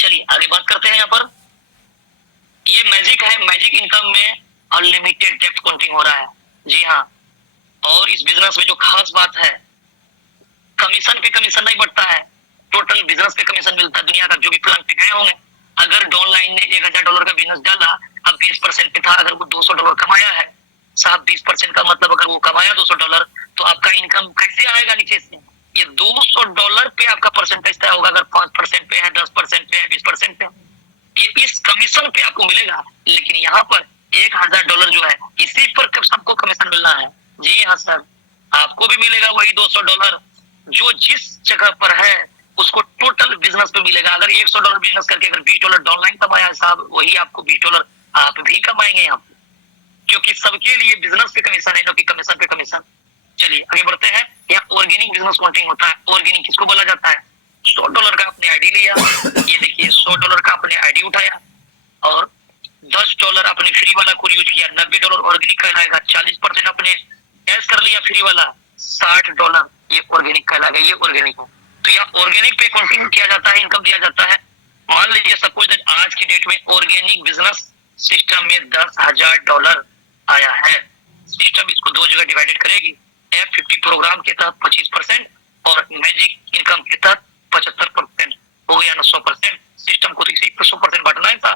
चलिए आगे बात करते हैं। यहाँ पर ये मैजिक है, मैजिक इनकम में अनलिमिटेड डेप्थ काउंटिंग हो रहा है। जी हाँ, और इस बिजनेस में जो खास बात है, कमीशन पे कमीशन नहीं बढ़ता है, टोटल बिजनेस पे कमीशन मिलता है। दुनिया का जो भी प्लान पे गए होंगे, अगर डॉनलाइन ने $1000 का बिजनेस डाला, अब 20% पे था, अगर वो $200 कमाया है साहब, 20% का मतलब अगर वो कमाया $200, तो आपका इनकम कैसे आएगा नीचे से? ये $200 पे आपका परसेंटेज तय होगा। अगर 5% पे है, 10% पे है, 20% पे, ये इस कमीशन पे आपको मिलेगा। लेकिन यहाँ पर $1000 जो है, इसी पर सबको कमीशन मिलना है। जी हाँ सर, आपको भी मिलेगा वही $200, जो जिस जगह पर है उसको टोटल बिजनेस पे मिलेगा। अगर $100 बिजनेस करके अगर $20 डॉनलाइन कमाया है साहब, वही आपको $20 आप भी कमाएंगे यहाँ पे, क्योंकि सबके लिए बिजनेस पे कमीशन है, क्योंकि कमीशन पे कमीशन। चलिए आगे बढ़ते हैं। यहाँ ऑर्गेनिक बिजनेस काउंटिंग होता है। ऑर्गेनिक किसको बोला जाता है? $100 का आपने आईडी लिया, ये देखिए $100 का आपने आईडी उठाया, और $10 आपने फ्री वाला को यूज किया, $90 ऑर्गेनिक कहलाएगा। 40% आपने कैश कर लिया फ्री वाला, $60 ये ऑर्गेनिक कहलाएगा। ये ऑर्गेनिक है। तो यहाँ ऑर्गेनिक पे काउंटिंग किया जाता है, इनकम दिया जाता है। मान लीजिए सपोज दैट आज की डेट में ऑर्गेनिक बिजनेस सिस्टम में $10,000 आया है। सिस्टम इसको दो जगह डिवाइडेड करेगी, F50 प्रोग्राम के तहत 25% और मैजिक इनकम के तहत 75%, हो गया ना 100%। सिस्टम को तो इसी 100% बांटना है था।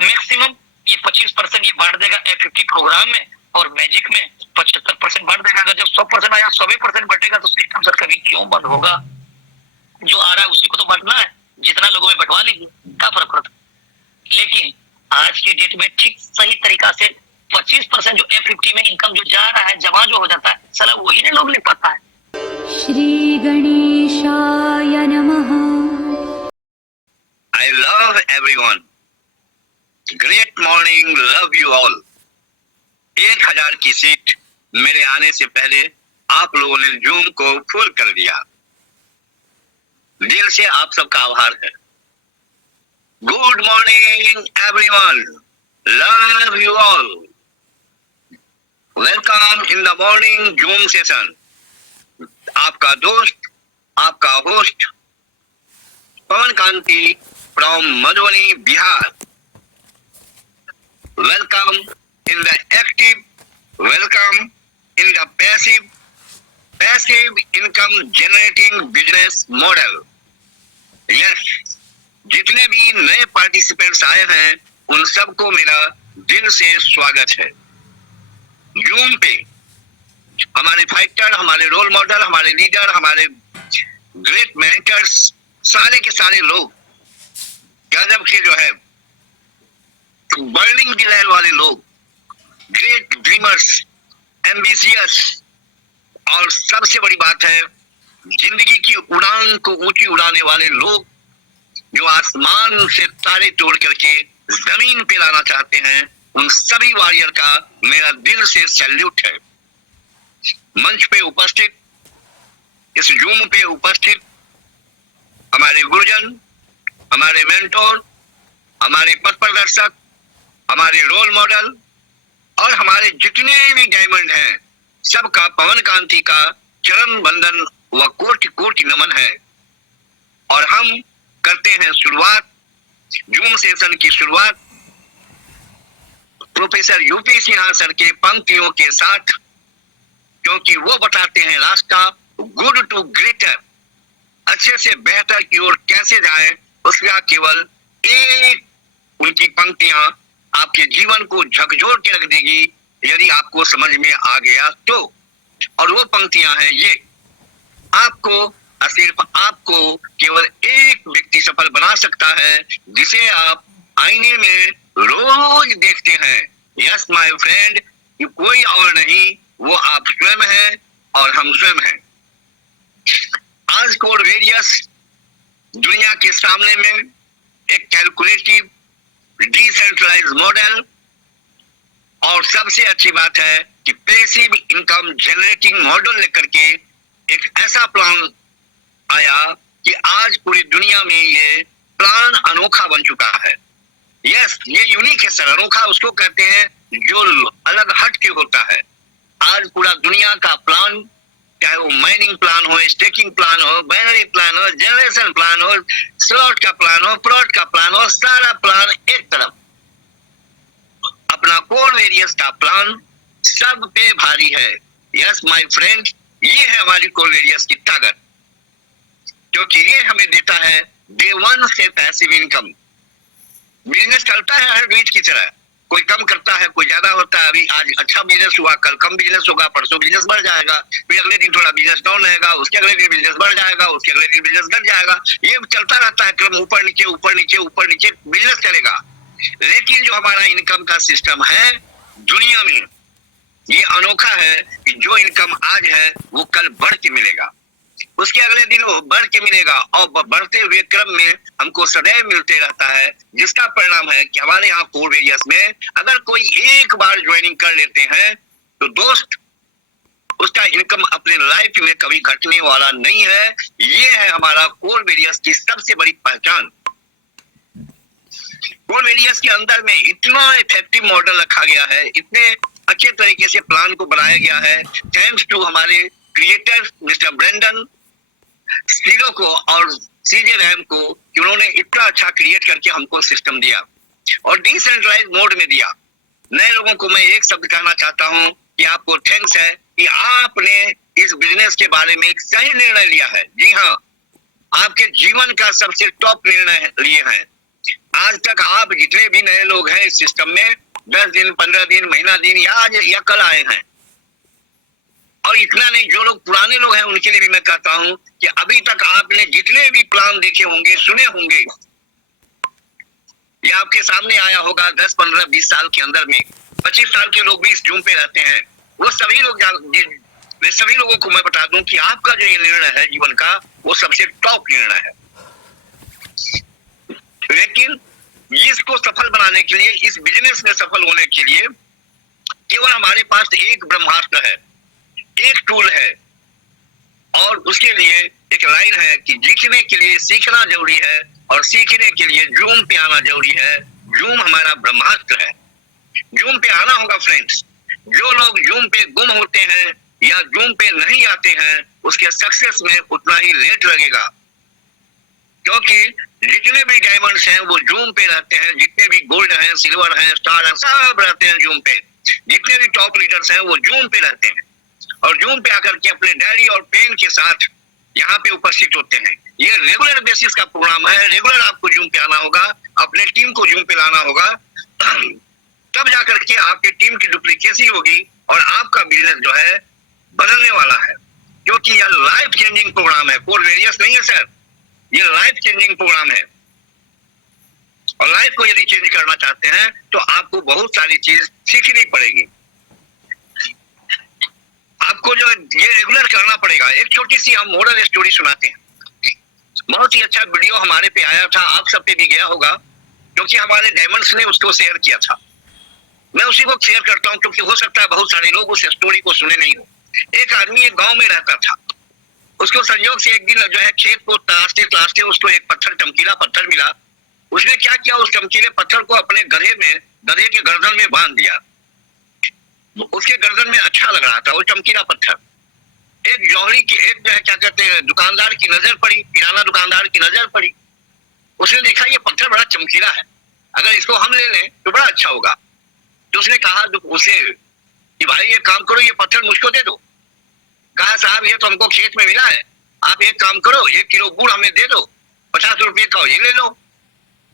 मैक्सिमम ये 25% ये बांट देगा F50 प्रोग्राम में, और मैजिक में 75% बांट देगा। अगर जब 100% आया 100% बटेगा, तो सिस्टम सर कभी क्यों बंद होगा? जो आ रहा है उसी को तो बांटना है, जितना लोगों में बंटवा लीजिए, क्या फर्क पड़ता। लेकिन आज के डेट में ठीक सही तरीका से 25% जो F50 में इनकम जो जा रहा है, जमा जो हो जाता है, साला वही ना लोग ले पाता है। श्री गणेशाय नमः। I love everyone. Great morning, love you all. 1000 की सीट मेरे आने से पहले आप लोगों ने जूम को फुल कर दिया। दिल से आप सबका आभार है। Good morning everyone, love you all. Welcome in the morning zoom session. आपका दोस्त, आपका host Pawan Kanti from Madhubani, Bihar. Welcome in the active, welcome in the passive income generating business model. Yes, जितने भी नए पार्टिसिपेंट्स आए हैं उन सबको मेरा दिल से स्वागत है। जूम पे हमारे फाइटर, हमारे रोल मॉडल, हमारे लीडर, हमारे ग्रेट मेंटर्स, सारे के सारे लोग, गजब के जो है बर्निंग डिजायर वाले लोग, ग्रेट ड्रीमर्स, एम्बिशियस, और सबसे बड़ी बात है जिंदगी की उड़ान को ऊंची उड़ाने वाले लोग, जो आसमान से तारे तोड़ करके जमीन पे लाना चाहते हैं, उन सभी वॉरियर का मेरा दिल से सैल्यूट है। मंच पे उपस्थित, इस जूम पे उपस्थित हमारे गुरुजन, हमारे मेंटोर, हमारे पथ प्रदर्शक, हमारे रोल मॉडल, और हमारे जितने भी डायमंड हैं, सबका पवन कांति का चरण बंदन व कोटि कोटि नमन है। और हम करते हैं शुरुआत, जूम सेशन की शुरुआत प्रोफेसर यूपी सिन्हा सर के पंक्तियों के साथ, क्योंकि वो बताते हैं रास्ता गुड टू ग्रेटर, अच्छे से बेहतर की ओर कैसे जाएं, उसका केवल एक उनकी पंक्तियां आपके जीवन को झकझोर के रख देगी, यदि आपको समझ में आ गया तो। और वो पंक्तियां हैं ये, आपको सिर्फ आपको केवल एक व्यक्ति सफल बना सकता है जिसे आप आईने में रोज देखते हैं। यस माय फ्रेंड, कोई और नहीं, वो आप स्वयं हैं और हम स्वयं हैं। आज कोड वेरियस दुनिया के सामने में एक कैलकुलेटिव डिसेंट्रलाइज मॉडल, और सबसे अच्छी बात है कि पैसिव इनकम जनरेटिंग मॉडल लेकर के एक ऐसा प्लान आया कि आज पूरी दुनिया में ये प्लान अनोखा बन चुका है। यस, ये यूनिक है सर, अनोखा उसको कहते हैं जो अलग हट के होता है। आज पूरा दुनिया का प्लान चाहे वो माइनिंग प्लान हो, स्टेकिंग प्लान हो, बाइनरी प्लान हो, जनरेशन प्लान हो, स्लॉट का प्लान हो, प्लॉट का प्लान हो, सारा प्लान एक तरफ, अपना कोर वेरियस का प्लान सब पे भारी है। यस माय फ्रेंड, ये है हमारी कोर वेरियस की ताकत, क्योंकि ये हमें देता है डे वन से पैसिव इनकम। बिजनेस चलता है हर बीच की तरह, कोई कम करता है, कोई ज्यादा होता है। अभी आज अच्छा बिजनेस हुआ, कल कम बिजनेस होगा, परसों बिजनेस बढ़ जाएगा, फिर अगले दिन थोड़ा बिजनेस डाउन रहेगा, उसके अगले दिन बिजनेस बढ़ जाएगा, उसके अगले दिन बिजनेस घट जाएगा। ये चलता रहता है क्रम, ऊपर नीचे ऊपर नीचे ऊपर नीचे बिजनेस चलेगा। लेकिन जो हमारा इनकम का सिस्टम है दुनिया में, ये अनोखा है कि जो इनकम आज है वो कल बढ़ के मिलेगा, उसके अगले दिन वो बढ़ के मिलेगा, और बढ़ते हुए क्रम में हमको सदैव मिलते रहता है, जिसका परिणाम है कि हमारे यहाँ कोर वेरियस में अगर कोई एक बार ज्वाइनिंग कर लेते हैं तो दोस्त उसका इनकम अपने लाइफ में कभी घटने वाला नहीं है। ये है हमारा कोर वेरियस की सबसे बड़ी पहचान। कोर वेरियस के अंदर में इतना इफेक्टिव मॉडल रखा गया है, इतने अच्छे तरीके से प्लान को बनाया गया है, थैंक्स टू हमारे क्रिएटर मिस्टर ब्रेंडन स्टीलो को और सीजे रैम को, कि उन्होंने इतना अच्छा क्रिएट करके हमको सिस्टम दिया और डिसेंट्रलाइज मोड में दिया। नए लोगों को मैं एक शब्द कहना चाहता हूं कि आपको थैंक्स है कि आपने इस बिजनेस के बारे में एक सही निर्णय लिया है। जी हाँ, आपके जीवन का सबसे टॉप निर्णय लिए हैं। आज तक आप जितने भी नए लोग हैं इस सिस्टम में 10 दिन, 15 दिन, महीना दिन या आज या कल आए हैं, और इतना नहीं, जो लोग पुराने लोग हैं उनके लिए भी मैं कहता हूं कि अभी तक आपने जितने भी प्लान देखे होंगे, सुने होंगे, या आपके सामने आया होगा 10, 15, 20 साल के अंदर में, 25 साल के लोग भी इस जूम पे रहते हैं, वो सभी लोग सभी लोगों को मैं बता दूं कि आपका जो ये निर्णय है जीवन का, वो सबसे टॉप निर्णय है। लेकिन इसको सफल बनाने के लिए, इस बिजनेस में सफल होने के लिए केवल हमारे पास एक ब्रह्मास्त्र है, एक टूल है, और उसके लिए एक लाइन है कि जीतने के लिए सीखना जरूरी है और सीखने के लिए जूम पे आना जरूरी है। जूम हमारा ब्रह्मास्त्र है, जूम पे आना होगा फ्रेंड्स। जो लोग जूम पे गुम होते हैं या जूम पे नहीं आते हैं, उसके सक्सेस में उतना ही लेट लगेगा, क्योंकि जितने भी डायमंड्स हैं वो जूम पे रहते हैं, जितने भी गोल्ड हैं, सिल्वर हैं, स्टार हैं, सब रहते हैं जूम पे। जितने भी टॉप लीडर्स हैं वो जूम पे रहते हैं, और जूम पे आकर के अपने डायरी और पेन के साथ यहाँ पे उपस्थित होते हैं। ये रेगुलर बेसिस का प्रोग्राम है, रेगुलर आपको जूम पे आना होगा, अपने टीम को जूम पे लाना होगा, तब जाकर के आपके टीम की डुप्लीकेसी होगी और आपका बिजनेस जो है बदलने वाला है, क्योंकि यह लाइफ चेंजिंग प्रोग्राम है। कोर वेरियस नहीं है सर, ये लाइफ चेंजिंग प्रोग्राम है, और लाइफ को यदि चेंज करना चाहते हैं तो आपको बहुत सारी चीज सीखनी पड़ेगी, आपको जो ये रेगुलर करना पड़ेगा। एक छोटी सी हम मॉडल स्टोरी सुनाते हैं। बहुत ही अच्छा वीडियो हमारे पे आया था, आप सब पे भी गया होगा, क्योंकि हमारे डायमंड्स ने उसको शेयर किया था। मैं उसी को शेयर करता हूँ, क्योंकि हो सकता है बहुत सारे लोग उस स्टोरी को सुने नहीं हो। एक आदमी एक गांव में रहता था, उसको संयोग से एक दिन जो है खेत को तलाशते तलाशते उसको एक पत्थर, चमकीला पत्थर मिला। उसने क्या किया, उस चमकीले पत्थर को अपने गधे के गर्दन में बांध दिया। उसके गर्दन में अच्छा लग रहा था वो चमकीला पत्थर। एक जौहरी की, एक जो है क्या कहते हैं, दुकानदार की नजर पड़ी, किराना दुकानदार की नजर पड़ी। उसने देखा ये पत्थर बड़ा चमकीला है, अगर इसको हम ले लें तो बड़ा अच्छा होगा। तो उसने कहा उसे कि भाई ये काम करो, ये पत्थर मुझको दे दो। कहा साहब ये तो हमको खेत में मिला है, आप एक काम करो, 1 किलो गुड़ हमें दे दो, 50 रुपये का ये ले लो।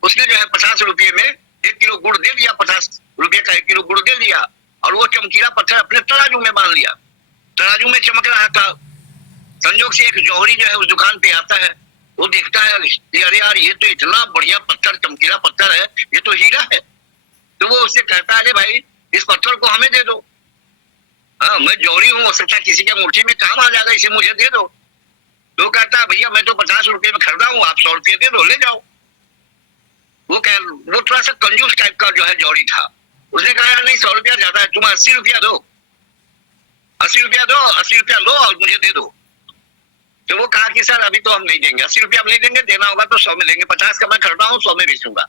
उसने जो है 50 रुपये में 1 किलो गुड़ दे दिया, 50 रुपये का 1 किलो गुड़ दे दिया, और वो चमकीला पत्थर अपने तराजू में बांध लिया। तराजू में चमक रहा था। संयोग से एक जौहरी जो है उस दुकान पे आता है, वो देखता है अरे यार ये तो इतना बढ़िया पत्थर, चमकीला पत्थर है, ये तो हीरा है। तो वो उससे कहता है अरे भाई इस पत्थर को हमें दे दो, हाँ मैं जौहरी हूँ, हो सकता है किसी के मुट्ठी में काम आ जाएगा, इसे मुझे दे दो। तो कहता है भैया मैं तो 50 रुपये में खरीदा हूँ, आप 100 रुपये दे दो, ले जाओ। वो थोड़ा सा कंजूस टाइप का जो है जौहरी था। उसने कहा नहीं 100 रुपया ज्यादा है, तुम 80 रुपया दो, 80 रुपया दो, 80 रुपया लो और मुझे दे दो। तो वो कहा कि सर अभी तो हम नहीं देंगे, 80 रुपया हम नहीं देंगे, देना होगा तो 100 में लेंगे, 50 का मैं खरीदा हूँ, 100 में बेचूंगा।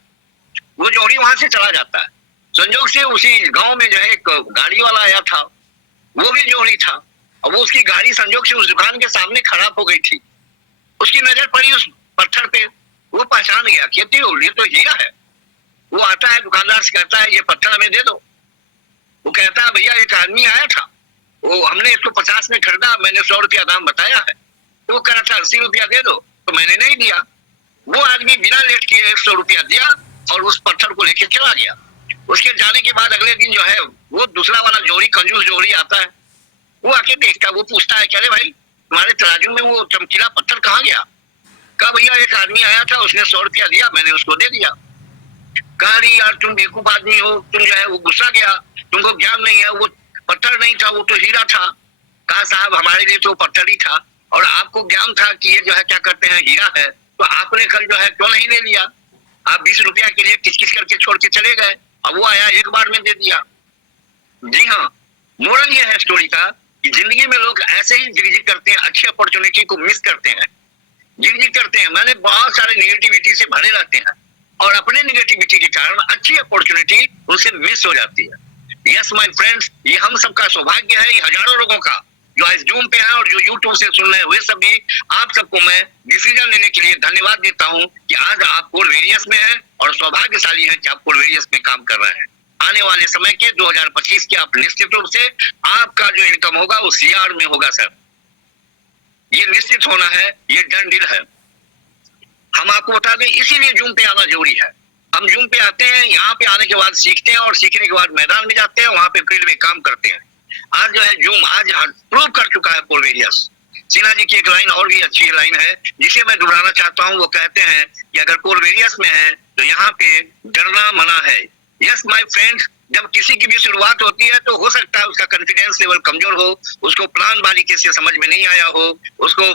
वो जौहरी वहां से चला जाता है। संयोग से उसी गांव में जो है एक गाड़ी वाला आया था, वो भी जौहरी था, और वो उसकी गाड़ी संजोग से उस दुकान के सामने खराब हो गई थी। उसकी नजर पड़ी उस पत्थर पे, वो पहचान गया कि ये तो हीरा है। वो आता है दुकानदार से कहता है ये पत्थर हमें दे दो। वो कहता है भैया एक आदमी आया था, वो हमने इसको 50 में खरीदा, मैंने 100 रुपया दाम बताया है। तो वो कह रहा था 80 रुपया दे दो, तो मैंने नहीं दिया। वो आदमी बिना लेट किए 100 रुपया दिया और उस पत्थर को लेके चला गया। उसके जाने के बाद अगले दिन जो है वो दूसरा वाला जोड़ी, कंजूस जोड़ी आता है। वो आके देखता है, वो पूछता है अरे भाई तुम्हारे तराजू में वो चमकीला पत्थर कहाँ गया? कहा भैया एक आदमी आया था, उसने 100 रुपया दिया, मैंने उसको दे दिया। कहा अरे यार तुम बेवकूफ आदमी हो, तुम जो है वो गुस्सा गया, तुमको ज्ञान नहीं है, वो पत्थर नहीं था, वो तो हीरा था। कहा साहब हमारे लिए तो पत्थर ही था और आपको ज्ञान था कि ये जो है क्या करते हैं हीरा है, तो आपने कल जो है क्यों नहीं ले लिया? आप 20 रुपया के लिए किच किच करके छोड़ के चले गए, अब वो आया एक बार में दे दिया। जी हाँ, मोरल ये है स्टोरी का कि जिंदगी में लोग ऐसे ही जिग करते हैं, अच्छी अपॉर्चुनिटी को मिस करते हैं, जिग करते हैं, मैंने बहुत सारे निगेटिविटी से भरे रहते हैं और अपने निगेटिविटी के कारण अच्छी अपॉर्चुनिटी उनसे मिस हो जाती है। यस माय फ्रेंड्स, ये हम सबका सौभाग्य है, ये हजारों लोगों का जो आज जूम पे है और जो यूट्यूब से सुन रहे हैं, वे सभी आप सबको मैं डिसीजन लेने के लिए धन्यवाद देता हूं कि आज आप कोरवेरियस में हैं और सौभाग्यशाली हैं कि आप कोरवेरियस में काम कर रहे हैं। आने वाले समय के 2025 के आप निश्चित रूप से आपका जो इनकम होगा वो सीआर में होगा सर, ये निश्चित होना है, ये डन डील है। हम आपको बता दें इसीलिए जूम पे आना जरूरी है। हम जूम पे आते हैं, यहाँ पे आने के बाद सीखते हैं और सीखने के बाद मैदान में जाते हैं, वहां पे फील्ड में काम करते हैं। आज जो है जूम आज प्रूव कर चुका है कोरवेरियस। सिन्हा जी की एक लाइन और भी अच्छी लाइन है जिसे मैं दोहराना चाहता हूँ। वो कहते हैं कि अगर कोरवेरियस में है तो यहाँ पे डरना मना है। यस माय फ्रेंड्स, जब किसी की भी शुरुआत होती है तो हो सकता है उसका कॉन्फिडेंस लेवल कमजोर हो, उसको प्लान बारीकी से समझ में नहीं आया हो, उसको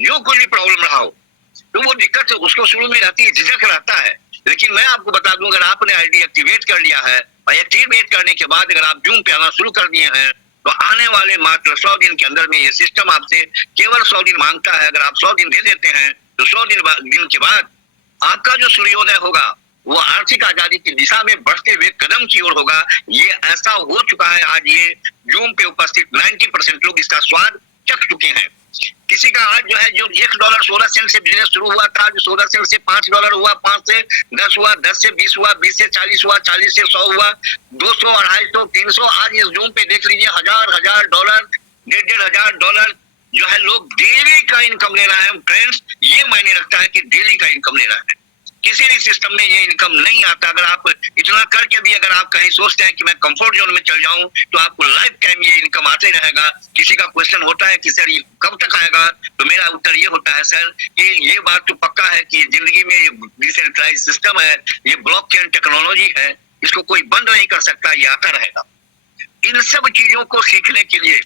जो कोई भी प्रॉब्लम रहा हो, तो वो दिक्कत उसको शुरू में रहती है, झिझक रहता है। लेकिन मैं आपको बता दूं, अगर आपने आईडी एक्टिवेट कर लिया है और एक्टिवेट करने के बाद अगर आप जूम पे आना शुरू कर दिए हैं तो आने वाले मात्र 100 दिन के अंदर में ये सिस्टम आपसे केवल 100 दिन मांगता है। अगर आप 100 दिन दे देते हैं तो 100 दिन के बाद आपका जो सूर्योदय होगा वो आर्थिक आजादी की दिशा में बढ़ते हुए कदम की ओर होगा। ये ऐसा हो चुका है, आज ये जूम पे उपस्थित 90% लोग इसका स्वाद चख चुके हैं। किसी का आज जो है जो $1.16 से बिजनेस शुरू हुआ था, जो $16 से $5 हुआ, 5 से 10 हुआ, 10 से 20 हुआ, 20 से 40 हुआ, 40 से 100 हुआ, 200, 250, 300, आज इस जूम पे देख लीजिए $1000 $1500 जो है लोग डेली का इनकम ले रहा है। फ्रेंड्स, ये मायने रखता है कि डेली का इनकम ले रहा है, किसी भी सिस्टम में ये इनकम नहीं आता। अगर आप इतना करके भी अगर आप कहीं सोचते हैं कि मैं कंफर्ट जोन में चल जाऊं तो आपको लाइफ टाइम ये इनकम आते रहेगा। किसी का क्वेश्चन होता है कि सर ये कब तक आएगा, तो मेरा उत्तर ये होता है सर कि ये बात तो पक्का है कि जिंदगी में ये डिसेंट्रलाइज सिस्टम है, ये ब्लॉकचेन टेक्नोलॉजी है, इसको कोई बंद नहीं कर सकता, ये आता रहेगा। इन सब चीजों को सीखने के लिए,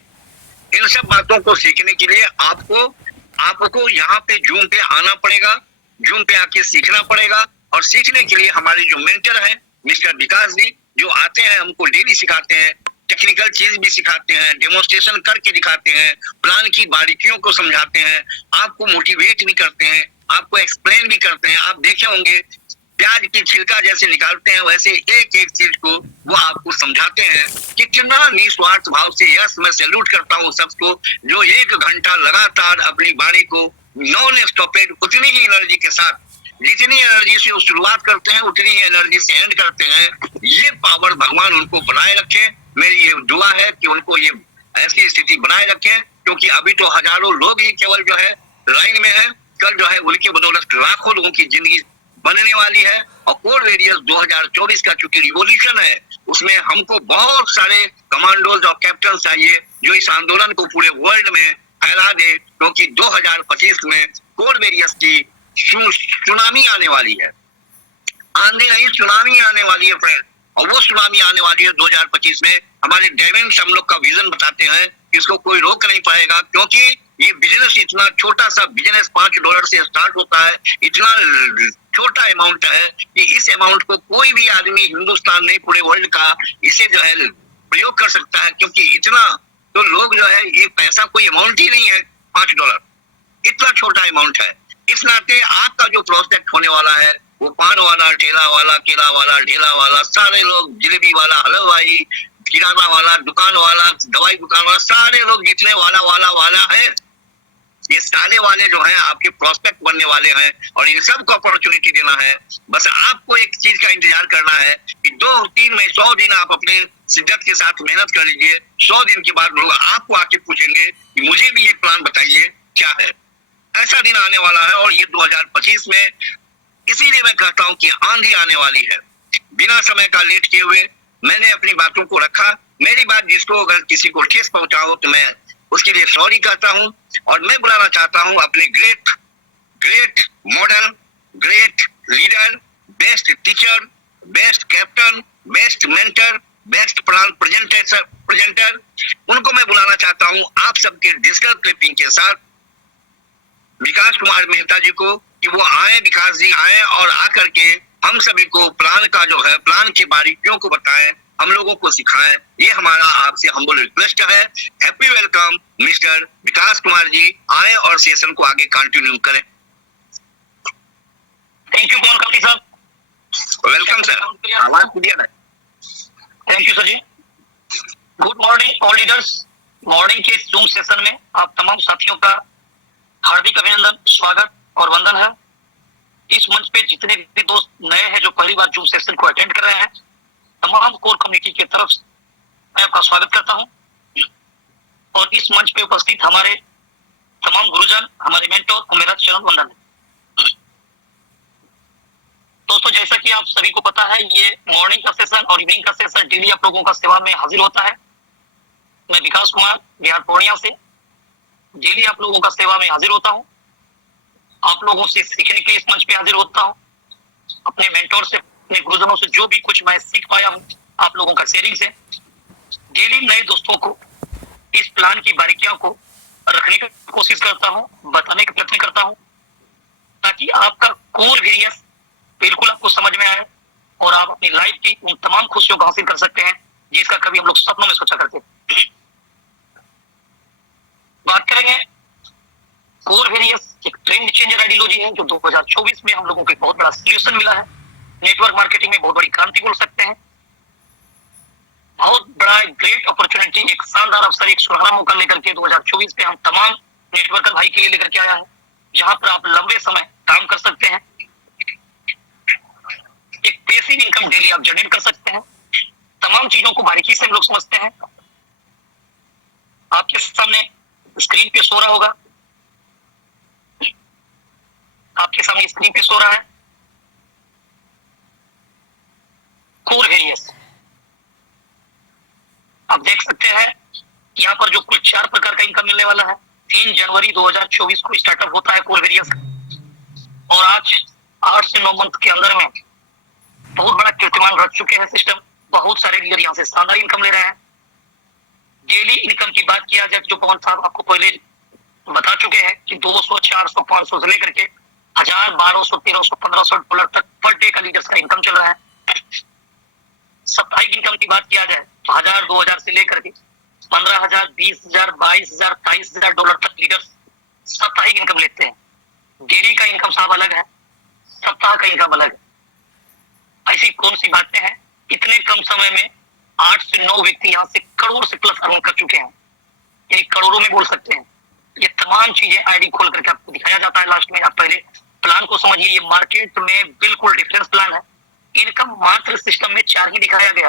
इन सब बातों को सीखने के लिए आपको यहाँ पे जूम पे आना पड़ेगा, जूम पे आके सीखना पड़ेगा। और सीखने के लिए हमारे जो मेंटर हैं मिस्टर विकास जी, जो आते हैं हमको डेली सिखाते हैं, टेक्निकल चीज भी सिखाते हैं, डेमोन्स्ट्रेशन करके दिखाते हैं, प्लान की बारीकियों को समझाते हैं, आपको मोटिवेट भी करते हैं, आपको एक्सप्लेन भी करते हैं। आप देखे होंगे प्याज की छिलका जैसे निकालते हैं वैसे एक एक चीज को वो आपको समझाते हैं। कितना निस्वार्थ भाव से, यस मैं सैल्यूट करता हूँ सबको जो 1 घंटा लगातार अपनी बारी को नॉन स्टॉपेड उतनी ही एनर्जी के साथ, जितनी एनर्जी से वो शुरुआत करते हैं उतनी ही एनर्जी से एंड करते हैं। ये पावर भगवान उनको बनाए रखे। मेरी ये दुआ है कि उनको ये ऐसी स्थिति बनाए रखे, क्योंकि अभी तो हजारों लोग ही केवल जो है लाइन में है, कल जो है उनके बदौलत लाखों लोगों की जिंदगी बनने वाली है। और कोरवेरियस 2024 का चूंकि रिवॉल्यूशन है, उसमें हमको बहुत सारे कमांडोज और कैप्टन चाहिए जो इस आंदोलन को पूरे वर्ल्ड में फैला दे, क्योंकि 2025 में कोरवेरियस की सुनामी आने वाली है। आंधी नहीं, सुनामी आने वाली है फ्रेंड, और वो सुनामी आने वाली है 2025 में। हमारे डेविंस हम लोग का विजन बताते हैं कि इसको कोई रोक नहीं पाएगा, क्योंकि ये बिजनेस इतना छोटा सा बिजनेस $5 से स्टार्ट होता है, इतना छोटा अमाउंट है कि इस अमाउंट को कोई भी आदमी हिंदुस्तान नहीं पूरे वर्ल्ड का इसे जो है प्रयोग कर सकता है, क्योंकि इतना तो लोग जो है ये पैसा कोई अमाउंट ही नहीं है, $5 इतना छोटा अमाउंट है। इस नाते आपका जो प्रोस्पेक्ट होने वाला है वो पान वाला, ठेला वाला, केला वाला, ढेला वाला, सारे लोग, जलेबी वाला, हलवाई, किराना वाला, दुकान वाला, दवाई दुकान वाला, सारे लोग जितने वाला है, ये सारे वाले जो हैं आपके प्रोस्पेक्ट बनने वाले हैं और इन सबको अपॉर्चुनिटी देना है। बस आपको एक चीज का इंतजार करना है कि 2-3 में 100 दिन आप अपने शिद्दत के साथ मेहनत कर लीजिए। 100 दिन के बाद लोग आपको आके पूछेंगे कि मुझे भी एक प्लान बताइए क्या है। ऐसा दिन आने वाला है और ये 2025 में, इसीलिए मैं कहता हूँ कि आंधी आने वाली है। बिना समय का लेट किए हुए मैंने अपनी बातों को रखा। मेरी बात जिसको अगर किसी को ठेस पहुंचा हो तो मैं उसके लिए सॉरी कहता हूं और मैं बुलाना चाहता हूं अपने great model, great leader, best teacher, best captain, best mentor, best plan presenter, उनको मैं बुलाना चाहता हूं आप सबके डिजिटल क्लिपिंग के साथ, विकास कुमार मेहता जी को, कि वो आए, विकास जी आए और आकर के हम सभी को प्लान का जो है, प्लान की बारीकियों को बताएं, हम लोगों को सिखाएं। ये हमारा आपसे हम्बल रिक्वेस्ट है। हैप्पी वेलकम मिस्टर विकास कुमार जी, आए और सेशन को आगे कंटिन्यू करें। थैंक यू पवन कामती साहब। वेलकम सर, आवाज क्लियर है? Thank you sir ji. Good morning all leaders. Morning के जूम सेशन में आप तमाम साथियों का हार्दिक अभिनंदन, स्वागत और वंदन है। इस मंच पे जितने भी दोस्त नए हैं जो पहली बार जूम सेशन को अटेंड कर रहे हैं, तमाम कोर कम्युनिटी की तरफ से मैं आपका स्वागत करता हूं। और इस मंच पे उपस्थित हमारे तमाम गुरुजन, हमारे मेंटोर को मेरा चरण वंदन है। दोस्तों, जैसा कि आप सभी को पता है, ये मॉर्निंग का सेशन और इवनिंग का सेशन डेली आप लोगों का सेवा में हाजिर होता है। मैं विकास कुमार बिहार पूर्णिया से डेली आप लोगों का सेवा में हाजिर होता हूँ। आप लोगों से सीखने के इस मंच पे हाजिर होता हूँ। अपने मेंटोर से, अपने गुरुजनों से जो भी कुछ मैं सीख पाया हूँ आप लोगों का शेयरिंग से, डेली नए दोस्तों को इस प्लान की बारीकियों को रखने की कोशिश करता हूँ, बताने का प्रयत्न करता हूँ, ताकि आपका कोर वेरियस बिल्कुल आपको समझ में आए और आप अपनी लाइफ की उन तमाम खुशियों को हासिल कर सकते हैं जिसका कभी हम लोग सपनों में सोचा करते थे। बात करेंगे कोर वेरियस, एक ट्रेंड चेंजर आइडियोलॉजी है जो 2024 में हम लोगों को एक बहुत बड़ा सोल्यूशन मिला है। नेटवर्क मार्केटिंग में बहुत बड़ी क्रांति बोल सकते हैं। बहुत बड़ा ग्रेट अपॉर्चुनिटी, एक शानदार अवसर, एक सुनहरा मौका लेकर के 2024 में हम तमाम नेटवर्कर भाई के लिए लेकर के आया है, जहां पर आप लंबे समय काम कर सकते हैं, एक पैसिव इनकम डेली आप जनरेट कर सकते हैं। तमाम चीजों को बारीकी से हम लोग समझते हैं। आपके सामने स्क्रीन पे सो रहा होगा, आपके सामने स्क्रीन पे सो रहा है कोर वेरियस। आप देख सकते हैं यहाँ पर जो कुल 4 प्रकार का इनकम मिलने वाला है। 3 जनवरी 2024 को स्टार्टअप होता है कोर वेरियस और आज 8 से 9 मंथ के अंदर में बहुत बड़ा कीर्तिमान रख चुके हैं सिस्टम। बहुत सारे लीडर यहाँ से शानदार इनकम ले रहे हैं। डेली इनकम की बात किया जाए जो पवन साहब आपको पहले बता चुके हैं कि 200, 400, 500 से लेकर के 1000, 1200, 1300, 1500 डॉलर तक पर डे का लीडर्स का इनकम चल रहा है। साप्ताहिक इनकम की बात किया जाए तो 1000, 2000 से लेकर के 15,000, 20,000, 22,000, 23,000 डॉलर तक लीडर्स साप्ताहिक इनकम लेते हैं। डेली का इनकम साहब अलग है, सप्ताह का इनकम अलग है। ऐसी कौन सी बातें हैं? इतने कम समय में 8 से 9 व्यक्ति यहाँ से करोड़ से प्लस अर्न कर चुके हैं, यानी करोड़ों में बोल सकते हैं। ये तमाम चीजें आईडी खोल करके आपको दिखाया जाता है लास्ट में। आप पहले प्लान को समझिए, ये मार्केट में बिल्कुल डिफरेंस प्लान है। इनकम मात्र सिस्टम में 4 ही दिखाया गया,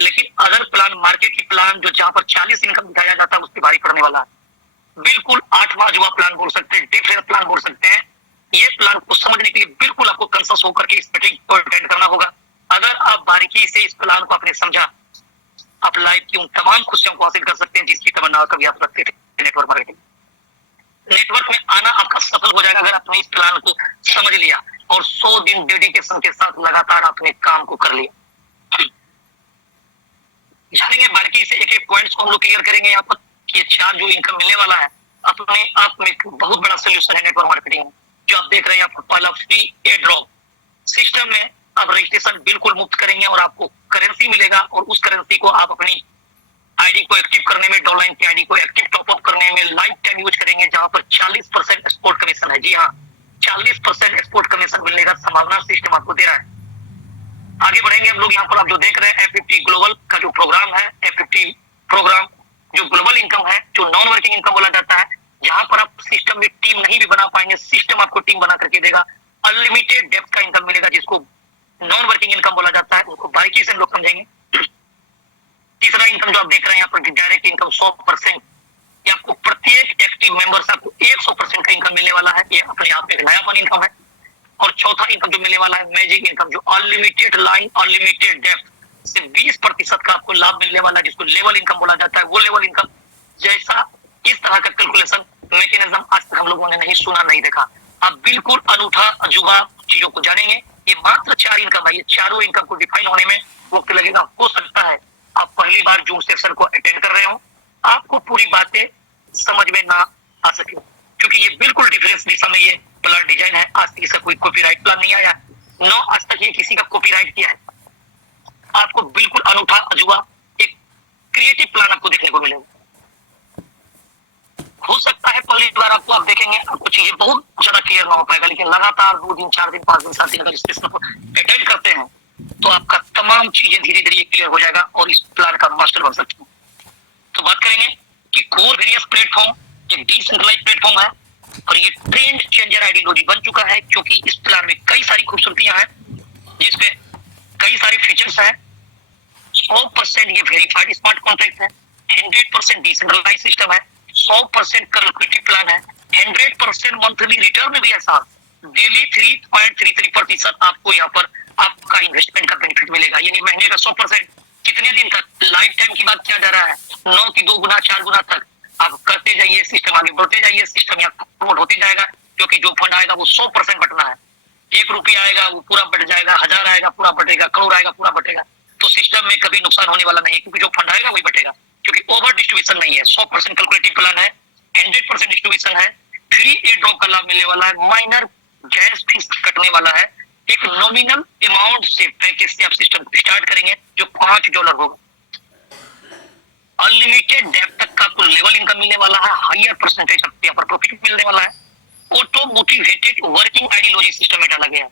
लेकिन अदर प्लान, मार्केट की प्लान जो जहां पर 40 इनकम दिखाया जाता है उसके भारी पड़ने वाला है। बिल्कुल 8वां जुआ प्लान बोल सकते हैं, डिफरेंस प्लान बोल सकते हैं। ये प्लान को समझने के लिए बिल्कुल आपको कंसस होकर के इस मीटिंग को अटेंड करना होगा। अगर आप बारीकी से इस प्लान को आपने समझा, आप लाइफ की उन तमाम खुशियों को हासिल कर सकते हैं जिसकी तमन्ना कभी आप रखते थे। नेटवर्क मार्केटिंग, नेटवर्क में आना आपका सफल हो जाएगा अगर आपने इस प्लान को समझ लिया और 100 दिन डेडिकेशन के साथ लगातार अपने काम को कर लिया। जानेंगे बारीकी से एक एक पॉइंट्स को हम लोग क्लियर करेंगे। यहाँ पर ये 4 जो इनकम मिलने वाला है अपने आप में एक बहुत बड़ा सोल्यूशन है नेटवर्क मार्केटिंग में। जो आप देख रहे हैं, आपको पहला फ्री एयर ड्रॉप सिस्टम में आप रजिस्ट्रेशन बिल्कुल मुफ्त करेंगे और आपको करेंसी मिलेगा और उस करेंसी को आप अपनी आईडी को एक्टिव करने में, डॉलाइन की आईडी को एक्टिव टॉपअप करने में लाइफ टाइम यूज करेंगे, जहां पर 40% एक्सपोर्ट कमीशन है। जी हाँ, 40% एक्सपोर्ट कमीशन मिलने का संभावना सिस्टम आपको दे रहा है। आगे बढ़ेंगे हम लोग। यहाँ पर आप जो देख रहे हैं F50 ग्लोबल का जो प्रोग्राम है, F50 प्रोग्राम जो ग्लोबल इनकम है, जो नॉन वर्किंग इनकम बोला जाता है, जहां पर आप सिस्टम में टीम नहीं भी बना पाएंगे, सिस्टम आपको टीम बना करके देगा। अनलिमिटेड डेप्थ का इनकम मिलेगा, जिसको नॉन वर्किंग इनकम बोला जाता है, उसको बारीकी से हम लोग समझेंगे। तीसरा इनकम जो आप देख रहे हैं यहाँ पर डायरेक्ट इनकम 100%, ये आपको प्रत्येक एक्टिव मेंबर से आपको 100% का इनकम मिलने वाला है। ये अपने आप एक नयापन इनकम है। और चौथा इनकम जो मिलने वाला है मैजिक इनकम, जो अनलिमिटेड लाइन अनलिमिटेड डेप्थ से 20% का आपको लाभ मिलने वाला है, जिसको लेवल इनकम बोला जाता है। वो लेवल इनकम जैसा इस तरह का कैलकुलेशन मैकेनिज्म आज तक हम लोगों ने नहीं सुना, नहीं देखा। आप बिल्कुल अनूठा अजूबा चीजों को जानेंगे। ये मात्र 4 इनकम है। ये चारों इनकम को डिफाइन होने में वक्त लगेगा। हो सकता है आप पहली बार जूम सेक्शन को अटेंड कर रहे हो, आपको पूरी बातें समझ में ना आ सके, क्योंकि ये बिल्कुल डिफरेंस दिशा में ये प्लान डिजाइन है। आज तक इसका कोई कॉपीराइट प्लान नहीं आया, नो आज तक ये किसी का कॉपीराइट किया है। आपको बिल्कुल अनूठा अजूबा एक क्रिएटिव प्लान आपको देखने को मिलेगा। हो सकता है पहली बार आप देखेंगे, आपको चीजें बहुत ज्यादा क्लियर ना हो पाएगा, लेकिन लगातार 2 दिन 4 दिन 5 दिन 7 दिन अगर इस सेशन को अटेंड करते हैं तो आपका तमाम चीजें धीरे धीरे क्लियर हो जाएगा और इस प्लान का मास्टर बन सकते हैं। तो बात करेंगे कि कोर वेरियस प्लेटफॉर्म एक डिसेंट्रलाइज्ड प्लेटफॉर्म है और ये ट्रेंड चेंजर आइडियोलॉजी बन चुका है, क्योंकि इस प्लान में कई सारी खूबसूरतियां हैं, जिसमें कई सारे फीचर्स हैं। 100% ये वेरीफाइड स्मार्ट कॉन्ट्रैक्ट है, 100% डिसेंट्रलाइज्ड सिस्टम है, 100% कैलकुलेटिव प्लान है, 100% मंथली रिटर्न भी है साथ, डेली 3.33% आपको यहाँ पर आपका इन्वेस्टमेंट का बेनिफिट मिलेगा। यानी महीने का 100% कितने दिन तक, लाइफ टाइम की बात किया जा रहा है, 9 की 2 गुना 4 गुना तक आप करते जाइए, सिस्टम आगे बढ़ते जाइए, सिस्टम यहाँ प्रमोट होते जाएगा, क्योंकि जो फंड आएगा वो 100% बटना है। 1 रुपया आएगा वो पूरा बढ़ जाएगा, 1000 आएगा पूरा बढ़ेगा, करोड़ आएगा पूरा बढ़ेगा। तो सिस्टम में कभी नुकसान होने वाला नहीं है, क्योंकि जो फंड आएगा वही बढ़ेगा, क्योंकि ओवर डिस्ट्रीब्यूशन नहीं है। 100% कैलकुलेटिव प्लान है, 100% डिस्ट्रीब्यूशन है, फ्री एयर ड्रॉप का लाभ मिलने वाला है, माइनर गैस फीस कटने वाला है। एक नॉमिनल अमाउंट से पैकेज से आप सिस्टम स्टार्ट करेंगे जो $5 होगा। अनलिमिटेड डेप्थ तक का आपको लेवल इनकम मिलने वाला है, हायर परसेंटेज तक यहाँ पर प्रॉफिट मिलने वाला है। Auto motivated working ideology system में डाला गया है,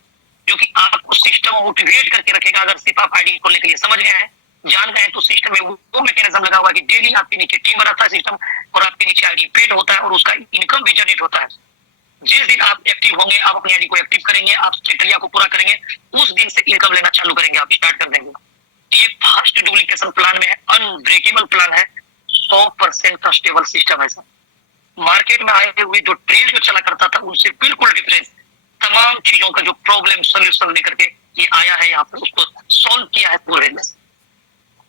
जो कि आपको सिस्टम मोटिवेट करके रखेगा। अगर सिर्फ आप आईडी को लेकर समझ गए हैं, जान गए हैं, तो सिस्टम में वो मैकेनिज्म लगा हुआ है कि डेली आपके नीचे टीम बनाता है सिस्टम, और आपके नीचे आईडी पेड होता है और उसका इनकम भी जनरेट होता है। जिस दिन आप एक्टिव होंगे, आप अपनी आईडी को एक्टिव करेंगे, आप क्राइटेरिया को पूरा करेंगे, उस दिन से इनकम लेना चालू करेंगे, आप स्टार्ट कर देंगे। ये फर्स्ट डुप्लीकेशन प्लान में है, अनब्रेकेबल प्लान है, 100% ट्रस्टेबल सिस्टम है। मार्केट में आए हुए जो ट्रेड जो चला करता था उनसे बिल्कुल डिफरेंस, तमाम चीजों का जो प्रॉब्लम सोल्यूशन लेकर के ये आया है, यहाँ पर उसको सॉल्व किया है पूरे में।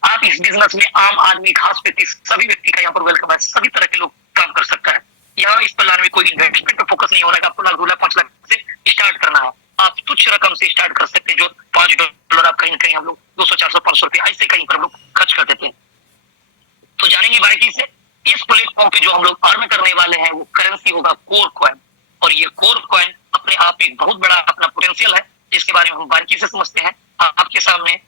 आप इस बिजनेस में आम आदमी, खास व्यक्ति, सभी व्यक्ति का यहाँ पर वेलकम है, सभी तरह के लोग काम कर सकता है। यहाँ इस प्लान में कोई इन्वेस्टमेंट पर फोकस नहीं हो रहा है, आपको 1 लाख 2 लाख 5 लाख से स्टार्ट करना है। आप तुच्छ रकम से स्टार्ट कर सकते हैं, जो $5 आप कहीं कहीं हम लोग 200 400 500 रुपये ऐसे कहीं पर हम लोग खर्च कर देते हैं। तो जानेंगे बारीकी से इस प्लेटफॉर्म पे जो हम लोग अर्न करने वाले हैं वो करेंसी होगा कोर कॉइन, और ये कोर कॉइन अपने आप में एक बहुत बड़ा अपना पोटेंशियल है, जिसके बारे में हम बारीकी से समझते हैं। आपके सामने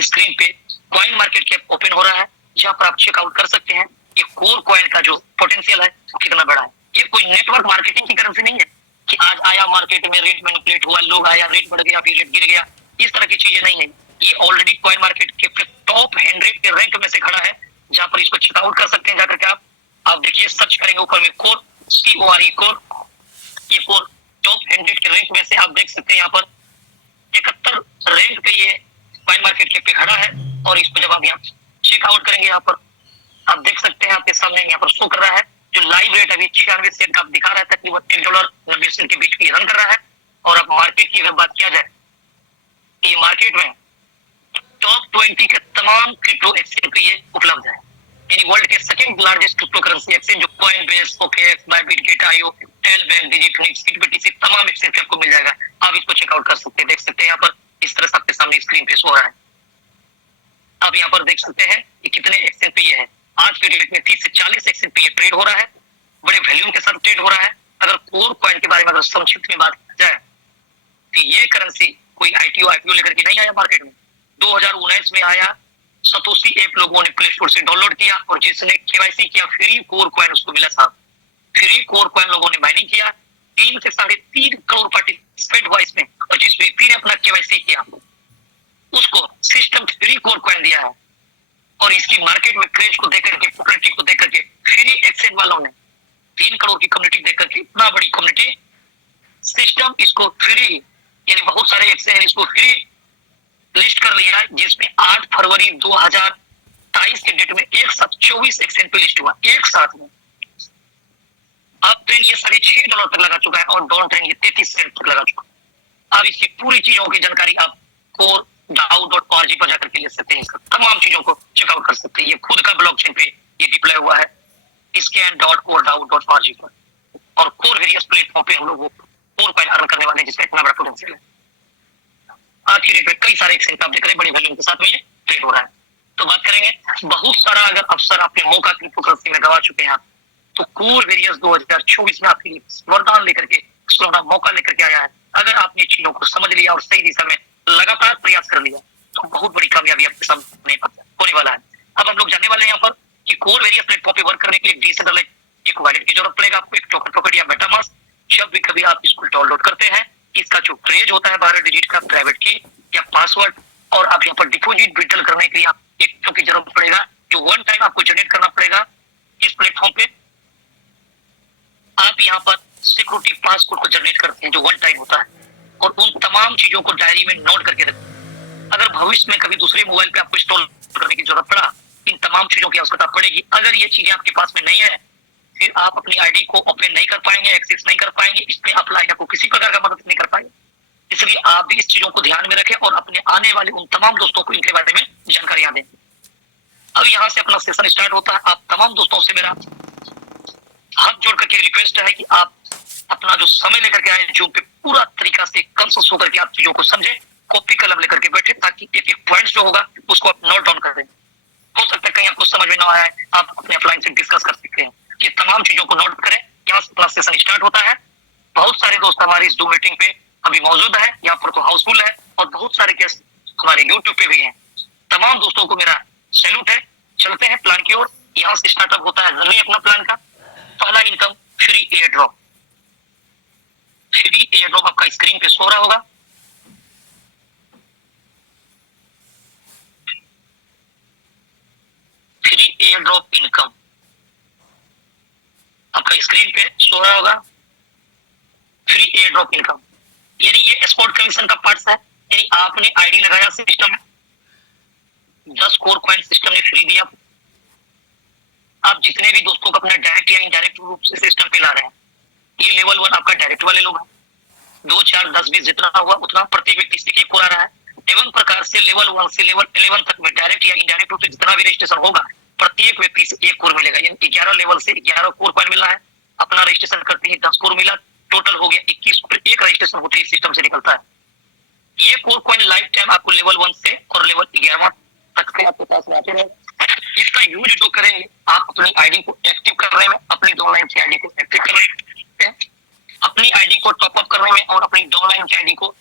स्क्रीन पे कॉइन मार्केट कैप ओपन हो रहा है, जहां पर आप चेकआउट कर सकते हैं ये कोर कॉइन का जो पोटेंशियल है कितना बड़ा है। ये कोई नेटवर्क मार्केटिंग की करेंसी नहीं है कि आज आया मार्केट में रेट मैनिपुलेट हुआ, लोग आया रेट बढ़ गया फिर रेट गिर गया, इस तरह की चीजें नहीं है। ये ऑलरेडी कॉइन मार्केट के टॉप 100 के रैंक में से खड़ा है, जहां पर इसको चेकआउट कर सकते हैं जाकर के। आप देखिए, सर्च करेंगे ऊपर में कोर, CORE कोर, ये कोर टॉप 100 के रैंक में से आप देख सकते हैं यहाँ पर 71 रैंक पे ये कॉइन मार्केट कैप पे खड़ा है। और इसको जब आप यहाँ चेकआउट करेंगे, यहाँ पर आप देख सकते हैं, आपके सामने यहाँ पर शो कर रहा है जो लाइव रेट अभी 96 सेंट का दिखा रहा है, तकरीबन $1.90 के बीच में रन कर रहा है। और अब मार्केट की अगर बात किया जाए, ये मार्केट में टॉप 20 के तमाम क्रिप्टो एक्सचेंज पे ये उपलब्ध है, यानी वर्ल्ड के second largest crypto currency exchange, जो कॉइनबेस, OKX, बाइबिट, गेट.io, टेलबैंक, डिजिफिनिक्स, BTC तमाम एक्सचेंज पे आपको मिल जाएगा। आप इसको चेकआउट कर सकते हैं, देख सकते हैं यहाँ पर इस तरह से आपके सामने स्क्रीन पे शो हो रहा है। आप यहाँ पर देख सकते हैं कि कितने एक्सचेंज पे ये है। आज के डेट में 30 से 40 एक्सचेंज पे ये ट्रेड हो रहा है, बड़े वैल्यूम के साथ ट्रेड हो रहा है। अगर कोर कॉइन के बारे में अगर संक्षिप्त में बात की जाए, तो ये करेंसी कोई IPO लेकर के नहीं आया मार्केट में, 2019 में आया। सतोशी ऐप लोगों ने प्ले स्टोर से डाउनलोड किया, और जिसने KYC किया फ्री कोर कॉइन उसको मिला साहब। फ्री कोर कॉइन लोगों ने माइनिंग किया, 3 से 3.5 करोड़ पार्टिसिपेट हुआ इसमें, और जिसमें फिर अपना KYC किया, उसको सिस्टम फ्री कोर कॉइन दिया है, और इसकी मार्केट में क्रेज को देकर के, पॉपुलैरिटी को देकर के फ्री एक्सचेंज वालों ने 3 करोड़ की कम्युनिटी देकर के, इतना बड़ी कम्युनिटी, सिस्टम इसको फ्री, यानी बहुत सारे एक्सचेंज इसको फ्री लिस्ट कर लिया है, जिसमें 8 फरवरी 2023 के डेट में एक साथ 24 एक्सचेंज पे लिस्ट हुआ एक साथ में। अब ट्रेंड ये $6.5 तक लगा चुका है और डाउन ट्रेंड ये 33 सेंट तक लगा चुका है। अब इसकी पूरी चीजों की जानकारी आप core.dao.org पर जाकर के ले सकते हैं, तमाम चीजों को चेकआउट कर सकते हैं। ये खुद का ब्लॉकचेन पे ये डिप्लॉय हुआ है scan.core.dao.org पर, और कोर वेरियस प्लेटफॉर्म पे हम लोग वो कोर कॉइन अर्न करने वाले हैं, जिसका इतना बड़ा पोटेंशियल है। आज की डेट में कई सारे एक्सचेंज आप देख रहे हैं बड़ी वैल्यूम के साथ में ये ट्रेड हो रहा है। तो बात करेंगे, बहुत सारा अगर अवसर आपके मौका क्रिप्टोकरेंसी में गवा चुके हैं आप, तो कोर वेरियस 2024 में आपके लिए वरदान लेकर के, सोना मौका लेकर के आया है। अगर आपने चीजों को समझ लिया और सही दिशा में लगातार प्रयास कर लिया, तो बहुत बड़ी कामयाबी आपके सामने होने वाला है। अब हम लोग जानने वाले हैं यहाँ पर कि कोर वेरियस प्लेटफॉर्म पे वर्क करने के लिए डिसेंट्रलाइज्ड एक वॉलेट की जरूरत पड़ेगा आपको, एक टोकन पॉकेट या मेटामास्क। जब भी कभी आप इसको डाउनलोड करते हैं, इसका जो क्रेज होता है 12 डिजिट का प्राइवेट की या पासवर्ड, और आप यहाँ पर डिपोजिट विड्रॉल करने के लिए आप एक टोकन की जरूरत पड़ेगा, जो वन टाइम आपको जनरेट करना पड़ेगा इस प्लेटफॉर्म पे। आप यहाँ पर सिक्योरिटी पासकोड को जनरेट करते हैं जो वन टाइम होता है, और उन तमाम चीजों को डायरी में नोट करके रखते हैं। अगर भविष्य में कभी दूसरे मोबाइल पे आपको इंस्टॉल करने की जरूरत पड़ा, इन तमाम चीजों की आवश्यकता पड़ेगी। अगर ये चीजें आपके पास में नहीं है, फिर आप अपनी आईडी को ओपन नहीं कर पाएंगे, एक्सेस नहीं कर पाएंगे, इसमें आप लाइन को किसी प्रकार का मदद नहीं कर पाएंगे। इसलिए आप भी इस चीजों को ध्यान में रखें और अपने आने वाले उन तमाम दोस्तों को इनके बारे में जानकारियां दें। अब यहाँ से अपना सेशन स्टार्ट होता है। आप तमाम दोस्तों से मेरा हाथ जोड़ करके रिक्वेस्ट है कि आप अपना जो समय लेकर के आए, जो पे पूरा तरीका से कंसस होकर के आप चीजों को समझे, कॉपी कलम लेकर के बैठे, ताकि एक एक पॉइंट जो होगा उसको आप नोट डाउन कर दें। हो सकता है कहीं आपको समझ में ना आया है, आप अपने अपलाइन से डिस्कस कर सकते हैं। ये तमाम चीजों को नोट करें। यहाँ से अपना सेशन स्टार्ट होता है। बहुत सारे दोस्त हमारी इस जूम मीटिंग पे अभी मौजूद है, यहाँ पर तो हाउसफुल है, और बहुत सारे गेस्ट हमारे यूट्यूब पे भी हैं। तमाम दोस्तों को मेरा सैल्यूट है। चलते हैं प्लान की ओर। यहाँ से स्टार्टअप होता है जर्नी अपना प्लान का। पहला income free air drop. Free air drop आपका स्क्रीन पे सो रहा होगा। फ्री एयर ड्रॉप इनकम आपका स्क्रीन पे सो रहा होगा। फ्री एयर ड्रॉप इनकम यानी ये स्पॉट कमीशन का पार्ट है। यानी आपने आईडी लगाया सिस्टम में, 10 कोर कॉइन सिस्टम ने फ्री दिया। आप जितने भी दोस्तों को अपना डायरेक्ट या इनडायरेक्ट रूप से सिस्टम पे ला रहे हैं, ये लेवल 1 आपका डायरेक्ट वाले लोग हैं। 2, 4, 10, 20 जितना हुआ उतना प्रत्येक व्यक्ति से एक कोर आ रहा है। एवं प्रकार से लेवल 1 से लेवल 11 तक में डायरेक्ट या इनडायरेक्ट रूप से जितना भी रजिस्ट्रेशन होगा, प्रत्येक व्यक्ति से एक कोर मिलेगा। यानी 11 लेवल से 11 कोर कॉइन मिला है। अपना रजिस्ट्रेशन करते ही 10 कोर मिला, टोटल हो गया 21। एक रजिस्ट्रेशन होते ही सिस्टम से निकलता है। ये कोर कॉइन लाइफ टाइम आपको लेवल 1 से और लेवल 11 तक के आपके पास में आते हैं। इसका यूज जो करेंगे, आप अपनी आईडी को एक्टिव करने में, अपनी डाउनलाइन की आईडी को एक्टिव करने में, अपनी आईडी को टॉपअप करने में और अपनी डाउनलाइन की आईडी को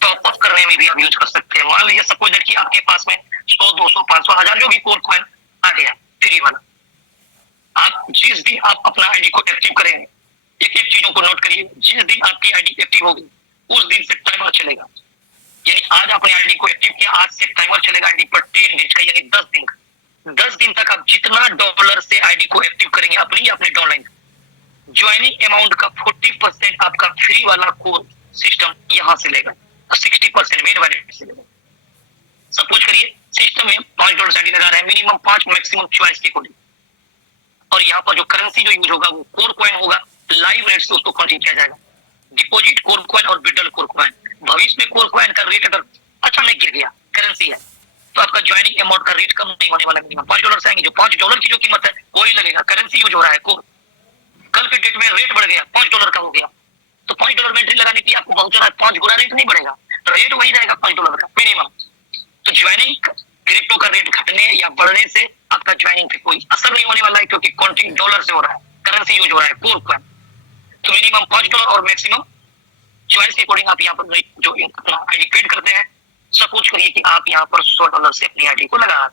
टॉपअप करने में भी आप यूज कर सकते हैं। मान लीजिए सपोज दैट कि आपके पास में 100, 200, 500, 1000 जो भी कोर कॉइन आ गया फ्री वाला, आप जिस दिन आप अपना आईडी को एक्टिव करेंगे, एक एक चीजों को नोट करिए। जिस दिन आपकी आईडी एक्टिव होगी उस दिन से टाइमर चलेगा। यानी आज आपने आईडी को एक्टिव किया, आज से टाइमर चलेगा आईडी पर 10 डेज का, यानी 10 दिन का। 10 दिन तक आप जितना डॉलर से आईडी को एक्टिव करेंगे अपनी अपने डाउनलाइन, ज्वाइनिंग अमाउंट का 40% आपका फ्री वाला कोर सिस्टम यहाँ से लेगा और 60% मेन वैलिड से लेगा। सपोज करिए सिस्टम में $5 से आईडी लगा रहे हैं, मिनिमम 5, मैक्सिमम चॉइस के अकॉर्डिंग, और यहाँ पर जो करेंसी जो यूज होगा वो कोर कॉइन होगा। लाइव रेट से उसको काउंटिंग किया जाएगा। डिपॉजिट कोर कॉइन और विड्रॉल कोर कॉइन। भविष्य में कोर कॉइन का रेट अगर अचानक गिर गया, करेंसी है, तो आपका ज्वाइनिंग अमाउंट का रेट कम नहीं होने वाला। मिनिमम $5 से आएंगे, जो $5 की जो कीमत है वही लगेगा। करेंसी यूज हो रहा है कोर, कल के डेट में रेट बढ़ गया, $5 का हो गया, तो $5 में एंट्री लगाने के लिए आपको बहुत 5 गुना रेट नहीं बढ़ेगा, रेट वही रहेगा $5 का मिनिमम। तो ज्वाइनिंग क्रिप्टो का रेट घटने या बढ़ने से आपका ज्वाइनिंग पे कोई असर नहीं होने वाला है, क्योंकि काउंटिंग डॉलर से हो रहा है, करेंसी यूज हो रहा है कोर कॉइन। तो मिनिमम $5 और मैक्सिमम चॉइस के अकॉर्डिंग आप यहाँ पर जो अपना आईडी क्रिएट करते हैं। सपोज करिए कि आप यहाँ पर $100 से अपनी आईडी को लगा,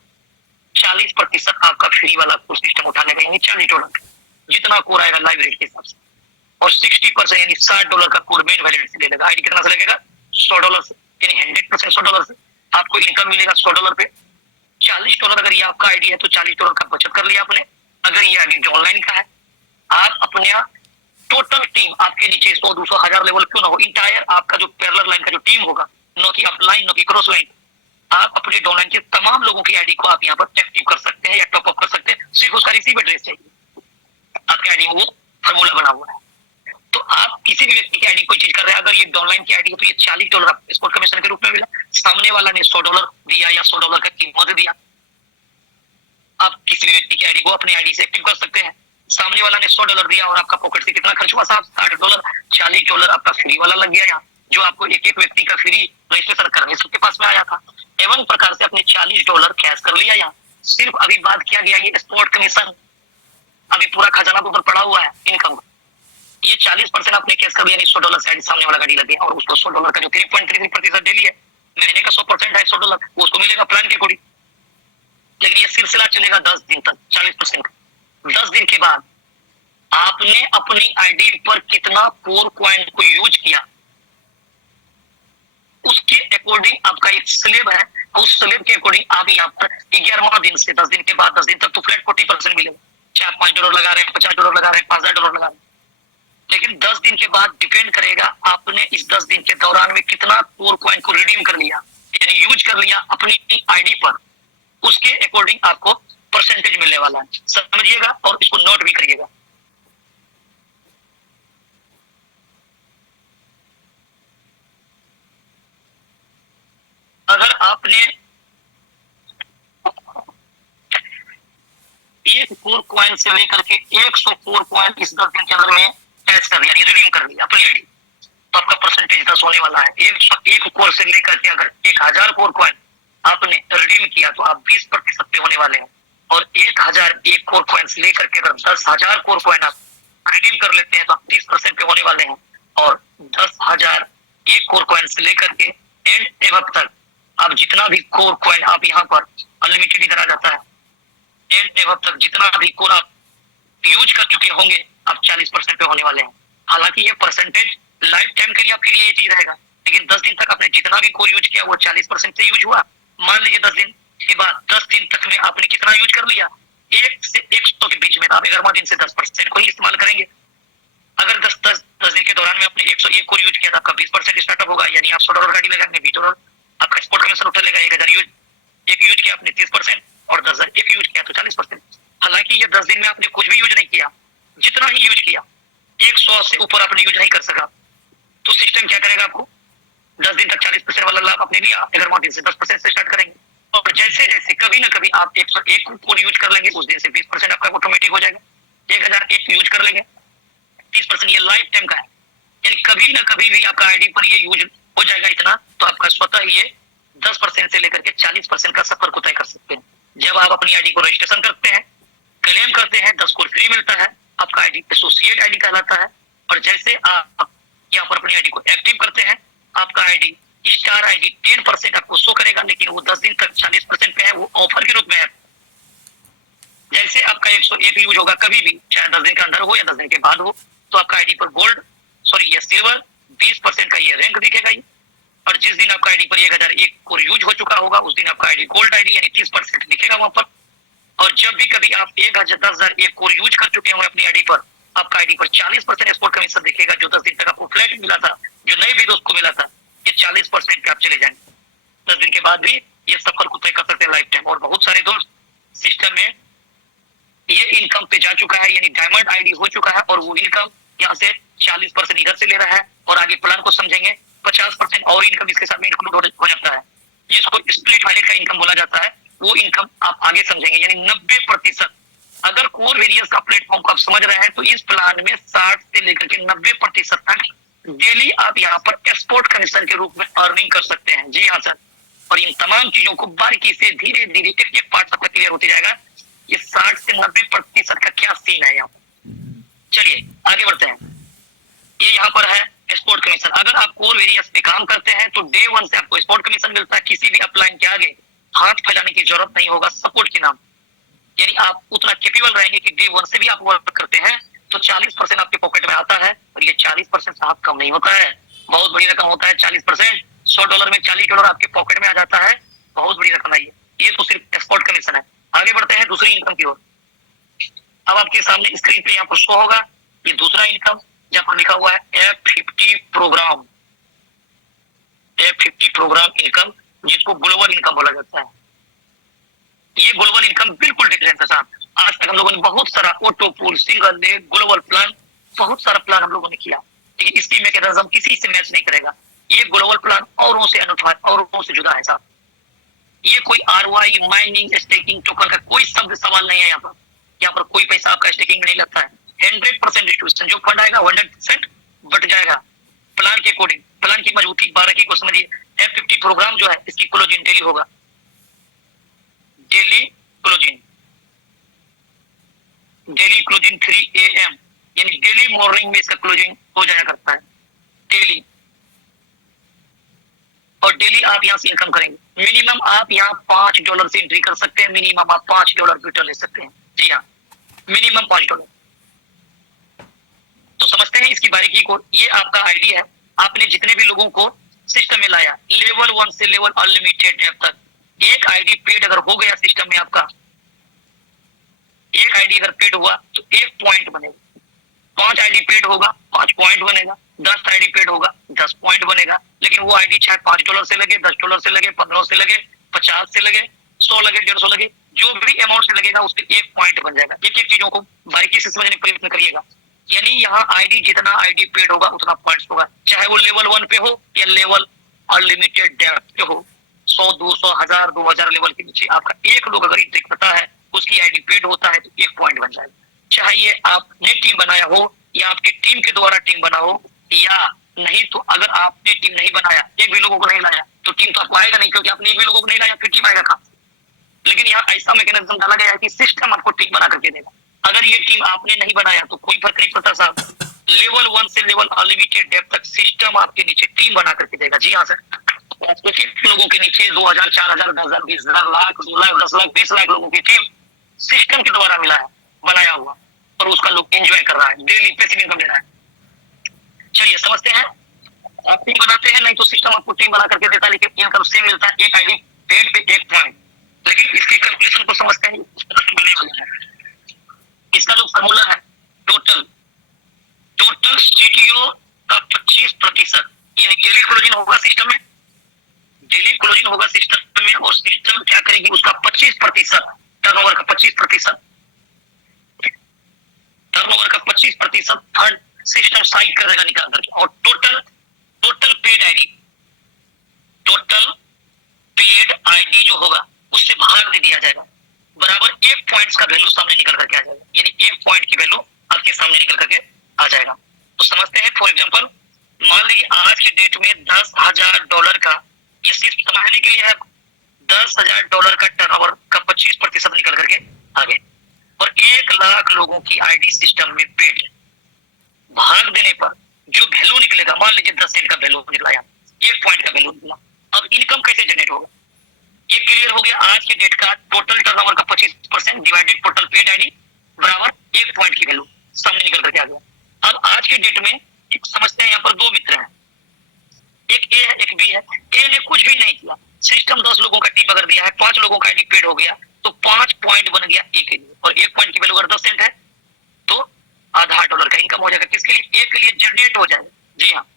40% आपका फ्री वाला कोर सिस्टम उठा लेगा, यानी $40 जितना कोर आएगा लाइव रेट के हिसाब से, और 60% यानी $60 का कोर मेन वैलिड से ले लेगा। आईडी कितना से लगेगा? $100 से, यानी 100% $100 से आपको इनकम मिलेगा $100 पे। $40 अगर ये आपका आईडी है तो $40 का बचत कर लिया आपने। अगर ये आईडी ऑनलाइन का है, आप अपने टोटल टीम, आपके नीचे 100, 200, 1000 लेवल क्यों ना हो, इंटायर आपका जो पैरेलल लाइन का जो टीम होगा, नो की अपलाइन, नो की क्रॉस लाइन, आप अपने डाउनलाइन के तमाम लोगों की आईडी को आप यहाँ पर एक्टिव कर सकते हैं या टॉप अप कर सकते हैं। सिर्फ उसका रिसीव एड्रेस चाहिए, आपके आईडी में वो फॉर्मूला बना हुआ है। तो आप किसी भी व्यक्ति की आईडी कोई चीज कर रहे हैं, अगर ये डाउनलाइन की आईडी है तो ये $40 आपको स्पोर्ट कमीशन के रूप में मिला। सामने वाला ने $100 दिया या $100 का कीमत दिया, आप किसी भी व्यक्ति की आईडी को अपनी आईडी से एक्टिव कर सकते हैं। सामने वाला ने $100 दिया और आपका पॉकेट से कितना खर्च हुआ साहब? $60। $40 आपका फ्री वाला लग गया यहाँ, जो आपको एक एक व्यक्ति का फ्री रजिस्ट्रेशन करने सबके पास में आया था। एवं प्रकार से अपने $40 कैश कर लिया यहाँ। सिर्फ अभी बात किया गया ये स्पोर्ट कमीशन, अभी पूरा खजाना के ऊपर पड़ा हुआ है इनकम। ये 40% आपने कैश कर लिया, $100 से सामने वाला गाड़ी लगे और उसको $100 का जो 3.33% डेली है, महीने का 100% है $100, वो उसको मिलेगा प्लान के अकॉर्डिंग। लेकिन ये सिलसिला चलेगा 10 दिन तक, 40%। 10 दिन के बाद आपने अपनी आईडी पर कितना कोर कॉइन को यूज किया, उसके अकॉर्डिंग आपका एक स्लेब है, उस स्लेब के अकॉर्डिंग आप यहाँ पर 11वां दिन से 10 दिन के बाद 10 दिन तक तो फ्लैट 40% मिलेगा। चाहे $5 लगा रहे हैं, $50 लगा रहे हैं, $5000 लगा रहे हैं, लेकिन 10 दिन के बाद डिपेंड करेगा आपने इस 10 दिन के दौरान में कितना कोर कॉइन को रिडीम कर लिया, यानी यूज कर लिया अपनी आईडी पर, उसके अकॉर्डिंग आपको परसेंटेज मिलने वाला है। समझिएगा और इसको नोट भी करिएगा। अगर आपने एक कोर कॉइन से लेकर के 100 कोर कॉइन इस 10 दिन के अंदर में कैच कर लिया, रिडीम कर लिया अपनी आईडी, तो आपका परसेंटेज 10 होने वाला है। एक कोर से लेकर के अगर 1000 कोर कॉइन आपने रिडीम किया तो आप 20% पे होने वाले हैं। और 1001 कोर कॉइन से लेकर के अगर 10,000 कोर कॉइन आप रिडीम कर लेते हैं तो आप 30% पे होने वाले हैं। और 10,001 कोर कॉइन से लेकर के एंड एवब तक आप जितना भी कोर कॉइन आप यहाँ पर अनलिमिटेड इधर आ जाता है, एंड एवब तक जितना भी कोर आप यूज कर चुके होंगे आप 40% पे होने वाले हैं। हालांकि ये परसेंटेज लाइफ टाइम के लिए आपके लिए ये चीज रहेगा, लेकिन 10 दिन तक आपने जितना भी कोर यूज किया वो 40% से यूज हुआ। मान लीजिए 10 दिन के बाद 10 दिन तक में आपने कितना यूज कर लिया, 1 से 100 के बीच में, आप 11वां दिन से 10% को ही इस्तेमाल करेंगे। अगर 10 दिन के दौरान में आपने 101 कोर यूज किया तो आपका 20% स्टार्टअप होगा, यानी आप $100 गाड़ी लगाएंगे, $20 आपका एक्सपोर्ट कमीशन उठा लेगा। 1000 यूज किया आपने 30% और 10,000 एक यूज किया तो 40%। हालांकि ये 10 दिन में आपने कुछ भी यूज नहीं किया, जितना ही यूज किया 100 से ऊपर आपने यूज नहीं कर सका, तो सिस्टम क्या करेगा आपको 10 दिन तक 40% वाला लाभ आपने लिया, 11वां दिन से 10% से स्टार्ट करेंगे। और जैसे जैसे कभी ना कभी आप 101 कोर यूज कर लेंगे, उस दिन से 20% आपका ऑटोमेटिक हो जाएगा। 1001 यूज कर लेंगे 30%, ये लाइफ टाइम का है, यानी कभी ना कभी भी आपका आईडी पर ये यूज हो जाएगा इतना, तो आपका स्वतः ये 10% से लेकर के 40% का सफर को तय कर सकते हैं। जब आप अपनी आईडी को रजिस्ट्रेशन करते हैं, क्लेम करते हैं, 10 कोर फ्री मिलता है, आपका आईडी एसोसिएट आईडी कहलाता है। और जैसे आप यहाँ पर अपनी आईडी को एक्टिव करते हैं, आपका आईडी स्टार आईडी 10% आपको शो करेगा, लेकिन वो 10 दिन तक 40% पे है, वो ऑफर के रूप में है। जैसे आपका 101 यूज होगा कभी भी, चाहे 10 दिन के अंदर हो या 10 दिन के बाद हो, तो आपका आईडी पर ये सिल्वर 20% का ये रैंक दिखेगा ही। और जिस दिन आपका आईडी पर 1001 कोर यूज हो चुका होगा, उस दिन आपका आईडी गोल्ड आईडी यानी 30% दिखेगा वहां पर। और जब भी कभी आप 10,001 कोर यूज कर चुके होंगे अपनी आईडी पर, आपका आईडी पर 40% एक्सपोर्ट कमीशन दिखेगा, जो 10 दिन तक आपको फ्लैट मिला था, जो नए भी दोस्त को मिला था, ये 40% पे आप चले जाएंगे। 10 दिन के बाद भी ये सफर को तय कर सकते हैं लाइफ टाइम। और बहुत सारे दोस्त सिस्टम में ये इनकम पे जा चुका है, यानी डायमंड आईडी हो चुका है, और वो इनकम यहाँ से 40% इधर से ले रहा है, और आगे प्लान को समझेंगे 50% और इनकम इसके साथ में इंक्लूड हो जाता है, जिसको स्प्लिट वैलिड का इनकम बोला जाता है। वो इनकम आप आगे समझेंगे, यानी 90%। अगर कोर वेरिएंस का प्लेटफॉर्म को आप समझ रहे हैं तो इस प्लान में 60 से लेकर के 90% तक डेली आप यहाँ पर एक्सपोर्ट कमीशन के रूप में अर्निंग कर सकते हैं। जी हाँ सर। और इन तमाम चीजों को बारीकी से धीरे धीरे एक एक पार्ट सबका क्लियर होते जाएगा, ये 60 से 90% का क्या सीन है यहाँ। चलिए आगे बढ़ते हैं। ये यहाँ पर है एक्सपोर्ट कमीशन। अगर आप कोर वेरिएंस पे काम करते हैं तो डे 1 से आपको एक्सपोर्ट कमीशन मिलता है। किसी भी अपलाइन के आगे हाथ फैलाने की जरूरत नहीं होगा सपोर्ट के नाम, यानी आप उतना कैपेबल रहेंगे कि डे 1 से भी आप वर्क करते हैं तो 40% आपके पॉकेट में आता है। और ये 40% साहब कम नहीं होता है, बहुत बड़ी रकम होता है 40%। $100 में $40 आपके पॉकेट में आ जाता है। बहुत बड़ी रकम आई है। ये तो सिर्फ एक्सपोर्ट कमीशन है। आगे बढ़ते हैं दूसरी इनकम की ओर। अब आपके सामने स्क्रीन पे यहाँ पर शो होगा ये दूसरा इनकम, जहाँ पर लिखा हुआ है F50 program, F50 program income, जिसको ग्लोबल इनकम बोला जाता है। ये ग्लोबल इनकम बिल्कुल डिफरेंट है साहब। आज तक हम लोगों ने बहुत सारा auto pool, single day, global plan, बहुत सारा प्लान हम लोगों ने किया, लेकिन इसकी मैकेनिज्म किसी से मैच नहीं करेगा। ये ग्लोबल प्लान औरों से अनूठा है, औरों से जुदा है साहब। ये कोई ROI, माइनिंग, स्टेकिंग, टोकन का कोई शब्द सवाल नहीं है यहाँ पर। यहाँ पर कोई पैसा आपका स्टेकिंग नहीं लगता है। 100% डिस्ट्रीब्यूशन, जो फंड आएगा 100% बट जाएगा प्लान के अकॉर्डिंग। प्लान की मजबूती 12 की को समझिए। F50 प्रोग्राम जो है इसकी क्लोजिंग डेली होगा, डेली क्लोजिंग 3 AM, यानी डेली मॉर्निंग में इसका क्लोजिंग हो जाया करता है डेली। और डेली आप यहाँ से इनकम करेंगे। मिनिमम आप यहाँ $5 से एंट्री कर सकते हैं। मिनिमम आप $5 विड्रॉ ले सकते हैं। जी हाँ, मिनिमम $5। तो समझते हैं इसकी बारीकी को। ये आपका आईडी है। आपने जितने भी लोगों को सिस्टम में लाया, लेवल 1 से लेवल अनलिमिटेड डेप तक, एक आईडी पेड अगर हो गया सिस्टम में आपका, एक आईडी अगर पेड हुआ तो 1 पॉइंट बनेगा। 5 आईडी पेड होगा 5 पॉइंट बनेगा। 10 आईडी पेड होगा 10 पॉइंट बनेगा। लेकिन वो आईडी चाहे $5 से लगे, $10 से लगे, 15 से लगे, 50 से लगे, 100 लगे, 150 लगे, जो भी अमाउंट से लगेगा उसके 1 पॉइंट बन जाएगा। एक एक चीजों को बारीकी से समझने का प्रयत्न करिएगा। यानी यहाँ आईडी जितना आईडी पेड होगा उतना पॉइंट्स होगा, चाहे वो लेवल 1 पे हो या लेवल अनलिमिटेड डेप्थ पे हो। 100, 200, 1000, 2000 लेवल के नीचे आपका एक लोग अगर एंट्री करता है, उसकी आईडी पेड होता है तो 1 पॉइंट बन जाएगा। चाहे ये आपने टीम बनाया हो या आपकी टीम के द्वारा टीम बना हो, या नहीं तो अगर आपने टीम नहीं बनाया, एक भी लोगों को नहीं लाया, तो टीम तो आपको आएगा नहीं, क्योंकि आपने एक भी लोगों को नहीं लाया, फिर टीम आएगा कहाँ? लेकिन यहाँ ऐसा मैकेनिज्म डाला गया है कि सिस्टम आपको टीम बना करके देगा। अगर ये टीम आपने नहीं बनाया तो कोई फर्क नहीं पड़ता साहब। लेवल 1 से लेवल अनलिमिटेड डेप्थ तक सिस्टम आपके नीचे टीम बना करके देगा। जी हाँ सर, कुछ लोगों के नीचे 2000, 4000, 10,000, 20,000, लाख, 2 लाख, 10 लाख, 20 लाख लोगों की टीम सिस्टम के द्वारा मिला है, बनाया हुआ, और उसका लोग एंजॉय कर रहा है, डेली पैसिव इनकम ले रहा है। चलिए समझते हैं। आप टीम बनाते हैं, नहीं तो सिस्टम आपको टीम बना करके देता है, लेकिन इनकम सेम मिलता है। एक आईडी पेड पे 1 पॉइंट। लेकिन इसके कैलकुलेशन को समझते हैं। इसका जो फॉर्मूला है, टोटल CTO का 25%, यानी डेली क्लोजिंग होगा सिस्टम में, डेली क्लोजिंग होगा सिस्टम में, और सिस्टम क्या करेगी, उसका 25%, टर्नओवर का 25%, टर्नओवर का 25% फंड सिस्टम साइड करेगा निकाल करके, और टोटल पेड आईडी जो होगा उससे भाग दे दिया जाएगा, बराबर 1 पॉइंट्स का वैल्यू सामने निकल करके आ जाएगा। यानी 1 पॉइंट की वैल्यू आपके सामने निकल करके आ जाएगा। तो समझते हैं। फॉर एग्जांपल, मान लीजिए आज के डेट में $10,000 का, ये सिर्फ समझने के लिए है, $10,000 का टर्नओवर का 25% निकल करके आ गए, और 1 लाख लोगों की आईडी सिस्टम में पेड। भाग देने पर जो वैल्यू निकलेगा, मान लीजिए 10 सेंट का वैल्यू निकला, 1 पॉइंट का वैल्यू निकला। अब इनकम कैसे जनरेट होगा, ये क्लियर हो गया। आज के डेट का टोटल टर्नओवर का 25% डिवाइडेड टोटल पेड आईडी बराबर 1 पॉइंट की वैल्यू सामने निकल करके आ गया। अब आज के डेट में समझते हैं, यहाँ पर 2 मित्र हैं, एक ए है एक बी है। ए ने कुछ भी नहीं किया, सिस्टम 10 लोगों का टीम अगर दिया है, 5 लोगों का आईडी पेड हो गया, तो 5 पॉइंट बन गया ए के लिए, और 1 पॉइंट की वैल्यू अगर 10 सेंट है तो $0.5 का इनकम हो जाएगा। किसके लिए? ए के लिए जनरेट हो जाएगा। जी हाँ।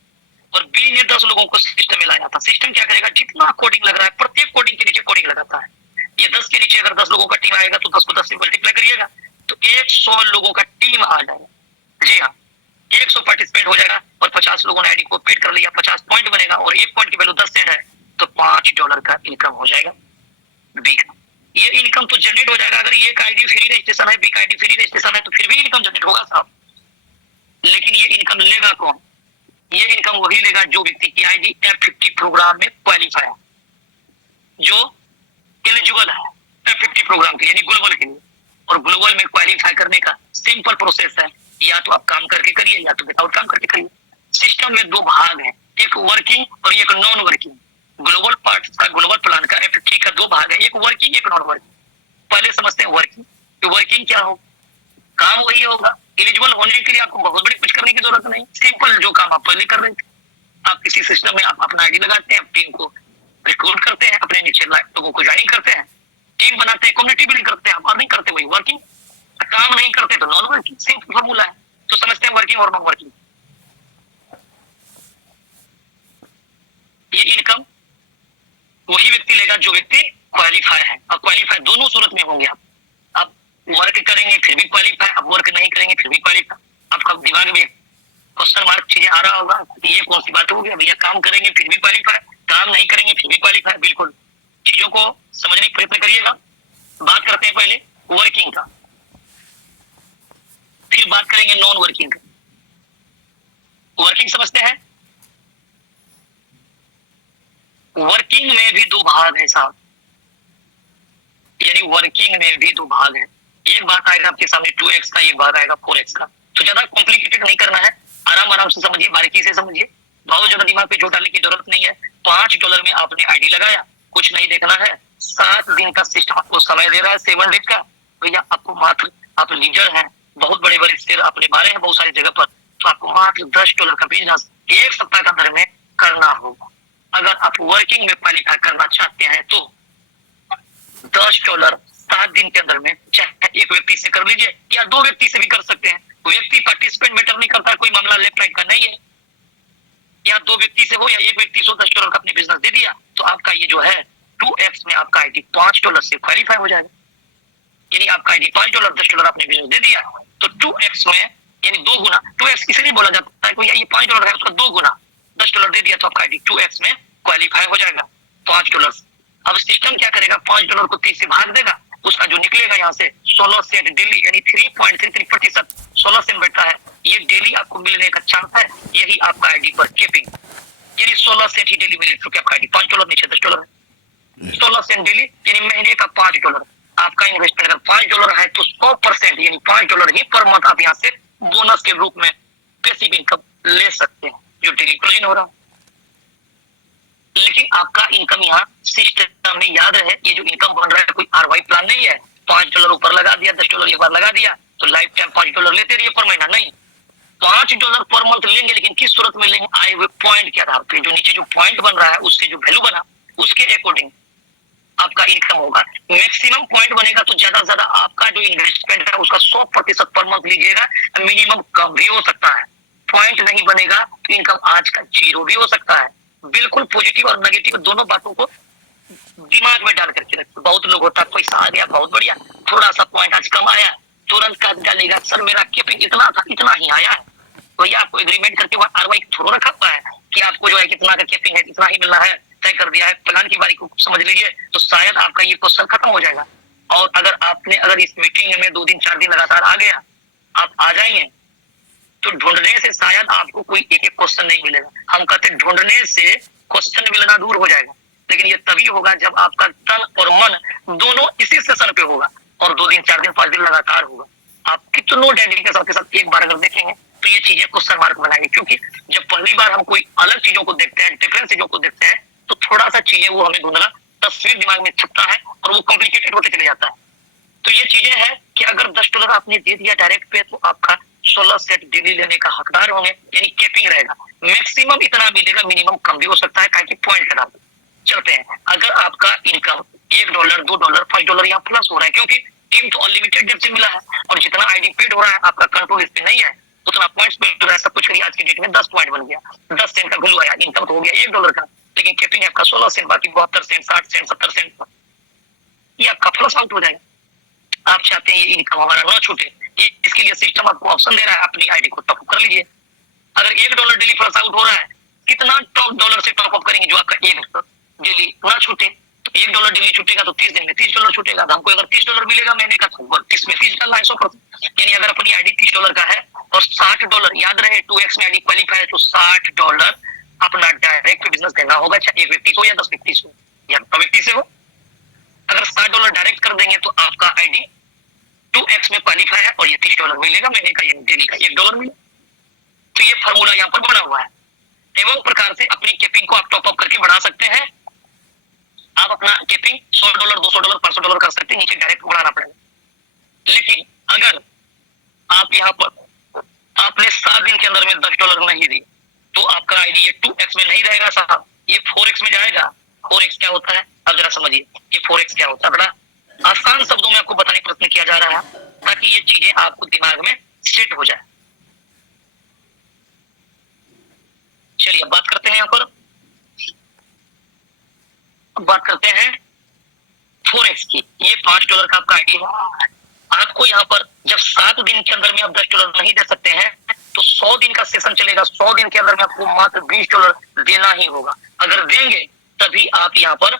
और बी ने 10 लोगों को सिस्टम में लाया था। सिस्टम क्या करेगा, जितना कोडिंग लग रहा है, प्रत्येक कोडिंग के नीचे कोडिंग लगाता है। ये 10 के नीचे अगर 10 लोगों का टीम आएगा तो 10 को 10 से मल्टीप्लाई करिएगा तो 100 लोगों का टीम आ जाएगा। जी हाँ, 100 पार्टिसिपेंट हो जाएगा, और 50 लोगों ने आईडी को पेड कर लिया, 50 पॉइंट बनेगा, और 1 पॉइंट की वैल्यू 10 सेंट है, तो $5 का इनकम हो जाएगा बी का। ये इनकम तो जनरेट हो जाएगा। अगर ये का आईडी फ्री रजिस्ट्रेशन है, बी का आईडी फ्री रजिस्ट्रेशन है, तो फिर भी इनकम जनरेट होगा साहब। लेकिन ये इनकम लेगा कौन? ये इनकम वही लेगा जो व्यक्ति की आईडी F50 प्रोग्राम में क्वालिफाई है, जो एलिजिबल है F50 प्रोग्राम के, यानी ग्लोबल के लिए। और ग्लोबल में क्वालिफाई करने का सिंपल प्रोसेस है, या तो आप काम करके करिए या तो विदाउट काम करके करिए। सिस्टम में 2 भाग हैं, एक वर्किंग और एक नॉन वर्किंग। ग्लोबल पार्ट का, ग्लोबल प्लान का F50 का 2 भाग है, एक वर्किंग एक नॉन वर्किंग। पहले समझते हैं वर्किंग। तो वर्किंग क्या हो, काम वही होगा। एलिजिबल होने के लिए आपको बहुत बड़ी कुछ करने की जरूरत नहीं, सिंपल जो काम आप पहले कर रहे थे। आप किसी सिस्टम में आप अपना आईडी लगाते हैं, टीम को रिक्रूट करते हैं, अपने नीचे से लोगों को ज्वाइनिंग करते हैं, टीम बनाते हैं, कम्युनिटी बिल्ड करते हैं, आप अर्निंग करते वही वर्किंग, काम नहीं करते तो नॉन वर्किंग, सिंपल फॉर्मूला है। तो समझते हैं वर्किंग और नॉन वर्किंग। ये इनकम वही व्यक्ति लेगा जो व्यक्ति क्वालिफाई है। अब क्वालिफाई दोनों सूरत में होंगे। आप वर्क करेंगे फिर भी क्वालिफाई, आप वर्क नहीं करेंगे फिर भी क्वालिफाई। आपका दिमाग में क्वेश्चन मार्क चीजें आ रहा होगा, ये कौन सी बात हो गई भैया, काम करेंगे फिर भी क्वालिफाई, काम नहीं करेंगे फिर भी क्वालिफाई। बिल्कुल चीजों को समझने का प्रयत्न करिएगा। बात करते हैं पहले वर्किंग का, फिर बात करेंगे नॉन वर्किंग का। वर्किंग समझते हैं, वर्किंग में भी दो भाग है साहब, यानी वर्किंग में भी दो भाग है। एक बात आएगा आपके सामने 2x का, एक बात आएगा 4x का। तो ज्यादा कॉम्प्लिकेटेड नहीं करना है, आराम आराम से समझिए, बारीकी से समझिए, बहुत ज्यादा दिमाग पे जोर डालने की जरूरत नहीं है। $5 में आपने आईडी लगाया, कुछ नहीं देखना है, 7 दिन का सिस्टम आपको समय दे रहा है, 7 डेज का। भैया आपको मात्र, आप लीडर हैं, बहुत बड़े बड़े शेयर आपने मारे हैं बहुत सारी जगह पर, तो आपको मात्र $10 का बिजनेस 1 सप्ताह के अंदर में करना होगा। अगर आप वर्किंग में क्वालिफाई करना चाहते हैं तो $10 7 दिन के अंदर में, चाहे एक व्यक्ति से कर लीजिए या 2 व्यक्ति से भी कर सकते हैं। व्यक्ति पार्टिसिपेंट मैटर नहीं करता, कोई मामला लेफ्ट राइट का नहीं है। या 2 व्यक्ति से हो या एक व्यक्ति से $10 का अपने बिजनेस दे दिया तो आपका ये जो है 2x में आपका आईडी $5 से क्वालिफाई हो जाएगा। यानी आपका आईडी $5 $10 आपने बिजनेस दे दिया तो 2x में, यानी 2 गुना। 2x इसलिए बोला जाता है कोई ये $5 है उसका 2 गुना $10 दे दिया तो आपका आईडी 2x में क्वालिफाई हो जाएगा $5। अब सिस्टम क्या करेगा, $5 को 30 से भाग देगा, उसका जो निकलेगा यहाँ से 16 सेंट डेली, यानी 3.33% 16 सेंट बैठता है, ये डेली आपको मिलने का चांस है। यही आपका आईडी पर कीपिंग, यानी 16 सेंट ही डेली मिले, क्योंकि आपका आईडी $5 नीचे $10 है। 16 सेंट डेली यानी महीने का $5। आपका इन्वेस्टमेंट अगर $5 है तो 100% यानी $5 ही पर मंथ आप यहाँ से बोनस के रूप में पैसिव इनकम ले सकते हैं, जो डेली प्रोविजन हो रहा है। लेकिन आपका इनकम यहाँ सिस्टम में याद रहे, ये जो इनकम बन रहा है कोई ROI प्लान नहीं है, $5 ऊपर लगा दिया, $10 एक बार लगा दिया तो लाइफ टाइम $5 लेते रहिए पर महीना नहीं। $5 पर मंथ लेंगे, लेकिन किस सूरत में लेंगे, आए हुए पॉइंट के आधार पर। जो नीचे जो पॉइंट बन रहा है उससे जो वैल्यू बना उसके अकॉर्डिंग आपका इनकम होगा। मैक्सिमम पॉइंट बनेगा तो ज्यादा से ज्यादा आपका जो इन्वेस्टमेंट है उसका 100% पर मंथ लीजिएगा, मिनिमम कम भी हो सकता है। पॉइंट नहीं बनेगा तो इनकम आज का 0 भी हो सकता है। बिल्कुल पॉजिटिव और नेगेटिव दोनों बातों को दिमाग में डाल करके रखिए। बहुत लोग होता है पैसा आ गया बहुत बढ़िया, थोड़ा सा पॉइंट आज कम आया, तुरंत काट डालेगा, सर मेरा कीपिंग इतना था इतना ही आया है। भैया आपको एग्रीमेंट करके ROI थोड़ा रखा हुआ है कि आपको जो है कितना का कीपिंग है इतना ही मिलना है, तय कर दिया है। प्लान की बारी को समझ लीजिए तो शायद आपका ये क्वेश्चन खत्म हो जाएगा। और अगर इस मीटिंग में 2 दिन 4 दिन लगातार आ गया, आप आ जाएंगे तो ढूंढने से शायद आपको कोई एक क्वेश्चन नहीं मिलेगा। हम कहते हैं ढूंढने से क्वेश्चन मिलना दूर हो जाएगा, लेकिन ये तभी होगा जब आपका तन और मन दोनों इसी सेशन पे होगा और 2 दिन 4 दिन 5 दिन लगातार होगा। आप कितनों डेडिकेशन के साथ एक बार अगर देखेंगे तो ये चीजें क्वेश्चन मार्क बनाएंगे, क्योंकि जब पहली बार हम कोई अलग चीजों को देखते हैं, डिफरेंट चीजों को देखते हैं तो थोड़ा सा चीजें वो हमें धुंधला तस्वीर दिमाग में छपता है और वो कॉम्प्लिकेटेड होते चले जाता है। तो ये चीजें हैं कि अगर $10 आपने दे दिया डायरेक्ट पे तो आपका 16 सेट डेली लेने का हकदार होंगे, यानी कैपिंग रहेगा। मैक्सिमम इतना मिलेगा, मिनिमम कम भी हो सकता है, क्योंकि पॉइंट के दाम चलते हैं। अगर आपका इनकम $1 $2 $5 यहाँ प्लस हो रहा है, क्योंकि टीम तो अनलिमिटेड डेट से मिला है और जितना आईडी पेड हो रहा है आपका कंट्रोल इस पे नहीं है, उतना पॉइंट्स पे हो रहा है। सब कुछ करिए आज की डेट में 10 पॉइंट बन गया, 10 सेंट का वैल्यू आया, इनकम तो हो गया $1 का, लेकिन कैपिंग आपका 16 सेंट, बाकी 72 सेंट 60 सेंट 70 सेंट ये आपका प्लस आउट हो जाएगा। आप चाहते हैं ये इनकम हमारा ना छूटे, इसके लिए सिस्टम आपको ऑप्शन दे रहा है, अपनी आईडी को टॉप कर लीजिए। अगर $1 डेली प्लस आउट हो रहा है, कितना $1 से टॉप अप करेंगे जो आपका $1 डेली ना छूटे। तो $1 डेली छूटेगा तो 30 दिन में $30 छूटेगा। तो हमको अगर $30 मिलेगा महीने का तो 30 में 30 डालना है 100%। यानी अगर अपनी आईडी $30 का है और $60 याद रहे 2x में आईडी क्वालिफाई है तो $60 अपना डायरेक्ट बिजनेस देना होगा, चाहे एक व्यक्ति को या 10 व्यक्ति से या 2 व्यक्ति से हो। अगर $60 डायरेक्ट कर देंगे तो आपका आईडी 2x में क्वालिफाई है और ये $30 मिलेगा महीने का, ये डेली का $1 मिले। तो ये फॉर्मूला यहाँ पर बना हुआ है। एवं प्रकार से अपनी कैपिंग को आप टॉप अप करके बढ़ा सकते हैं। आप अपना कैपिंग $100 $200 $500 कर सकते हैं, नीचे डायरेक्ट बढ़ाना पड़ेगा। लेकिन अगर आप यहाँ पर आपने 7 दिन के अंदर में $10 नहीं दी तो आपका आईडी ये 2x में नहीं रहेगा साहब, ये 4x में जाएगा 4x क्या होता है, अब जरा समझिए ये 4x क्या होता है। बड़ा आसान शब्दों में आपको बताने का प्रयत्न किया जा रहा है ताकि ये चीजें आपको दिमाग में सेट हो जाए। चलिए अब बात करते हैं यहाँ पर, बात करते हैं 4x की। ये $5 का आपका आईडी है। आपको यहाँ पर जब 7 दिन के अंदर में आप $10 नहीं दे सकते हैं तो 100 दिन का सेशन चलेगा। 100 दिन के अंदर में आपको मात्र $20 देना ही होगा। अगर देंगे तभी आप यहाँ पर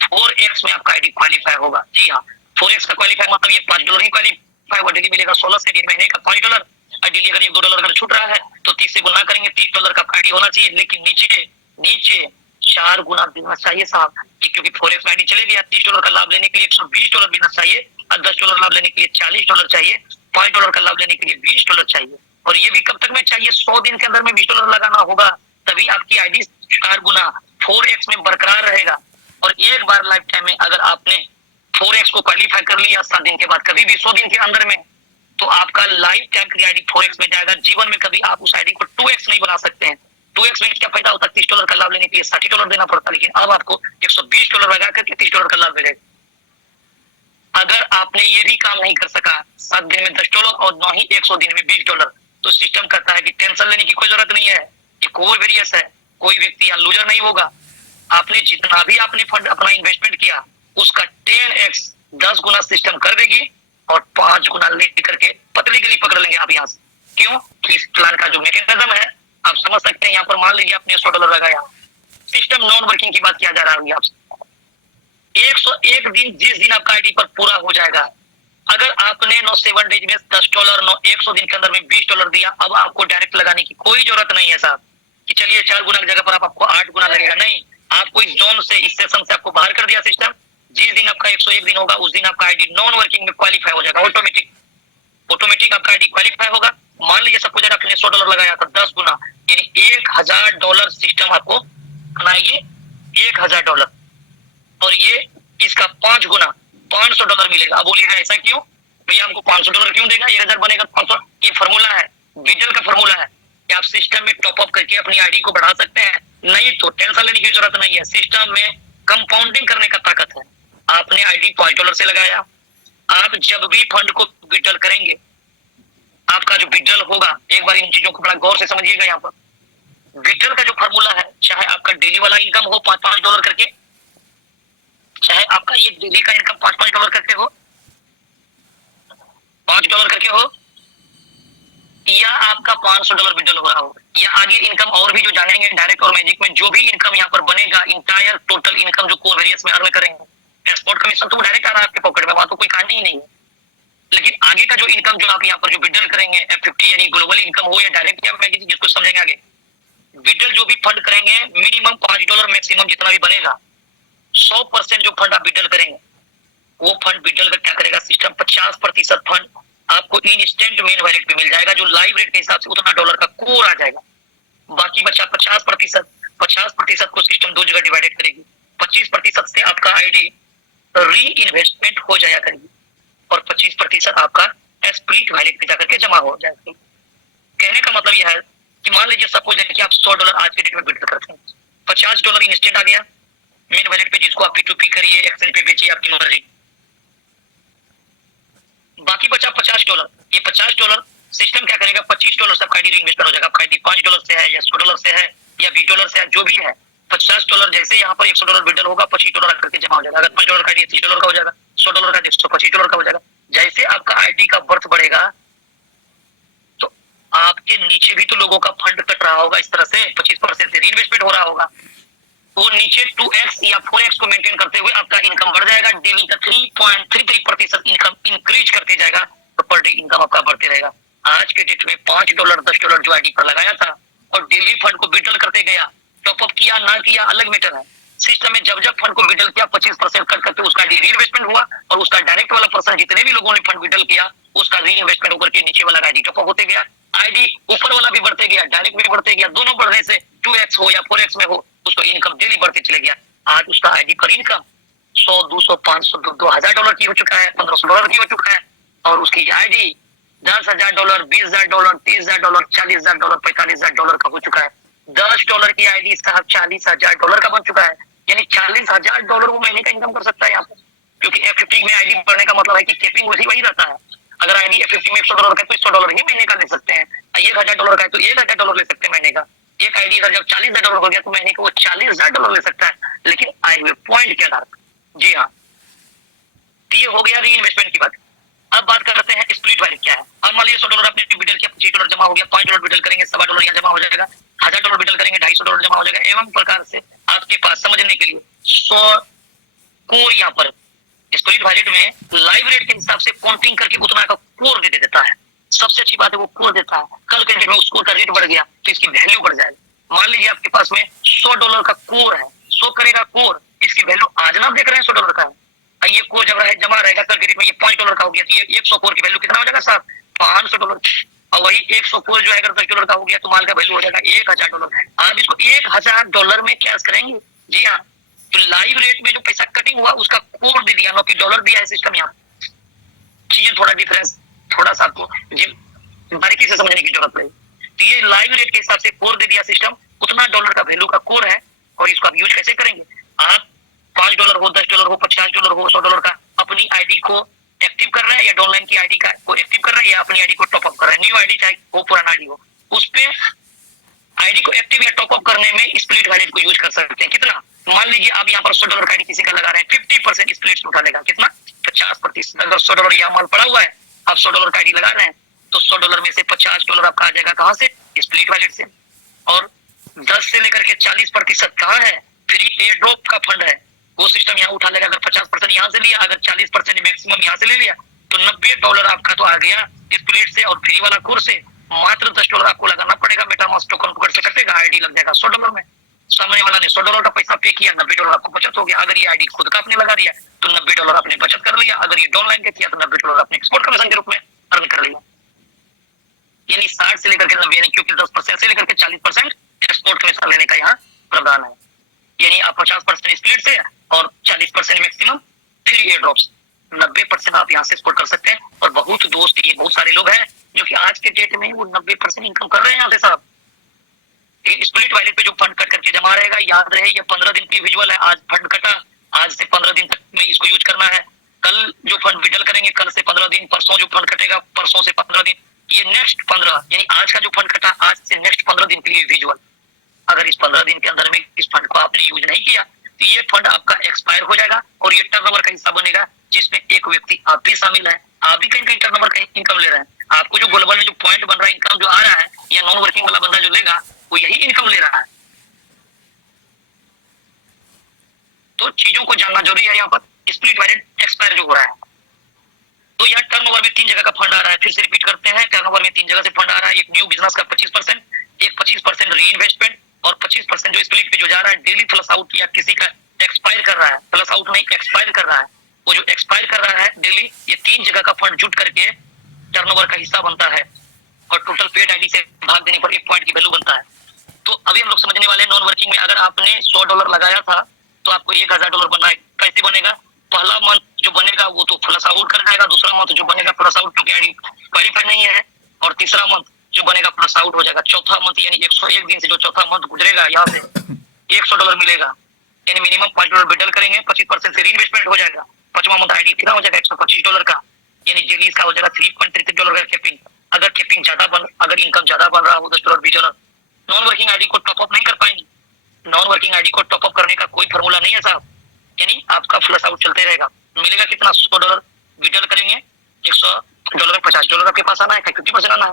4x में आपका आईडी क्वालिफाई होगा। जी हाँ, 4x का क्वालिफाई मतलब ये $5 ही क्वालिफाई होगा। डेली मिलेगा 16 से, दिन महीने का $5। और डेली अगर $1-2 अगर छूट रहा है तो 30 से गुना करेंगे, $30 का आईडी होना चाहिए। लेकिन नीचे नीचे 4 गुना देना चाहिए साहब, क्योंकि 4x आईडी चलेगी। $30 का लाभ लेने के लिए $120 देना चाहिए, और $10 लाभ लेने के लिए $40 चाहिए, $5 का लाभ लेने के लिए $20 चाहिए। और ये भी कब तक में चाहिए, 100 दिन के अंदर में $20 लगाना होगा, तभी आपकी आईडी 4 गुना 4x में बरकरार रहेगा। और एक बार लाइफ टाइम में अगर आपने 4x को क्वालिफाई कर लिया 7 दिन के बाद, कभी भी 100 दिन के अंदर में, तो आपका लाइफ टाइम की आईडी 4x में जाएगा। जीवन में कभी आप उस आईडी को 2x नहीं बना सकते हैं। 2x में क्या फायदा होता है, $30 का लाभ लेने के लिए $60 देना पड़ता, लेकिन अब आपको $120 लगा करके $30 का लाभ मिलेगा। अगर आपने ये भी काम नहीं कर सका 7 दिन में $10 और न ही 100 दिन में $20, तो सिस्टम कहता है कि टेंशन लेने की कोई जरूरत नहीं है, कि कोई वेरियस है, कोई व्यक्ति यहाँ लूजर नहीं होगा। आपने जितना भी आपने फंड अपना इन्वेस्टमेंट किया उसका 10x 10 गुना सिस्टम कर देगी और 5 गुना लेकर के पतली गली पकड़ लेंगे आप यहाँ से। क्यों, कि इस प्लान का जो मैकेनिज्म है आप समझ सकते हैं। यहाँ पर मान लीजिए आपने $100 लगाया, सिस्टम नॉन वर्किंग की बात किया जा रहा है आपसे। 101 दिन जिस दिन आपका आईडी पर पूरा हो जाएगा, अगर आपने 7 डेज में $10, 100 दिन के अंदर में $20 दिया, अब आपको डायरेक्ट लगाने की कोई जरूरत नहीं है साहब, कि चलिए 4 गुना की जगह पर आपको 8 गुना लगेगा। नहीं, आपको इस जोन से, इस सेशन से आपको बाहर कर दिया सिस्टम। जिस दिन आपका 101 दिन होगा उस दिन आपका आईडी नॉन वर्किंग में क्वालिफाई हो जाएगा। ऑटोमेटिक आपका आईडी क्वालिफाई होगा। मान लीजिए सपोज आपने $100 लगाया था, 10 गुना यानी $1000 सिस्टम आपको बनाइए, $1000, और ये इसका 5 गुना $500 मिलेगा। अब बोलिएगा ऐसा क्यों भैया, हमको $500 क्यों देगा, 1000 बनेगा 500। ये फॉर्मूला है, बीडल का फॉर्मूला है कि आप सिस्टम में टॉप अप करके अपनी आईडी को बढ़ा सकते हैं। नहीं तो टेंशन लेने की जरूरत नहीं है, सिस्टम में कंपाउंडिंग करने का ताकत है। आपने आईडी $5 से लगाया, आप जब भी फंड को विड्रॉल करेंगे, आपका जो विड्रॉल होगा, एक बार इन चीजों को बड़ा गौर से समझिएगा। यहाँ पर विड्रॉल का जो फॉर्मूला है, चाहे आपका डेली वाला इनकम हो $5-5 करके, चाहे आपका ये डेली का इनकम $5-5 करके हो, $5 करके हो, या आपका $500 विड्रॉल हो रहा हो, या आगे इनकम और भी जो जानेंगे डायरेक्ट और मैजिक में, जो भी इनकम यहाँ पर बनेगा, इंटायर टोटल इनकम जो कोवेरियस में अर्न करेंगे, एक्सपोर्ट कमीशन तो डायरेक्ट आ रहा है आपके पॉकेट में, वहां तो कोई कहानी ही नहीं है। लेकिन आगे का जो इनकम जो आप यहाँ पर जो विड्रॉल करेंगे, F50 यानी ग्लोबल इनकम हो या डायरेक्ट या मैजिक, जिसको समझेंगे आगे, विड्रॉल जो भी फंड करेंगे मिनिमम $5, मैक्सिमम जितना भी बनेगा, 100% जो फंड आप विड्रॉल करेंगे, वो फंड विड्रॉल का क्या करेगा सिस्टम, 50% फंड आपको इंस्टेंट मेन वैलेट पे मिल जाएगा, जो लाइव रेट के हिसाब से उतना डॉलर का कोर आ जाएगा। बाकी बचा 50% को सिस्टम 2 जगह डिवाइडेड करेगी। 25% से आपका आईडी री इन्वेस्टमेंट हो जाया करेगी, और 25% आपका स्प्लिट वैलेट पे जाकर के जमा हो जाएगा। कहने का मतलब यह है कि मान लीजिए सपोज कि आप $100 आज के डेट में विड्रॉल करते हैं, $50 इंस्टेंट आ गया मेन वैलेट पे, जिसको आप P2P करिए, एक्सचेंज पे बेचिए, आपकी मर्जी। बाकी बचा $50। ये $50 सिस्टम क्या करेगा, $25 से आपका आईडी इन्वेस्टमेंट हो जाएगा। आपका आईडी $5 से है या $100 से है या $20 से है, जो भी है, $50 जैसे यहाँ पर $100 विड्रॉल होगा, $25 करके जमा हो जाएगा। अगर $5 का आईडी $30 का हो जाएगा, $100 का $125 का हो जाएगा। जैसे आपका आईडी का बर्थ बढ़ेगा तो आपके नीचे भी तो लोगों का फंड कट रहा होगा, इस तरह से 25% से रीइन्वेस्टमेंट हो रहा होगा। वो नीचे 2x या 4x को मेंटेन करते हुए आपका इनकम बढ़ जाएगा। डेली का 3.33% इनकम इंक्रीज करते जाएगा, तो पर डे इनकम आपका बढ़ते रहेगा। आज के डेट में $5, $10 जो आईडी पर लगाया था और डेली फंड को विड्रॉल करते गया, टॉपअप किया ना किया अलग मैटर है। सिस्टम में जब फंड को विड्रॉल किया 25% कट करके उसका री इन्वेस्टमेंट हुआ, और उसका डायरेक्ट वाला पर्सन जितने भी लोगों ने फंड विड्रॉल किया उसका री इन्वेस्टमेंट होकर के नीचे वाला आईडी टॉपअप होते गया। आईडी ऊपर वाला भी बढ़ते गया, डायरेक्ट भी बढ़ते गया, दोनों बढ़ने से 2x हो या 4x में हो, उसको इनकम डेली बढ़ते चले गया। आज उसका आईडी पर इनकम 100, 200, 500, $2,000 की हो चुका है, $1,500 की हो चुका है, और उसकी आईडी $10,000, $20,000, $30,000, $40,000, $45,000 का हो चुका है। $10 की आईडी साहब $40,000 का बन चुका है। यानी $40,000 वो महीने का इनकम कर सकता है यहाँ पर, क्योंकि F50 में आईडी बढ़ने का मतलब है कि कैपिंग वही रहता है। अगर आईडी F50 में $100 का है तो $100 ही महीने का ले सकते हैं, $1,000 का है तो $1,000 ले सकते हैं महीने का। एक आईडी अगर जब $40,000 हो गया तो महीने का वो $40,000 ले सकता है, लेकिन आए हुए पॉइंट के आधार पर। जी हाँ, ये हो गया री इन्वेस्टमेंट की बात। अब बात करते हैं स्प्लिट वैल्यू क्या है। अब मान लीजिए $100 आपने विड्रॉल किया, $25 जमा हो गया, $5 विड्रॉल करेंगे, $1.25 यहाँ जमा हो जाएगा, $1,000 विड्रॉल करेंगे, $250 जमा हो जाएगा। एवं प्रकार से आपके पास समझने के लिए 100 कोर यहाँ पर स्प्लिट वैल्यू में लाइव रेट के हिसाब से काउंटिंग करके उतना का कोर दे देता है। सबसे अच्छी बात है वो कोर देता है। कल के डेट में उस कोर का रेट बढ़ गया तो इसकी वैल्यू बढ़ जाएगी। मान लीजिए आपके पास में $100 का कोर है, 100 करेगा कोर, इसकी वैल्यू आज ना देख रहे हैं $100 का है, ये कोर जब जमा रहेगा कल के डेट में ये $5 का हो गया तो ये 100 कोर की वैल्यू कितना हो जाएगा साहब, $500। और वही 100 कोर जो है अगर $10 का हो गया तो माल का वैल्यू हो जाएगा $1,000। आप इसको $1,000 में कैश करेंगे। जी हाँ, तो लाइव रेट में जो पैसा कटिंग हुआ उसका कोड दे दिया, $90 दिया है सिस्टम। यहाँ चीजें थोड़ा डिफरेंस, थोड़ा सा आपको बारीकी से समझने की जरूरत है। तो ये लाइव रेट के हिसाब से कोड दे दिया सिस्टम, उतना डॉलर का वैल्यू का कोड है। और इसको आप यूज कैसे करेंगे, आप $5 हो, $10 हो, $50 हो, $100 का अपनी आईडी को एक्टिव कर रहे हैं या ऑनलाइन की आईडी को एक्टिव कर रहे हैं या अपनी आईडी को टॉप अप कर रहे हैं। न्यू आईडी चाहे वो पुराना आईडी हो, उस पे आईडी को एक्टिव या टॉप अप करने में स्प्लिट वैलिड को यूज कर सकते हैं। कितना, मान लीजिए आप यहाँ पर $100 का आईडी किसी का लगा रहे हैं, 50% स्प्लिट उठा लेगा। कितना, 50%। अगर $100 यहाँ माल पड़ा हुआ है, आप $100 का आईडी लगा रहे हैं तो $100 में से $50 आपका आ जाएगा कहाँ से, स्प्लिट वैलिड से। और 10 से लेकर के 40% कहाँ है, फ्री एयर ड्रॉप का फंड है, वो सिस्टम यहाँ उठा लेगा। अगर 50% यहाँ से लिया, अगर 40% मैक्सिमम यहाँ से ले लिया तो $90 आपका तो आ गया स्प्लिट से। और फ्री वाला कोर्स से मात्र $10 आपको लगाना पड़ेगा। मेटामास्क टोकन को से कटेगा, आईडी लग जाएगा $100 में। सामने वाला ने $100 का पैसा पे किया, $90 आपको बचत हो गया। अगर ये आईडी खुद का आपने लगा दिया तो $90 आपने बचत कर लिया। अगर ये ऑनलाइन के किया तो $90 आपने एक्सपोर्ट कमीशन के रूप में अर्न कर लिया। यानी 60 से लेकर के 90, यानी क्योंकि 10% से लेकर के 40% एक्सपोर्ट कमीशन लेने का यहाँ प्रावधान है। यानी आप 50% स्प्लिट से और 40% मैक्सिमम फ्री एयर ड्रॉप्स, 90% आप यहाँ से एक्सपोर्ट कर सकते हैं। और बहुत दोस्त, ये बहुत सारे लोग हैं जो कि आज के डेट में वो 90% इनकम कर रहे हैं यहाँ से साहब। स्प्लिट वैलिड पे जो फंड कट करके जमा रहेगा, याद रहे ये 15 दिन की विजुअल है। आज फंड कटा, आज से 15 दिन तक में इसको यूज करना है। कल जो फंड विड्रॉल करेंगे, कल से 15 दिन, परसों जो फंड कटेगा, परसों से 15 दिन, ये नेक्स्ट 15, यानी आज का जो फंड कटा, आज से नेक्स्ट 15 दिन के लिए विजुअल। अगर इस 15 दिन के अंदर में इस फंड को आपने यूज नहीं किया तो ये फंड आपका एक्सपायर हो जाएगा और ये टर्नओवर का हिस्सा बनेगा, जिसमें एक व्यक्ति आप भी शामिल है। आप भी कहीं कहीं टर्नओवर का इनकम ले रहे हैं। आपको जो ग्लोबल में जो पॉइंट बन रहा है, इनकम जो आ रहा है, या नॉन वर्किंग वाला बंदा जो लेगा वो यही इनकम ले रहा है। तो चीजों को जानना जरूरी है। यहाँ पर स्प्लिट वैलिड एक्सपायर जो हो रहा है, तो यहाँ टर्नओवर में 3 जगह का फंड आ रहा है। फिर से रिपीट करते हैं, टर्नओवर में 3 जगह से फंड आ रहा है। एक न्यू बिजनेस का 25%, एक 25% री इन्वेस्टमेंट, और 25% जो स्प्लिट पे जो जा रहा है डेली फ्लश आउट, या किसी का एक्सपायर कर रहा है, फ्लश आउट नहीं एक्सपायर कर रहा है, वो जो एक्सपायर कर रहा है डेली, ये 3 जगह का फंड जुट करके टर्नओवर का हिस्सा बनता है। और टोटल पेड आईडी से भाग देने पर 1 पॉइंट की वैल्यू बनता है। तो अभी हम लोग समझने वाले नॉन वर्किंग में, अगर आपने $100 लगाया था तो आपको $1,000 बनना है। कैसे बनेगा, पहला मंथ जो बनेगा वो तो फ्लश आउट कर जाएगा, दूसरा मंथ जो बनेगा फ्लश आउट क्योंकि आईडी वेरीफाइड नहीं है, और तीसरा मंथ जो बनेगा प्लस आउट हो जाएगा। चौथा मंथ यानी 101 दिन से जो चौथा मंथ गुजरेगा, यहाँ से $100 मिलेगा। यानी मिनिमम $5 विड्रॉल करेंगे, 25% से री इन्वेस्टमेंट हो जाएगा। 5वां मंथ आईडी कितना हो जाएगा, $125 का, यानी डेली इसका हो जाएगा $3.33 का कैपिंग। अगर कैपिंग ज्यादा अगर इनकम ज्यादा बन रहा हो, $10 $20, नॉन वर्किंग आईडी को टॉप अप नहीं कर पाएंगे। नॉन वर्किंग आईडी को टॉप अप करने का कोई फॉर्मूला नहीं है साहब, यानी आपका फ्लश आउट चलते रहेगा। मिलेगा कितना, $100 विड्रॉल करेंगे, $100, $50 आपके पास आना है, 50% आना है।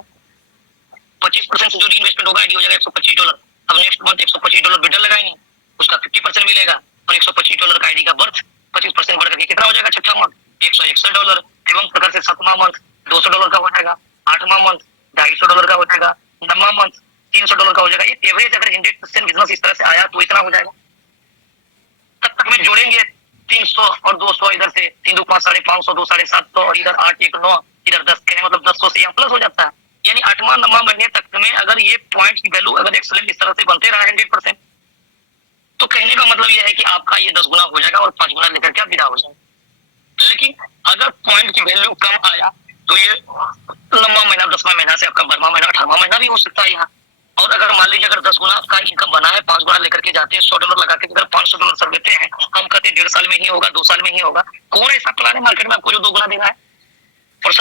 25% से जो इन्वेस्टमेंट होगा आईडी हो जाएगा $125। अब नेक्स्ट मंथ $125 विड्रॉल लगाएंगे, उसका 50% मिलेगा, और $125 का आईडी का बर्थ 25% बढ़ करके कितना हो जाएगा, छठा मंथ $161। एवं प्रकार से 7वां मंथ $200 का हो जाएगा, 8वां मंथ $250 का हो जाएगा, 9वां मंथ $300 का हो जाएगा। ये एवरेज अगर 100% बिजनेस इस तरह से आया तो इतना हो जाएगा। तब तक में जोड़ेंगे 300 और 200, इधर से 3 2 5 550, 2 750, और इधर 8 1 9, इधर 10 कहने मतलब 200 से यहाँ प्लस हो जाता है। यानी 8वां 9वां महीने तक में अगर ये पॉइंट की वैल्यू अगर एक्सेलेंट इस तरह से बनते रहा 100%, तो कहने का मतलब यह है कि आपका ये 10 गुना हो जाएगा और 5 गुना लेकर के आप विदा हो जाएंगे। लेकिन अगर पॉइंट की वैल्यू कम आया तो ये 9वां महीना 10वां महीना से आपका 12वां महीना 18वां महीना भी हो सकता है यहाँ, और अगर मान लीजिए अगर 10 गुना आपका इनकम बना है, 5 गुना लेकर के जाते हैं, $100 लगा के अगर $500 सर देते हैं, हम कहते हैं 1.5 साल में ही होगा, 2 साल में ही होगा। कौन ऐसा प्लान है मार्केट में आपको जो 2 गुना दे रहा है? और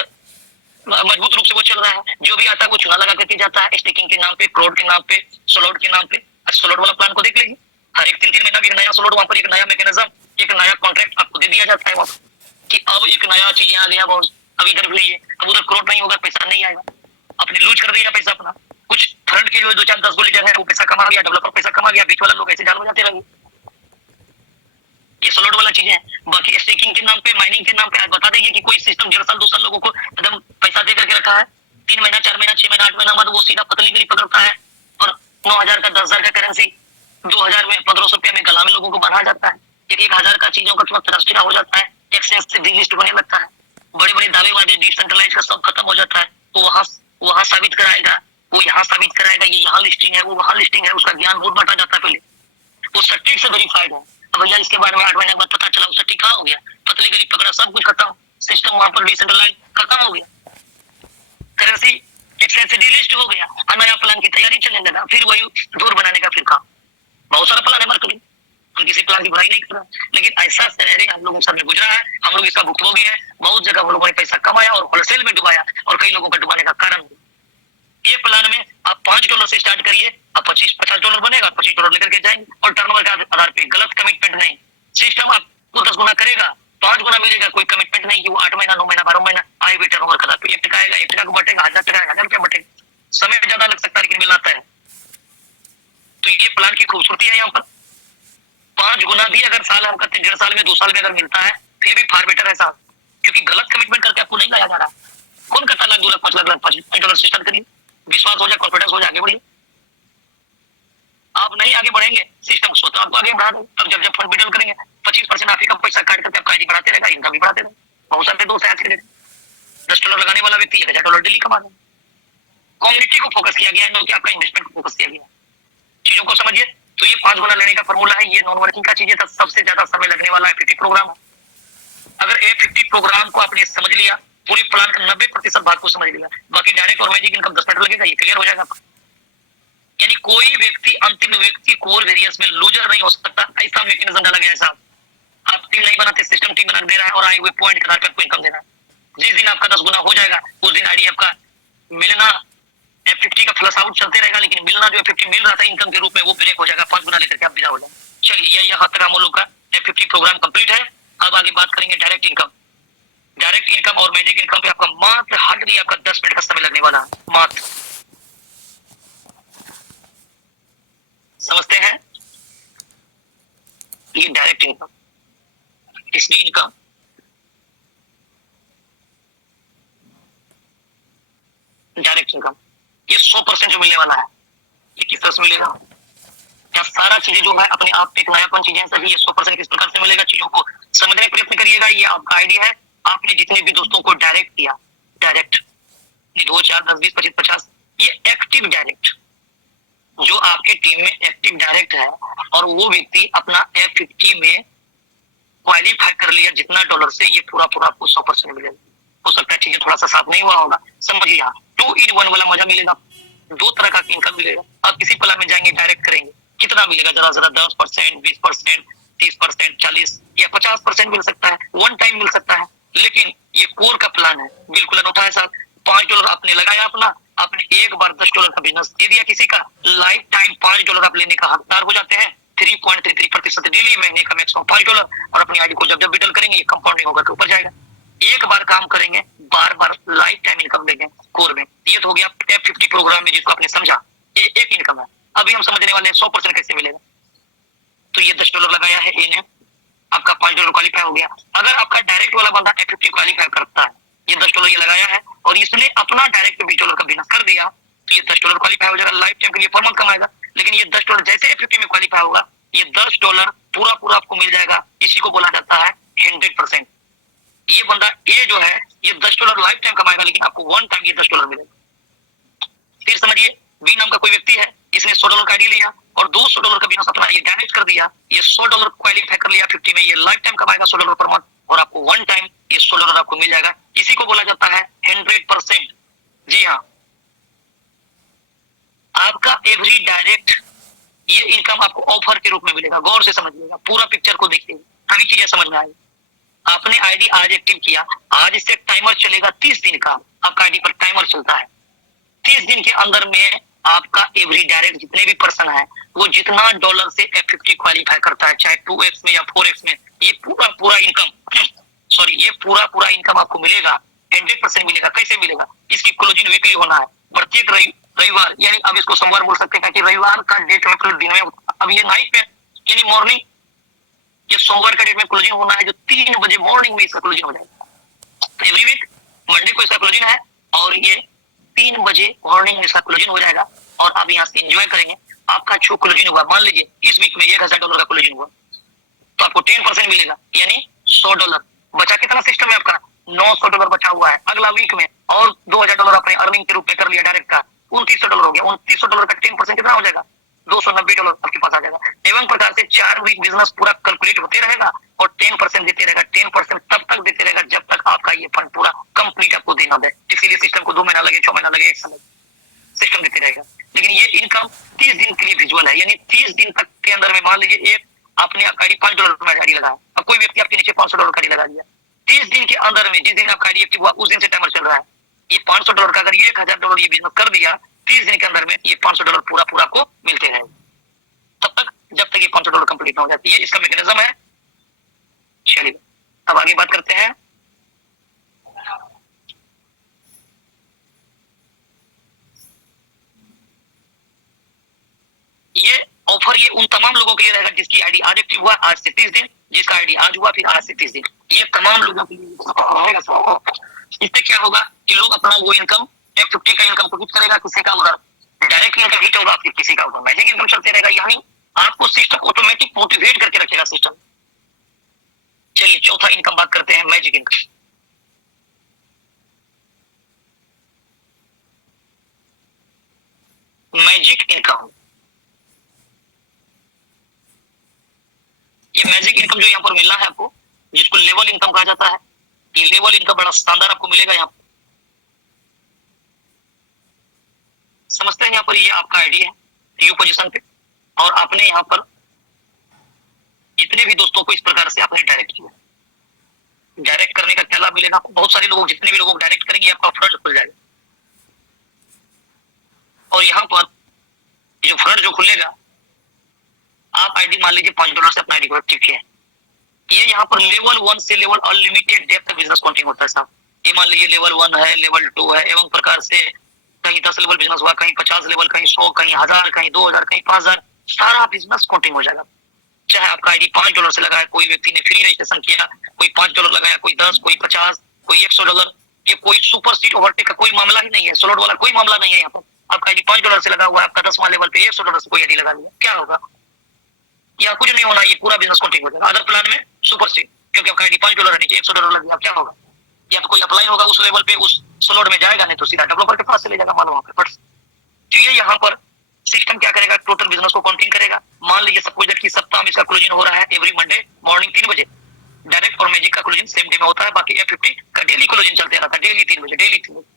मजबूत रूप से वो चल रहा है। जो भी आता है वो चुना लगा करके जाता है, स्टेकिंग के नाम पे, क्रोड के नाम पे, स्लॉट के नाम पे। स्लॉट वाला प्लान को देख लीजिए, हर एक 3-3 महीना भी एक नया स्लॉट, वहां पर एक नया मैकेनिज्म, एक नया कॉन्ट्रैक्ट आपको दे दिया जाता है वहां कि अब एक नया चीज यहाँ गया बॉस, अब इधर भी है, अब उधर क्रोड नहीं होगा, पैसा नहीं आएगा। आपने लूज कर दिया पैसा अपना। कुछ फ्रंट के जो 2-4-10 गो लीडर है वो पैसा कमा गया, डेवलपर पैसा कमा गया, बीच वाला लोग ऐसे जाल हो जाते रहे। ये स्लॉट वाला चीज है। बाकी स्टेकिंग के नाम पे, माइनिंग के नाम पे आज बता दीजिए कि कोई सिस्टम 1.5 साल 2 साल लोगों को एकदम पैसा दे करके रखा है। 3 महीना 4 महीना 6 महीना 8 महीना बाद वो सीधा पतली गिरी पकड़ता है और 9,000 का 10,000 का करेंसी 2,000 में 1,500 रुपया में गला में लोगों को बढ़ा जाता है। 1,000 का चीजों का तुरंत राष्ट्रीय हो जाता है, एक्सचेंज से डिलिस्ट होने लगता है, बड़े बड़े दावे वादे डिसेंट्रलाइज का सब खत्म हो जाता है। तो वहां साबित कराएगा, वो यहाँ साबित कराएगा, ये यहाँ लिस्टिंग है, वो वहाँ लिस्टिंग है, उसका ज्ञान बहुत बांटा जाता है। पहले वो सटीक से वेरीफाइड है। अब भैया इसके बारे में 8 महीने बाद पता चला वो सटीक कहाँ हो गया, पतली गली पकड़ा, सब कुछ खत्म, सिस्टम वहां पर डिसेंट्रलाइज खत्म हो गया, करेंसी एक्सचेंज से डिलिस्ट हो गया, नया प्लान की तैयारी चलने लगा, फिर वही दूर बनाने का फिर काम। बहुत सारा प्लान है मार्केट में, हम किसी प्लान की बुराई नहीं कर रहे, लेकिन ऐसा सिनेरियो हम लोगों के सामने गुजरा है, हम लोग इसका भुगतभोगी है। बहुत जगह हम लोगों ने पैसा कमाया और होलसेल में डुबाया, और कई लोगों का डुबाने का कारण हुआ। ये प्लान में आप $5 से स्टार्ट करिए, आप $50 बनेगा, $25 लेकर के जाएंगे, और टर्नओवर के आधार पे गलत कमिटमेंट नहीं। सिस्टम आपको 10 गुना करेगा, 5 गुना मिलेगा, कोई कमिटमेंट नहीं कि वो 8 महीना 9 महीना 12 महीना आए हुए टर्नओवर का आधार पे 1 टका आएगा, 1 टका को बटेगा, 1,000 टका 1,000 रुपया बटेगा। समय ज्यादा लग सकता है लेकिन मिल आता है। तो ये प्लान की खूबसूरती है। यहाँ पर 5 गुना भी अगर साल हम करते 1.5 साल में 2 साल में अगर मिलता है फिर भी फार बेटर है साहब, क्योंकि गलत कमिटमेंट करके आपको नहीं लाया जा रहा। कौन करता लाख 2 लाख 5 लाख $5 से स्टार्ट करिए, विश्वास हो जाए, कॉन्फिडेंस हो जाए, आगे बढ़िए। आप नहीं आगे बढ़ेंगे, सिस्टम स्वतः आपको आगे बढ़ा देगा। तब जब फंड विड्रॉल करेंगे 25% आप ही का पैसा काट करके आपका आईडी बढ़ाते रहेगा, इनकम भी बढ़ाते रहेगा। बहुत सारे दोस्त आज के $10 लगाने वाला व्यक्ति $1,000 डेली कमा देगा। कम्युनिटी को फोकस किया गया है, कि आपका इन्वेस्टमेंट को फोकस किया गया है। चीजों को समझिए। तो ये 5 गुना लेने का फॉर्मूला है। ये नॉन वर्किंग का चीज है, सबसे ज्यादा समय लगने वाला FFT प्रोग्राम है। अगर FFT प्रोग्राम को आपने समझ लिया, पूरे प्लान का 90% भाग को समझ लिया, बाकी डायरेक्ट और मैजिक इनकम 10 मिनट लगेगा, ये क्लियर हो जाएगा। यानी कोई व्यक्ति अंतिम व्यक्ति कोर वेरिएंस में लूजर नहीं हो सकता, ऐसा मैकेनिज्म डाला गया है साहब। आप टीम नहीं बनाते, सिस्टम टीम बना दे रहा है और आए हुए पॉइंट के आधार पर आपको इनकम देना है। जिस दिन आपका 10 गुना हो जाएगा उस दिन आईडी आपका मिलना FFT का फ्लश आउट चलते रहेगा, लेकिन मिलना जो FFT मिल रहा था इनकम के रूप में वो ब्रेक हो जाएगा, 5 गुना लेकर के आप विदा हो जाए। चलिए ये हद तक हम लोग का FFT प्रोग्राम कंप्लीट है। अब आगे बात करेंगे डायरेक्ट इनकम। डायरेक्ट इनकम और मैजिक इनकम पे आपका मात्र हार्डली आपका 10 मिनट का समय लगने वाला है, मात्र। समझते हैं ये डायरेक्ट इनकम, इसकी इनकम डायरेक्ट इनकम, ये 100% जो मिलने वाला है, ये किस तरह से मिलेगा? क्या सारा चीजें जो है अपने आप एक नयापन चीजें सभी, ये 100% किस प्रकार से मिलेगा? चीजों को समझने का प्रयत्न करिएगा। ये आपका आईडिया है, आपने जितने भी दोस्तों को डायरेक्ट किया, डायरेक्ट 2 4 10 20 25 50, ये एक्टिव डायरेक्ट, जो आपके टीम में एक्टिव डायरेक्ट है और वो व्यक्ति अपना FFT में क्वालिफाई कर लिया जितना डॉलर से, ये पूरा आपको 100% मिलेगा। हो सकता है चीजें थोड़ा सा साफ नहीं हुआ होगा, समझिए। 2 in 1 वाला मजा मिलेगा, 2 तरह का इनकम मिलेगा। आप किसी प्लान में जाएंगे डायरेक्ट करेंगे, कितना मिलेगा? जरा 10%, 20%, 30%, 40 या 50% मिल सकता है, वन टाइम मिल सकता है। लेकिन ये कोर का प्लान है, बिल्कुल अनूठा है सर। $5 आपने लगाया अपना, आपने एक बार $10 का बिजनेस दे दिया किसी का, लाइफ टाइम $5 आप लेने का हकदार हो जाते हैं। 3.33% डेली, महीने का मैक्सिमम $5, और अपनी आईडी को जब जब विड्रॉल करेंगे ये कंपाउंडिंग होगा तो ऊपर जाएगा। एक बार काम करेंगे, बार बार लाइफ टाइम इनकम लेंगे कोर में। ये तो हो गया FFT प्रोग्राम में जिसको आपने समझा, ये एक इनकम है। अभी हम समझने वाले हैं 100% कैसे मिलेगा। तो ये $10 लगाया है ए ने, आपका $5 क्वालिफाई हो गया। अगर आपका डायरेक्ट वाला बंदा FFT क्वालिफाई करता है, ये $10 ये लगाया है और इसने अपना डायरेक्ट $20 का बिजनेस कर दिया, तो ये $10 क्वालिफाई हो जाएगा, लाइफ टाइम के लिए पर मंथ कमाएगा। लेकिन ये $10 जैसे FFT में क्वालिफाई होगा, ये $10 पूरा आपको मिल जाएगा। इसी को बोला जाता है 100%। ये बंदा ए जो है ये $10 लाइफ टाइम कमाएगा, लेकिन आपको वन टाइम ये $10 मिलेगा। फिर समझिए, बी नाम का कोई व्यक्ति है, इसने $100 का आईडी लिया और $200 का बिजनेस अपना ये डैमेज कर दिया, ये $100 क्वालिफाई कर लिया FFT में, ये लाइफ टाइम कमाएगा $100 पर मंथ, और आपको वन टाइम ये $100 आपको मिल जाएगा। इसी को बोला जाता है 100%। जी हाँ, आपका एवरी डायरेक्ट ये इनकम आपको ऑफर के रूप में मिलेगा। गौर से समझिएगा, पूरा पिक्चर को देखिएगा, सभी चीजें समझ में आएगी। आपने आईडी आज एक्टिव किया, आज इससे टाइमर चलेगा 30 दिन का, आपका आईडी पर टाइमर चलता है। 30 दिन के अंदर में आपका एवरी डायरेक्ट जितने भी पर्सन है वो जितना डॉलर से F50 क्वालिफाई करता है, चाहे 2x में या 4x में, ये पूरा इनकम सॉरी ये पूरा इनकम आपको मिलेगा, 100% मिलेगा। कैसे मिलेगा? इसकी क्लोजिंग वीकली होना है, प्रत्येक रविवार, यानी अब इसको सोमवार बोल सकते हैं कि रविवार का डेट में दिन में, अब ये नाइट में यानी मॉर्निंग, ये सोमवार का डेट में क्लोजिंग होना है, जो 3 बजे मॉर्निंग में इसका क्लोजिंग हो जाएगा। एवरी वीक मंडे को इसका क्लोजिंग है और ये 3 बजे मॉर्निंग में इसका क्लोजिंग हो जाएगा और आप यहाँ से एंजॉय करेंगे। आपका जो क्लोजिंग हुआ, मान लीजिए इस वीक में $1000 का क्लोजिंग हुआ तो आपको 10% मिलेगा, यानी $100 बचा। कितना सिस्टम है आपका? $900 बचा हुआ है। अगला वीक में और $2000 अपने अर्निंग के रूप में कर लिया डायरेक्ट का, $2900 हो गया। $2900 का 10% कितना हो जाएगा? $290 आपके पास आ जाएगा। एवं प्रकार से 4 वीक बिजनेस पूरा कैलकुलेट होते रहेगा और 10% देते रहेगा। 10% तब तक देते रहेगा जब तक आपका ये फंड पूरा कंप्लीट आपको देना दे। इसीलिए सिस्टम को 2 महीना लगे, 6 महीना लगे, 1 साल सिस्टम देते रहेगा। लेकिन ये इनकम 30 दिन के लिए विजुअल है, यानी 30 दिन तक के अंदर में मान लीजिए एक आपने आईडी $5 में आईडी लगाया, अब कोई व्यक्ति आपके नीचे $500 का आईडी लगा दिया, 30 दिन के अंदर में जिस दिन आपका आईडी एक्टिव हुआ उस दिन से टाइमर चल रहा है। ये $500 का अगर $1000 ये बिजनेस कर दिया, 30 दिन के अंदर में ये $500 पूरा को मिलते रहेगा, तब तक जब तक ये $500 कंप्लीट हो जाती है। इसका मैकेनिज्म है। चलिए अब आगे बात करते हैं। ये ऑफर ये उन तमाम लोगों के लिए रहेगा जिसकी आईडी आज एक्टिव हुआ, आज से 30 दिन, जिसका आईडी आज हुआ फिर आज से 30 दिन, ये तमाम लोगों के लिए रहेगा। इससे क्या होगा कि लोग अपना वो इनकम F50 का इनकम को हिट करेगा, किसी का उधर डायरेक्ट इनकम हिट होगा, फिर किसी का उधर मैजिक इनकम चलते रहेगा, यानी आपको सिस्टम ऑटोमेटिक मोटिवेट करके रखेगा सिस्टम। चलिए चौथा इनकम बात करते हैं, मैजिक इनकम। मैजिक इनकम, ये मैजिक इनकम जो यहाँ पर मिलना है आपको, जिसको लेवल इनकम कहा जाता है, ये लेवल इनकम बड़ा शानदार आपको मिलेगा। यहाँ समझते हैं, यहाँ पर ये आपका आईडी है यू पोजीशन पे और आपने यहाँ पर जितने भी दोस्तों को इस प्रकार से आपने डायरेक्ट किया, डायरेक्ट करने का क्या लाभ मिलेगा आपको? बहुत सारे लोग, जितने भी लोग डायरेक्ट करेंगे आपका फ्रंट खुल जाएगा और यहाँ पर जो फ्रंट जो खुलेगा, आप आईडी मान लीजिए $5 से अपना आईडी को एक्टिव किया, ये यहाँ पर लेवल 1 से level unlimited depth business counting होता है साहब। ये मान लीजिए लेवल 1 है, लेवल 2 है, एवं प्रकार से कहीं 10 लेवल बिजनेस हुआ, कहीं 50 लेवल, कहीं 100, कहीं 1000, कहीं 2000, कहीं 5000, सारा बिजनेस काउंटिंग हो जाएगा। चाहे आपका आईडी $5 से लगाया, कोई व्यक्ति ने फ्री रजिस्ट्रेशन किया, कोई $5 लगाया, कोई 10, कोई 50, कोई $100, ये कोई सुपर सीट ओवरटेक का कोई मामला ही नहीं है, स्लॉट वाला कोई मामला नहीं है। यहाँ पर आपका आईडी $5 से लगा हुआ है, आपका 10वां लेवल पे $100 से कोई आईडी लगा लिया, क्या होगा? या कुछ नहीं होना, ये पूरा बिजनेस काउंटिंग हो जाएगा। अदर प्लान में सुपर सीट, क्योंकि आपका आईडी $5 है, नीचे $100 लग गया, क्या होगा? या तो कोई अप्लाई होगा उस लेवल पे, उस स्लॉट में जाएगा, नहीं तो सीधा डेवलपर के पास चले जाएगा माल वहां पे। बट तो ये यहाँ पर सिस्टम क्या करेगा? टोटल बिजनेस को काउंटिंग करेगा। मान लीजिए सपोज दैट कि सप्ताह में इसका क्लोजिंग हो रहा है एवरी मंडे मॉर्निंग 3 बजे, डायरेक्ट और मैजिक का क्लोजिंग सेम डे में होता है, बाकी F50 का डेली क्लोजिंग चलते रहता है, डेली 3 बजे, डेली 3 बजे।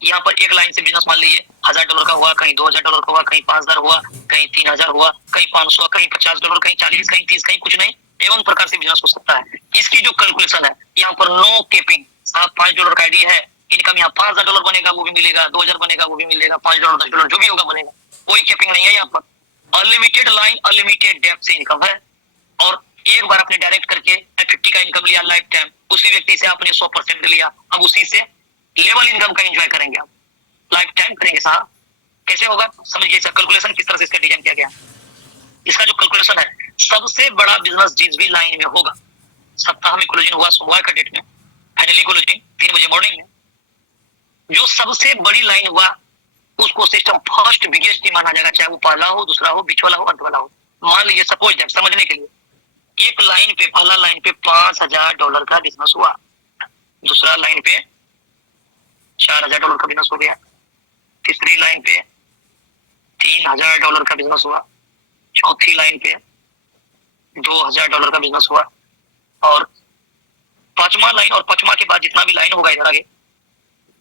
यहाँ पर एक लाइन से बिजनेस मान लीजिए $1000 का हुआ, कहीं $2000 का हुआ, कहीं 5000 हुआ, कहीं 3000 हुआ, कहीं 500, कहीं $50, कहीं 40, कहीं 30, कहीं कुछ नहीं, एवं प्रकार से बिजनेस हो सकता है। इसकी जो कैलकुलेशन है यहाँ पर नो कैपिंग, साहब $5 का आईडी है, इनकम यहाँ $5000 बनेगा वो भी मिलेगा, 2000 बनेगा वो भी मिलेगा, $5, $10 जो भी होगा बनेगा, कोई कैपिंग नहीं है। यहाँ पर अनलिमिटेड लाइन, अनलिमिटेड डेप्थ से इनकम है और एक बार आपने डायरेक्ट करके F50 का इनकम लिया लाइफ टाइम, उसी व्यक्ति से आपने 100% लिया, अब उसी से लेवल इनकम का एंजॉय करेंगे आप, लाइफ टाइम करेंगे साहब। कैसे होगा समझिए, इसका कैलकुलेशन किस तरह से इसका डिजाइन किया गया। इसका जो कैलकुलेशन है, सबसे बड़ा बिजनेस जिस भी लाइन में होगा, सप्ताह में क्लोजिंग हुआ सोमवार का डेट में, फाइनली क्लोजिंग 3 बजे मॉर्निंग में, जो सबसे बड़ी लाइन हुआ उसको सिस्टम फर्स्ट बिगेस्ट ही माना जाएगा, चाहे वो पहला हो, दूसरा हो, बीच वाला हो, अंत वाला हो। मान लीजिए सपोज दैट, समझने के लिए, एक लाइन पे, पहला लाइन पे $5000 का बिजनेस हुआ, दूसरा लाइन पे $4000 का बिजनेस हो गया, तीसरी लाइन पे $3000 का बिजनेस हुआ, चौथी लाइन पे $2000 का बिजनेस हुआ और पांचवा लाइन और पांचवा के बाद जितना भी लाइन होगा इधर आगे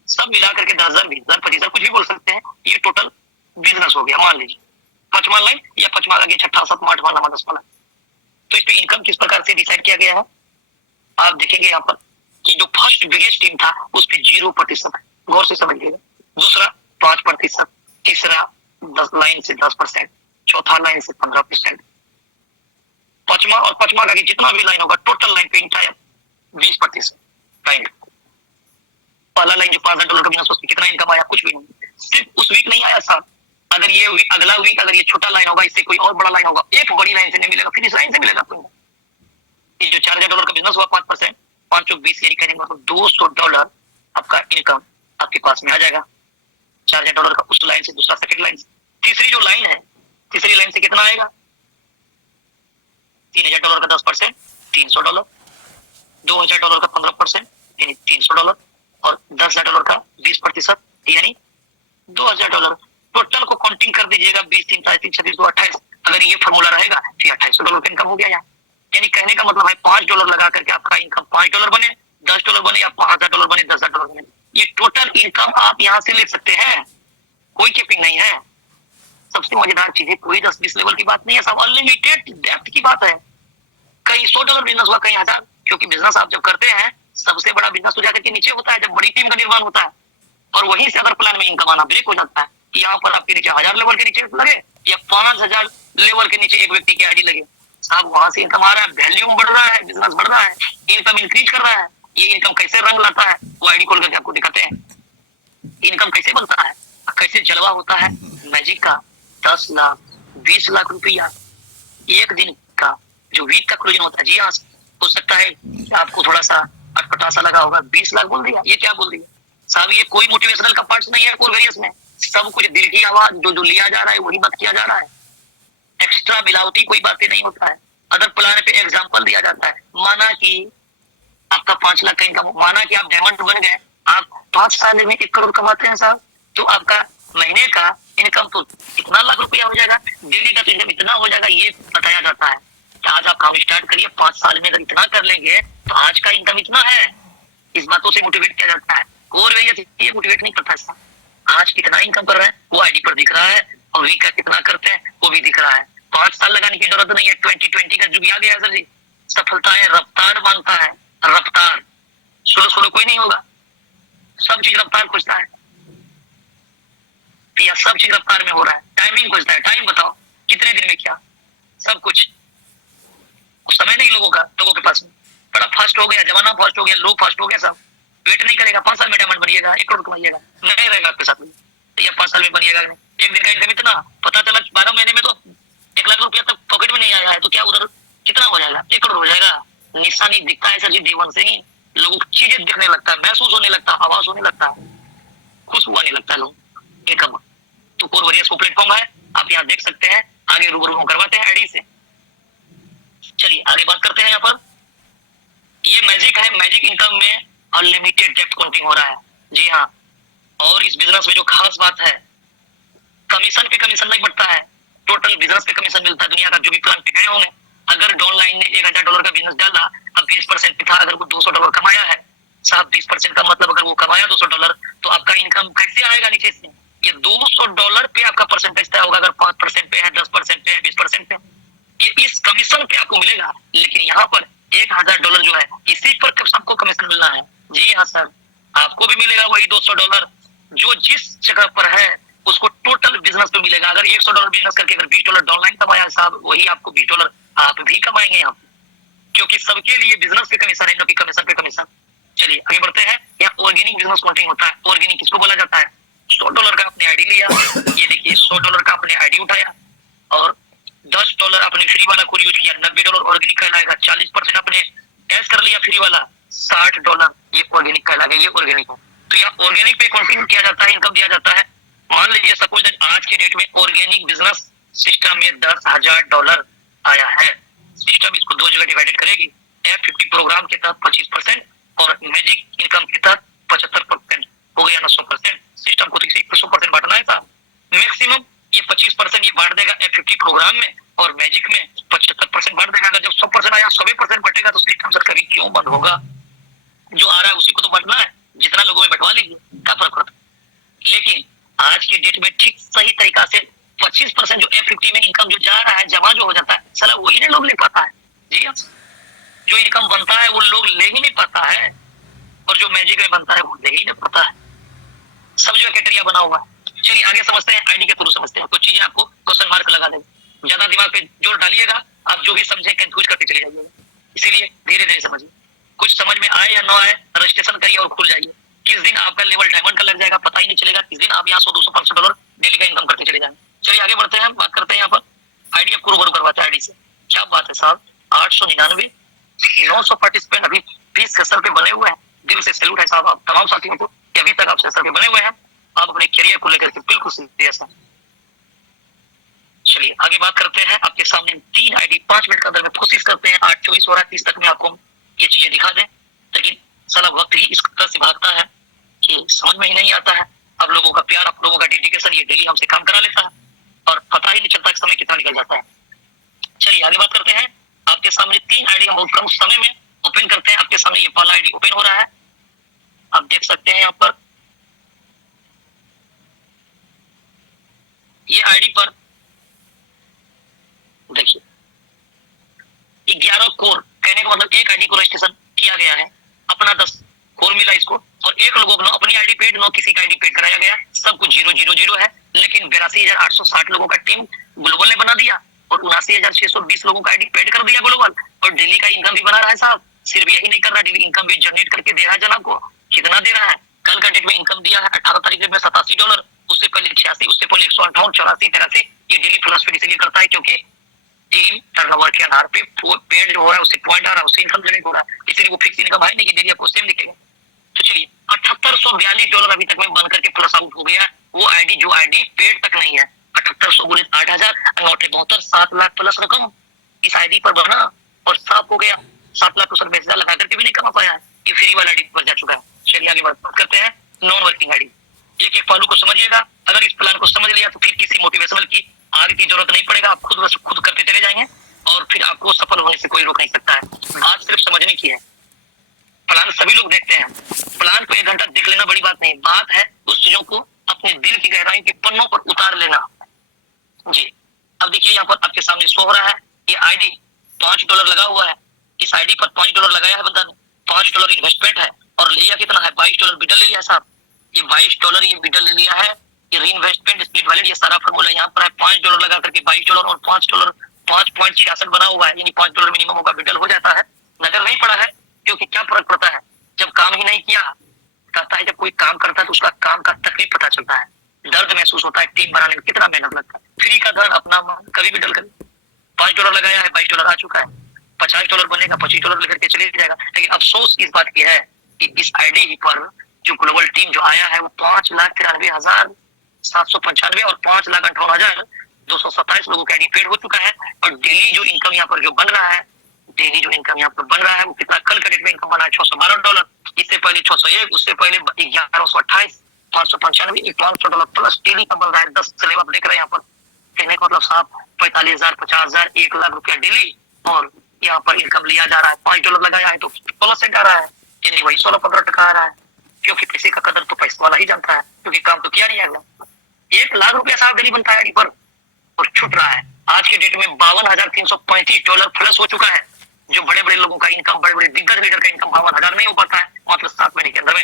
सब मिला करके 10,000, 20,000, 25,000 कुछ भी बोल सकते हैं, ये टोटल बिजनेस हो गया मान लीजिए, 5वां लाइन या 5वां लगे, 6वां 7वां 8वां 9वां 10वां। तो इस पे इनकम किस प्रकार से डिसाइड किया गया है, आप देखेंगे यहाँ पर कि जो फर्स्ट बिगेस्ट टीम था उस पे 0% है, गौर से समझिएगा। दूसरा 5%, तीसरा 10 लाइन से 10%, चौथा लाइन से 15%, पांचवा और पांचवा का जितना भी लाइन होगा टोटल लाइन पे इंटायर 20% लाइन। पहला लाइन जो $5,000 का बिजनेस उसमें कितना इनकम आया, कुछ भी नहीं, सिर्फ उस वीक नहीं आया साहब। अगर ये अगला वीक अगर ये छोटा लाइन होगा, इससे कोई और बड़ा लाइन होगा, एक बड़ी लाइन से नहीं मिलेगा, फिर इस लाइन से मिलेगा आपको। ये जो $4,000 का बिजनेस हुआ 5%, 5 चौक 20 यानी करेंगे तो $200 आपका इनकम आपके पास में आ जाएगा। $4,000 का उस लाइन से, दूसरा सेकंड लाइन से। तीसरी जो लाइन है, तीसरी लाइन से कितना आएगा, $3,000 का 10%, $300, $2,000 का 15% यानी $300, और $10,000 का 20% यानी $2,000। टोटल को काउंटिंग कर दीजिएगा, 20, 3, 3, 36, 2, 28। अगर ये फॉर्मूला रहेगा तो $2,800 का इनकम हो गया यहाँ। यानी कहने का मतलब है $5 लगा करके आपका इनकम $5 बने, $10 बने या $5,000 बने, $10,000 बने, ये टोटल इनकम आप यहाँ से ले सकते हैं, कोई कैपिंग नहीं है। सबसे मजेदार चीज है, कोई 10-20 लेवल की बात नहीं है, सब अनलिमिटेड डेप्थ की बात है। कहीं $100 बिजनेस हुआ, कहीं 1000, क्योंकि बिजनेस आप जब करते हैं सबसे बड़ा बिजनेस तो जाकर के नीचे होता है, जब बड़ी टीम का निर्माण होता है, और वहीं से अगर प्लान में इनकम आना ब्रेक हो जाता है, यहाँ पर आपके नीचे 1000 लेवल के नीचे लगे या 5000 लेवल के नीचे एक व्यक्ति की आईडी लगे, साहब वहां से इनकम आ रहा है, वैल्यूम बढ़ रहा है, बिजनेस बढ़ रहा है, इनकम इंक्रीज कर रहा है। ये इनकम कैसे रंग लाता है, वो आईडी खोल करके आपको दिखाते हैं। इनकम कैसे बनता है, कैसे जलवा होता है मैजिक का। 10 लाख 20 लाख रुपया एक दिन का जो वीक का क्लोजिंग होता है। जी हाँ, हो सकता है आपको थोड़ा सा अटपटा सा लगा होगा, 20 लाख बोल दिया, ये क्या बोल दिया साहब, ये कोई मोटिवेशनल का पार्ट नहीं है कोरवेरियस में। सब कुछ दिल की आवाज जो लिया जा रहा है वही बात किया जा रहा है, एक्स्ट्रा मिलावटी कोई बातें नहीं होता है। अदर प्लान पे एग्जांपल दिया जाता है, माना कि आपका 5 लाख का इनकम, माना कि आप डायमंड बन गए, आप 5 साल में 1 करोड़ कमाते हैं साहब, तो आपका महीने का इनकम तो इतना लाख रुपया हो जाएगा, डेली का तो इनकम इतना हो जाएगा, ये बताया जाता है। आज आप काम स्टार्ट करिए, 5 साल में अगर इतना कर लेंगे तो आज का इनकम इतना है, इस बातों से मोटिवेट किया जाता है। और ये मोटिवेट नहीं करता है, आज कितना इनकम कर रहे हैं वो आईडी पर दिख रहा है, और वीक का कितना करते हैं वो भी दिख रहा है। 5 साल लगाने की जरूरत नहीं है, 2020 का युग आ गया सर जी। सफलता है रफ्तार मांगता है, रफ्तार, स्लो कोई नहीं होगा, सब चीज रफ्तार खोजता है, या सब चीज रफ्तार में हो रहा है, टाइमिंग खोजता है। टाइम बताओ कितने दिन में क्या, सब कुछ समय नहीं लोगों के पास में, बड़ा फास्ट हो गया जमाना, फास्ट हो गया, लोग फास्ट हो गया, सब वेट नहीं करेगा। 5 साल में डायमंड बनिएगा, 1 करोड़ कमाइएगा, नहीं रहेगा आपके साथ में, या 5 साल में बनिएगा। एक दिन का इनकम इतना, पता चला 12 महीने में तो 1 लाख रुपया तक पॉकेट में नहीं आया है, तो क्या उधर कितना हो जाएगा, 1 करोड़ हो जाएगा। निशानी दिखता है सर जी, देवन से ही लोगों को चीजें दिखने लगता है, महसूस होने लगता है, आवाज होने लगता है, खुशबू आने लगता है लोग इनकम। तो कोरवेरियस को प्लेटफॉर्म है, आप यहाँ देख सकते हैं, आगे रूबरू करवाते हैं आईडी से। चलिए आगे बात करते हैं। यहाँ पर ये मैजिक है, मैजिक इनकम में अनलिमिटेड डेप्थ काउंटिंग हो रहा है। जी हाँ, और इस बिजनेस में जो खास बात है, कमीशन पे कमीशन नहीं बढ़ता है, टोटल बिजनेस पे कमीशन मिलता है। दुनिया का जो भी प्लान पे गए होंगे, अगर डाउनलाइन ने $1,000 का बिजनेस डाला, अब 20% पे था, अगर वो $200 कमाया है साहब, 20% का मतलब अगर वो कमाया $200, तो आपका इनकम कैसे आएगा नीचे से, ये $200 पे आपका परसेंटेज तय होगा। अगर 5% पे है, 10% पे है, 20% पे, ये इस कमीशन पे आपको मिलेगा। लेकिन यहाँ पर $1,000 जो है, इसी पर सबको कमीशन मिलना है। जी हाँ सर, आपको भी मिलेगा वही $200, जो जिस जगह पर है उसको टोटल बिजनेस पे मिलेगा। अगर $100 बिजनेस करके अगर $20 डाउनलाइन कमाया साहब, वही आपको $20 आप भी कमाएंगे यहाँ, क्योंकि सबके लिए बिजनेस पे कमीशन है, क्योंकि कमीशन पे कमीशन। चलिए आगे बढ़ते हैं। यहाँ ऑर्गेनिक बिजनेस काउंटिंग होता है। ऑर्गेनिक किसको बोला जाता है, $100 का आपने आईडी लिया, ये देखिए $100 का आपने आईडी उठाया, और $10 आपने फ्री वाला कोड यूज किया, $90 ऑर्गेनिक कहलाएगा। 40% आपने कैश कर लिया फ्री वाला, $60 ये ऑर्गेनिक कहलाएगा, ये ऑर्गेनिक है। तो यहाँ ऑर्गेनिक पे काउंटिंग किया जाता है, इनकम दिया जाता है। मान लीजिए सपोज आज के डेट में ऑर्गेनिक बिजनेस सिस्टम में $10,000 आया है। सिस्टम इसको 2 जगह डिवाइडेड करेगी, F50 प्रोग्राम के तहत 25% और मैजिक इनकम के तहत 75%, हो गया ना 100%। सिस्टम को तो 100% बांटना है साहब, मैक्सिमम ये 25% ये बांट देगा F50 प्रोग्राम में, और मैजिक में 75% बांट देगा। अगर जब 100% आया 100% बटेगा तो सिस्टम सर कभी क्यों बंद होगा, जो आ रहा है उसी को तो बांटना है, जितना लोगों में बंटवा लीजिए, क्या फर्क पड़ता है। लेकिन आज के डेट में ठीक सही तरीका से 25% जो F50 में इनकम जो जा रहा है, जमा जो हो जाता है, साला वही ना लोग ले पाता है। जी हाँ, जो इनकम बनता है वो लोग ले ही नहीं पाता है, और जो मैजिक में बनता है वो ले ही नहीं पाता है। सब जो क्राइटेरिया बना हुआ है। चलिए आगे समझते हैं, आईडी के थ्रू समझते हैं। कुछ चीजें आपको क्वेश्चन मार्क लगा देंगे, ज्यादा दिमाग पे जोर डालिएगा, आप जो भी समझे कंफ्यूज करते चले जाइएगा, इसीलिए धीरे धीरे समझिए। कुछ समझ में आए या ना आए, रजिस्ट्रेशन करिए और खुल जाइए। किस दिन आपका लेवल डायमंड का लग जाएगा पता ही नहीं चलेगा, किस दिन आप यहाँ 100, 200, 500 डॉलर डेली का इनकम करते चले जाएंगे। चलिए आगे बढ़ते हैं, बात करते हैं यहाँ पर आईडी आपको रूबरू करवाते हैं आईडी से। क्या बात है साहब, 899 900 पार्टिसिपेंट अभी 20 सेशन पे बने हुए हैं। दिल से सैल्यूट है साहब आप तमाम साथियों को कि अभी तक आप सेशन पे बने हुए हैं, आप अपने करियर को लेकर के बिल्कुल सीरियस हैं। चलिए आगे बात करते हैं, आपके सामने 3 आईडी 5 मिनट के अंदर में कोशिश करते हैं 8:24 हो रहा है 30 तक में आपको ये चीजें दिखा दें, लेकिन साला वक्त ही इस तरह से भागता है कि समझ में ही नहीं आता है। आप लोगों का प्यार, आप लोगों का डेडिकेशन ये डेली हमसे काम करा लेता है और पता ही नहीं चलता कि समय कितना निकल जाता है। चलिए आगे बात करते हैं, आपके सामने 3 आईडी हम बहुत कम समय में ओपन करते हैं। आपके सामने ये पहला आईडी ओपन हो रहा है, आप देख सकते हैं यहाँ पर ये आईडी पर देखिए 11 कोर, कहने का मतलब एक आईडी को रजिस्ट्रेशन किया गया है, अपना 10 कोर मिला इसको, और एक लोगों को अपनी आईडी पेड, नो किसी का आईडी पेड कराया गया, सब कुछ 000 है। लेकिन 82,860 लोगों का टीम ग्लोबल ने बना दिया और 79,620 लोगों का आईडी पेड कर दिया ग्लोबल, और डेली का इनकम भी बना रहा है साहब। सिर्फ यही नहीं कर रहा, डेली इनकम भी जनरेट करके दे रहा है जनाब को। कितना दे रहा है, कल का डेट में इनकम दिया है 18 तारीख में $87, उससे पहले 86, उससे पहले 158, 84, 83। ये डेली प्लस पे इसलिए करता है क्योंकि टीम टर्नओवर के आधार पे पेड जो हो रहा है उससे पॉइंट आ रहा है, उससे इनकम जनरेट हो रहा है, इसलिए वो फिक्स इनकम है नहीं कि डेली आपको सेम दिखेगा। तो चलिए $7842 अभी तक में बन करके प्लस आउट हो गया। वो आईडी जो आईडी पेड तक नहीं है, 7800 गुणित 8000 972 7 लाख प्लस रकम इस आईडी पर बना और साफ हो गया। 7 लाख उसने पैसा लगा करके भी नहीं कमा पाया है, ये फ्री वाला आईडी पर जा चुका है। चलिए आगे बात करते हैं नॉन वर्किंग आईडी। एक एक पहलू को समझिएगा, अगर इस प्लान को समझ लिया तो फिर किसी मोटिवेशनल की आगे की जरूरत नहीं पड़ेगा, आप खुद करते चले जाएंगे और फिर आपको सफल होने से कोई रोक नहीं सकता है। बात सिर्फ समझने की है। प्लान सभी लोग देखते हैं, प्लान को 1 घंटा देख लेना बड़ी बात नहीं, बात है उस चीजों को अपने दिल की गहराई के पन्नों पर उतार लेना। जी अब देखिए यहाँ पर आपके सामने शो हो रहा है, ये आईडी $5 लगा हुआ है, इस आईडी पर $5 लगाया है बंदा ने, $5 इन्वेस्टमेंट है और लिया कितना है, $22 बिडल ले लिया साहब। ये $22 ये बिडल ले लिया है, ये रीइन्वेस्टमेंट स्प्लिट वैलिड ये सारा फॉर्मूला यहाँ पर है। $5 लगा करके $22 और $5 5.66 बना हुआ है, यानी $5 मिनिमम होगा, बिडल हो जाता है। नजर नहीं पड़ा है क्योंकि क्या फर्क पड़ता है, जब काम ही नहीं किया कहता है, जब कोई काम करता है तो उसका काम का तकलीफ पता चलता है, दर्द महसूस होता है, टीम बनाने में कितना मेहनत लगता है। फ्री का धन अपना कभी भी डल कर $5 लगाया है, $22 आ चुका है, $50 बनेगा, $25 लेकर के चले जाएगा। लेकिन अफसोस इस बात की है कि इस आईडी पर जो ग्लोबल टीम जो आया है वो 5,93,795 और 5,58,227 लोगों का आईडी पेड हो चुका है। और डेली जो इनकम यहाँ पर जो बन रहा है, डेली जो इनकम यहाँ पर बन रहा है वो कितना, कल का डेट में इनकम बना है $612, इससे पहले 601, उससे पहले 1128, 595, $500 प्लस डेली का बन रहा है। 10 स्लैब आप देख रहे हैं यहाँ पर, कहने का मतलब साहब 45,000, 50,000, 1 लाख रुपया डेली, और यहाँ पर इनकम लिया जा रहा है। $5 लगाया है तो प्लस से आ रहा है, यानी वही 16-15% आ रहा है, क्योंकि पैसे का कदर तो पैसे वाला ही जानता है, क्योंकि काम तो किया नहीं है। 1 लाख रुपया साहब डेली बनता है आईडी पर और छूट रहा है। आज के डेट में $52,335 प्लस हो चुका है। जो बड़े बड़े लोगों का इनकम, बड़े बड़े दिग्गज लीडर का इनकम 52,000 नहीं हो पाता है मात्र 7 महीने के अंदर में।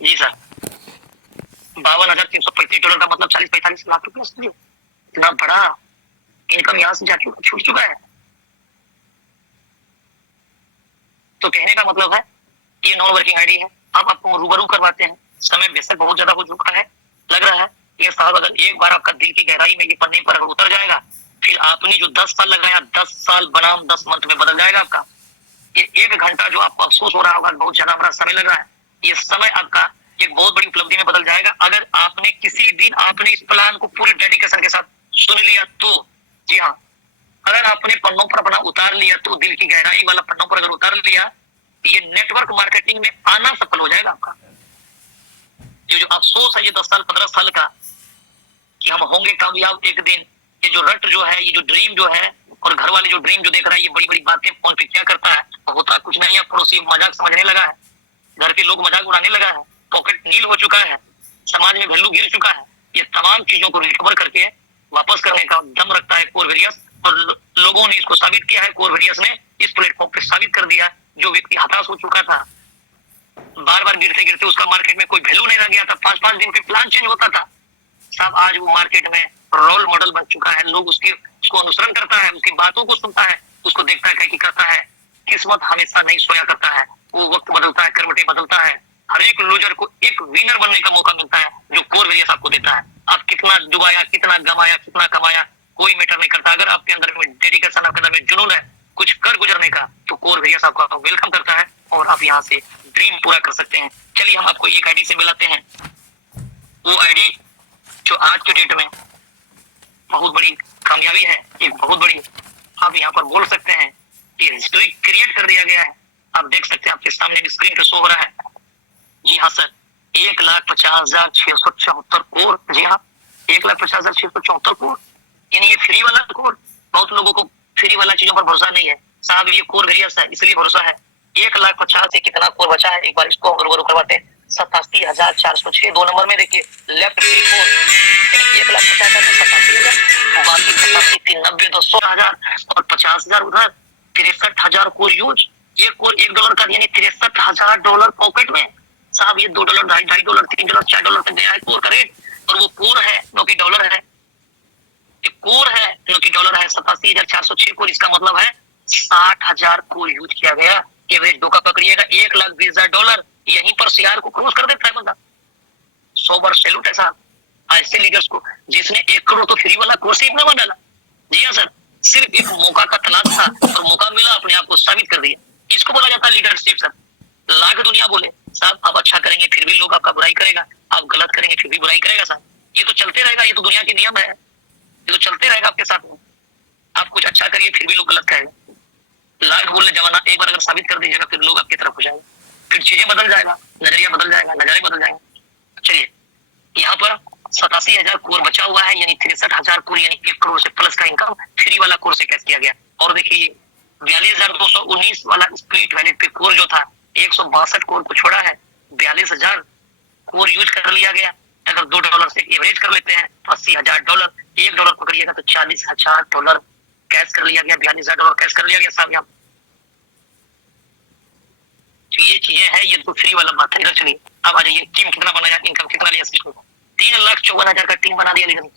जी सर, $52,335 का मतलब 40-45 लाख रुपया, इतना बड़ा इनकम यहाँ से छूट चुका है। तो कहने का मतलब है ये नॉन वर्किंग आईडी है। अब आपको रूबरू करवाते हैं, समय बेशक बहुत ज्यादा हो चुका है, लग रहा है ये साहब अगर एक बार आपका दिल की गहराई में ये पन्ने पर अगर उतर जाएगा, फिर आपने जो 10 साल लगाया 10 साल बनाम 10 मंथ में बदल जाएगा आपका। ये 1 घंटा जो आपको अफसोस हो रहा होगा, बहुत ज्यादा बड़ा समय लग रहा है, ये समय आपका एक बहुत बड़ी उपलब्धि में बदल जाएगा अगर आपने किसी दिन आपने इस प्लान को पूरी डेडिकेशन के साथ सुन लिया तो। जी हाँ, अगर आपने पन्नों पर अपना उतार लिया तो, दिल की गहराई वाला पन्नों पर अगर उतार लिया, ये नेटवर्क मार्केटिंग में आना सफल हो जाएगा आपका। ये जो अफसोस है ये 10 साल 15 साल का कि हम होंगे कामयाब एक दिन, ये जो रट जो है, ये जो ड्रीम जो है, और घर वाले जो ड्रीम जो देख रहा है, ये बड़ी बड़ी बातें फोन पे क्या करता है, होता कुछ नहीं है, पड़ोसी मजाक समझने लगा है, घर के लोग मजाक उड़ाने लगा है, पॉकेट नील हो चुका है, समाज में वैल्यू गिर चुका है, ये तमाम चीजों को रिकवर करके वापस करने का दम रखता है कोरवेरियस, और लोगों ने इसको साबित किया है, कोरवेरियस ने इस प्लेटफॉर्म पे साबित कर दिया। जो व्यक्ति हताश हो चुका था, बार बार गिरते गिरते उसका मार्केट में कोई वैल्यू नहीं रह गया था, 5-5 दिन पे प्लान चेंज होता था, साहब आज वो मार्केट में रोल मॉडल बन चुका है। लोग उसको अनुसरण करता है, उसकी बातों को सुनता है, उसको देखता है कि करता है। किस्मत हमेशा नहीं सोया करता है, वो वक्त बदलता है, करवटें बदलता है। हर एक लूजर को एक विनर बनने का मौका मिलता है, जो कोरवेरियस आपको देता है। आप कितना डुबाया, कितना गमाया, कितना कमाया, कोई मैटर नहीं करता। अगर आपके अंदर में डेडिकेशन, आपके अंदर में जुनून है कुछ कर गुजरने का, तो कोरवेरियस आपको वेलकम करता है और आप यहाँ से ड्रीम पूरा कर सकते हैं। चलिए हम आपको एक आईडी से मिलाते हैं। वो आईडी जो आज के डेट में बहुत बड़ी कामयाबी है, एक बहुत बड़ी, आप यहाँ पर बोल सकते हैं कि हिस्ट्री क्रिएट कर दिया गया है। आप देख सकते हैं, आपके सामने भी स्क्रीन पे शो हो रहा है। जी हाँ सर, 1,50,674 कोर। जी हाँ, 1,50,674 कोर, यानी ये फ्री वाला कोर। बहुत लोगों को फ्री वाला चीजों पर भरोसा नहीं है साहब, ये कोरवेरियस है इसलिए भरोसा है। 1,50,000 से कितना कोर बचा है, एक बार इसको हम रूबरू करवाते हैं। 87,406 2 नंबर में देखिए, लेफ्ट फ्री कोर 1,50,000 में 87,000, बाकी 87, 3, 90, 200,000 और 50,000 उधर, 63,000 कोर यूज। ये कोर $1 का, यानी $63,000 पॉकेट में साहब। ये $2, $2.5, $3, $4 तक गया है कोर का रेट, और वो कोर है न कि डॉलर है। कोर है न कि डॉलर है। 87,406 कोर, इसका मतलब है 60,000 कोर यूज किया गया। एवरेज 2 का पकड़िएगा, $1,20,000 यहीं पर शेयर को क्रॉस कर देता है बंदा। 100 बार सैल्यूट है साहब ऐसे लीडर्स को, जिसने 1 करोड़ तो फ्री वाला कोर्स ही अपना बना डाला। जी हाँ सर, सिर्फ एक मौका का तलाश था और मौका मिला, अपने आप को साबित कर दिया। इसको बोला जाता है लीडरशिप सर। लाख दुनिया बोले साहब आप अच्छा करेंगे फिर भी लोग आपका बुराई करेगा, आप गलत करेंगे फिर भी बुराई करेगा साहब। ये तो चलते रहेगा, ये तो दुनिया के नियम है, ये तो चलते रहेगा आपके साथ में। आप कुछ अच्छा करिए फिर भी लोग गलत करेंगे। लाख बोलने जमाना, एक बार अगर साबित कर दीजिएगा फिर लोग आपकी तरफ हो जाएंगे, फिर चीजें बदल जाएगा, नजरिया बदल जाएगा, नजारे बदल जाएंगे। चलिए यहाँ पर 87,000 कोर बचा हुआ है, यानी 63,000 कोर, यानी 1 करोड़ से प्लस का इनकम फ्री वाला कोर से कैश किया गया। और देखिए 42,219 वाला स्प्लिट वैलिड पे कोर जो था, 162 कोर को छोड़ा है, 42,000 कोर यूज कर लिया गया। अगर $2 से एवरेज कर लेते हैं तो $80,000, $1 पकड़िएगा तो $40,000 कैश कर लिया गया, $42,000 कैश कर लिया गया साहब यहाँ। तो ये चीजें हैं, ये तो फ्री वाला बात है। इधर चलिए अब आ जाइए, टीम कितना बनाया, इनकम कितना लिया सिस्टम को। 3,54,000 का टीम बना दिया। लेकिन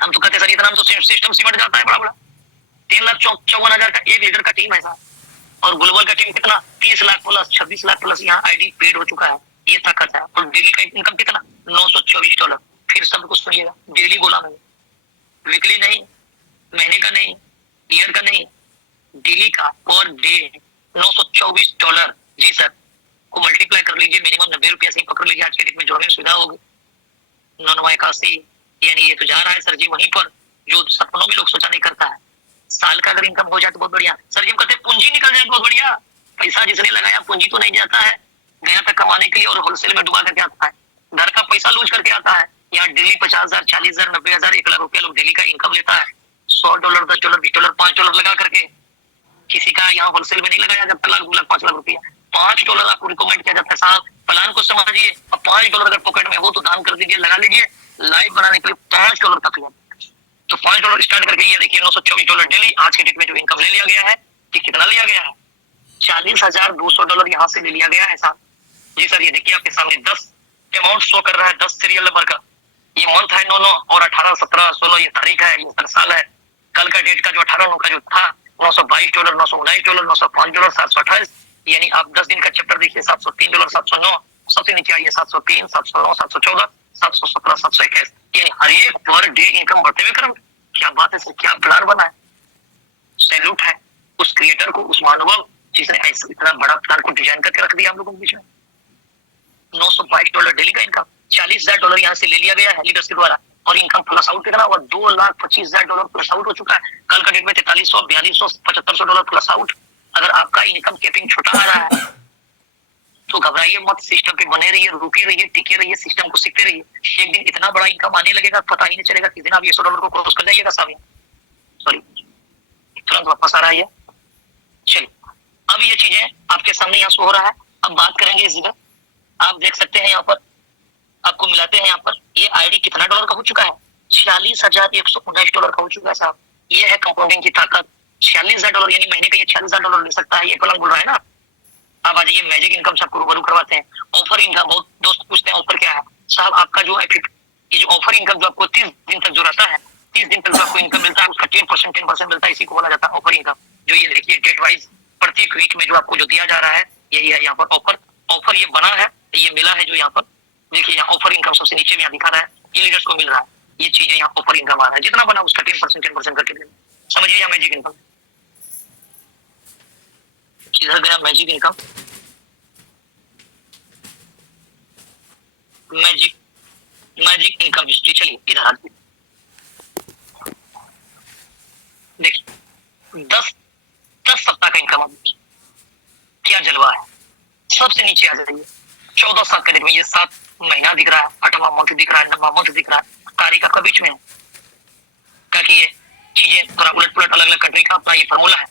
हम तो कहते सर इतना हम तो सिस्टम सिमट जाता है बड़ा बड़ा। 3,54,000 का एक लीडर का टीम है साहब, और ग्लोबल का टीम कितना 30 लाख प्लस, 26 लाख प्लस यहाँ आईडी पेड हो चुका है। ये ताकत है। और डेली का इनकम कितना $924। फिर सब कुछ सुनिएगा, डेली बोला मैंने, वीकली नहीं, महीने का नहीं, ईयर का नहीं, डेली का पर डे $924। जी सर, को मल्टीप्लाई कर लीजिए, मिनिमम 90 रुपया से ही पकड़ लीजिए। आज के डेट में जोड़ने में सुविधा होगी। 9,81, यानी ये तो जा रहा है सर जी वहीं पर जो सपनों में लोग सोचा नहीं करता है। साल का अगर इनकम हो जाए तो बहुत बढ़िया सर जी। हम कहते हैं पूंजी निकल जाए बहुत बढ़िया, पैसा जिसने लगाया पूंजी तो नहीं जाता है, गया था कमाने के लिए और होलसेल में डुबा करके आता है, घर का पैसा लूज करके आता है। यहाँ डेली 50,000, 40,000, 90,000, 1 लाख रुपया लोग डेली का इनकम लेता है। $100, $10, $20, $5 लगा करके। किसी का यहाँ होलसेल में नहीं लगाया जाता लाख, 2 लाख, 5 लाख रुपया। $5 आपको रिकमेंड किया जाता है साहब। प्लान को समझिए, और $5 अगर पॉकेट में हो तो दान कर दीजिए, लगा लीजिए। लाइव बनाने के लिए $5 तक है, तो $5 स्टार्ट करके ये देखिए $924 डेली। आज के डेट में जो इनकम ले लिया गया है, कि कितना लिया गया है, $40,200 यहाँ से ले लिया गया है साहब। जी सर, ये देखिए आपके सामने 10 अमाउंट शो कर रहा है, 10 सीरियल नंबर का। ये मंथ है 9/9 और 18, 17, 16 ये तारीख है, ये साल है। कल का डेट का जो 18/9 का जो था $922, $919, $905, $728, यानी आप 10 दिन का चैप्टर देखिए, $703, $709, सबसे नीचे आइए 703, 709, 714, 717, 721, यानी हर एक पर डे इनकम बढ़ते हुए क्रम। क्या बात है सर, क्या प्लान बना है। सैल्यूट है उस क्रिएटर को, उस मानव जिसने ऐसा इतना बड़ा प्लान को डिजाइन करके रख दिया हम लोगों के बीच में। $922 डेली का इनकम, $40,000 यहाँ से ले लिया गया है लीडर्स के द्वारा, और इनकम प्लस आउट कितना हुआ, $2,25,000 प्लस आउट हो चुका है। कल का डेट में $4300, $4200, $7500 प्लस आउट। अगर आपका इनकम कैपिंग छोटा आ रहा है तो घबराइए मत, सिस्टम पे बने रहिए, रुके रहिए, टिके रहिए, सिस्टम को सीखते रहिए। एक दिन इतना बड़ा इनकम आने लगेगा, पता ही नहीं चलेगा किस दिन आप $100 को क्रॉस कर जाइएगा साहब। सॉरी, तुरंत वापस आ रहा है। चलिए अब ये चीजें आपके सामने यहाँ शो हो रहा है। अब बात करेंगे इस जगह, आप देख सकते हैं यहाँ पर आपको मिलाते हैं यहाँ पर। ये आईडी कितना डॉलर का हो चुका है? $46,119 का हो चुका है साहब। ये है कंपाउंडिंग की ताकत। $46,000 यानी महीने का ये $46,000 ले सकता है। ये कलम बोल रहा है ना। अब आ जाइए मैजिक इनकम से आपको रूबरू करवाते हैं। ऑफर इनकम, बहुत दोस्त पूछते हैं ऑफर क्या है साहब। आपका जो ये जो ऑफर इनकम जो आपको 30 दिन तक जो रहता है, 30 दिन तक जो आपको इनकम मिलता है उसका 10% मिलता है। इसी को बोला जाता है ऑफर इनकम। जो ये देखिए डेट वाइज प्रत्येक वीक में जो आपको जो दिया जा रहा है यही है यहाँ पर ऑफर। ऑफर ये बना है, ये मिला है जो यहाँ पर देखिए यहाँ ऑफर इनकम सबसे नीचे में यहाँ दिखा रहा है। ये लीडर्स को मिल रहा है, ये चीजें यहाँ ऑफर इनकम आ रहा है। जितना बना उसका 10% करके देना, समझिए यहाँ मैजिक इनकम। किधर गया magic income? Magic income history, चलिए इधर आते देखिए 10 सप्ताह का इनकम क्या जलवा है। सबसे नीचे आ जाइए 14 साल के डेट में ये 7 महीना दिख रहा है, 8वां मंथ दिख रहा है, 9वां मंथ दिख रहा है, तारीख आपका बीच में है। ताकि ये चीजें थोड़ा उलट पुलट अलग अलग कंट्री का अपना ये फॉर्मूला है।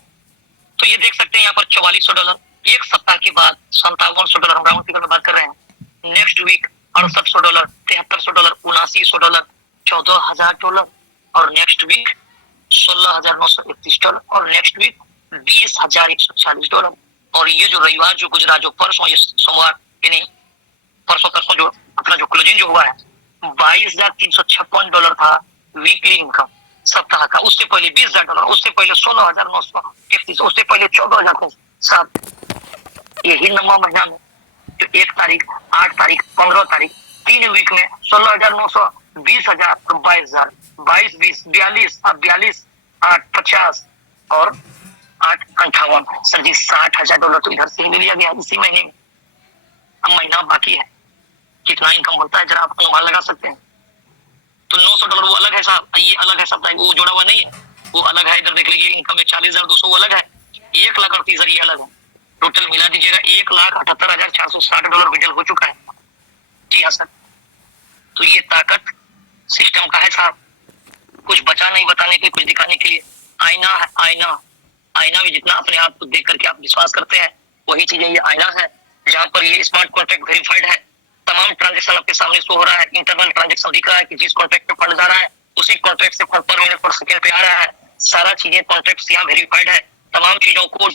तो ये देख सकते हैं यहाँ पर $4400 एक सप्ताह के बाद, $5700 हम राउंड फिगर में बात कर रहे हैं। नेक्स्ट वीक $6800, $7300, $7900, $14,000 और नेक्स्ट वीक $16,931 और नेक्स्ट वीक $20,140। और ये जो रविवार जो गुजरा, जो परसों ये सोमवार यानी परसों जो अपना जो क्लोजिंग जो हुआ है $22,356 था वीकली इनकम सप्ताह का। उससे पहले $20,000, उससे पहले $16,931, उससे पहले $14,000। यही 9वां महीना में जो 1 तारीख, 8 तारीख, 15 तारीख, 3 वीक में 16,900, 20,000, 22,000, 22, 20, 42, अब 42, 8, 50 और 8, 58। सर जी $60,000 तो इधर से ही ले लिया गया इसी महीने में। अब महीना बाकी है, कितना इनकम बनता है जरा आप अनुमान लगा सकते हैं। तो $900 वो अलग है साहब, ये अलग है सब, वो जोड़ा हुआ नहीं है, वो अलग है। इधर देख लीजिए इनकम में 40,200 वो अलग है, 1,38,000 ये अलग है। टोटल मिला दीजिएगा $1,78,460 विड्रॉल हो चुका है। जी हाँ सर। तो ये ताकत सिस्टम का है साहब, कुछ बचा नहीं बताने के लिए, कुछ दिखाने के लिए। आईना है, आईना में जितना अपने आप को देख करके आप विश्वास करते हैं वही चीजें ये आईना है, जहाँ पर ये स्मार्ट कॉन्ट्रैक्ट वेरीफाइड है। तमाम ट्रांजेक्शन आपके सामने शो हो रहा है। इंटरनल ट्रांजेक्शन दिख रहा है कि जिस कॉन्ट्रैक्ट पे फंड जा रहा है उसी कॉन्ट्रैक्ट से फंड पर मिनट पर सेकंड पे आ रहा है। सारा चीजें कॉन्ट्रैक्ट यहाँ वेरीफाइड है। तमाम चीजों को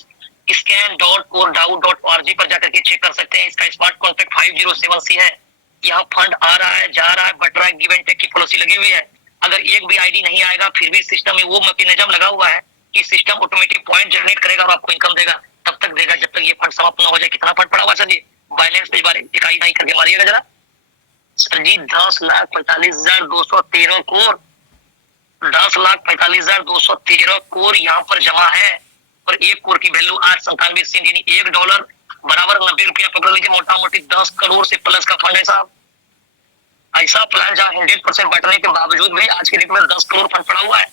scan.core.org पर जाकर के चेक कर सकते हैं। इसका स्मार्ट कॉन्ट्रैक्ट 507C है। यहाँ फंड आ रहा है, जा रहा है, बट रहा है, गिव एंड टेक की पॉलिसी लगी हुई है। अगर एक भी आईडी नहीं आएगा फिर भी सिस्टम में वो मैकेनिज्म लगा हुआ है कि सिस्टम ऑटोमेटिक पॉइंट जनरेट करेगा और आपको इनकम देगा। तब तक देगा जब तक ये फंड समाप्त ना हो जाए। कितना फंड पड़ा हुआ सर जी? बैलेंस पे बारे इकाई नहीं करके मारिएगा जरा सर जी। 10,45,213 करोड़, 10,45,213 करोड़ यहाँ पर जमा है। और 1 करोड़ की वैल्यू 8.97 सेंट यानी $1 बराबर 90 रुपया पकड़ लीजिए। मोटा मोटी 10 करोड़ से प्लस का फंड है साहब। ऐसा प्लान जहाँ 100% बैठने के बावजूद भी आज के डेट में 10 करोड़ फंड पड़ा हुआ है।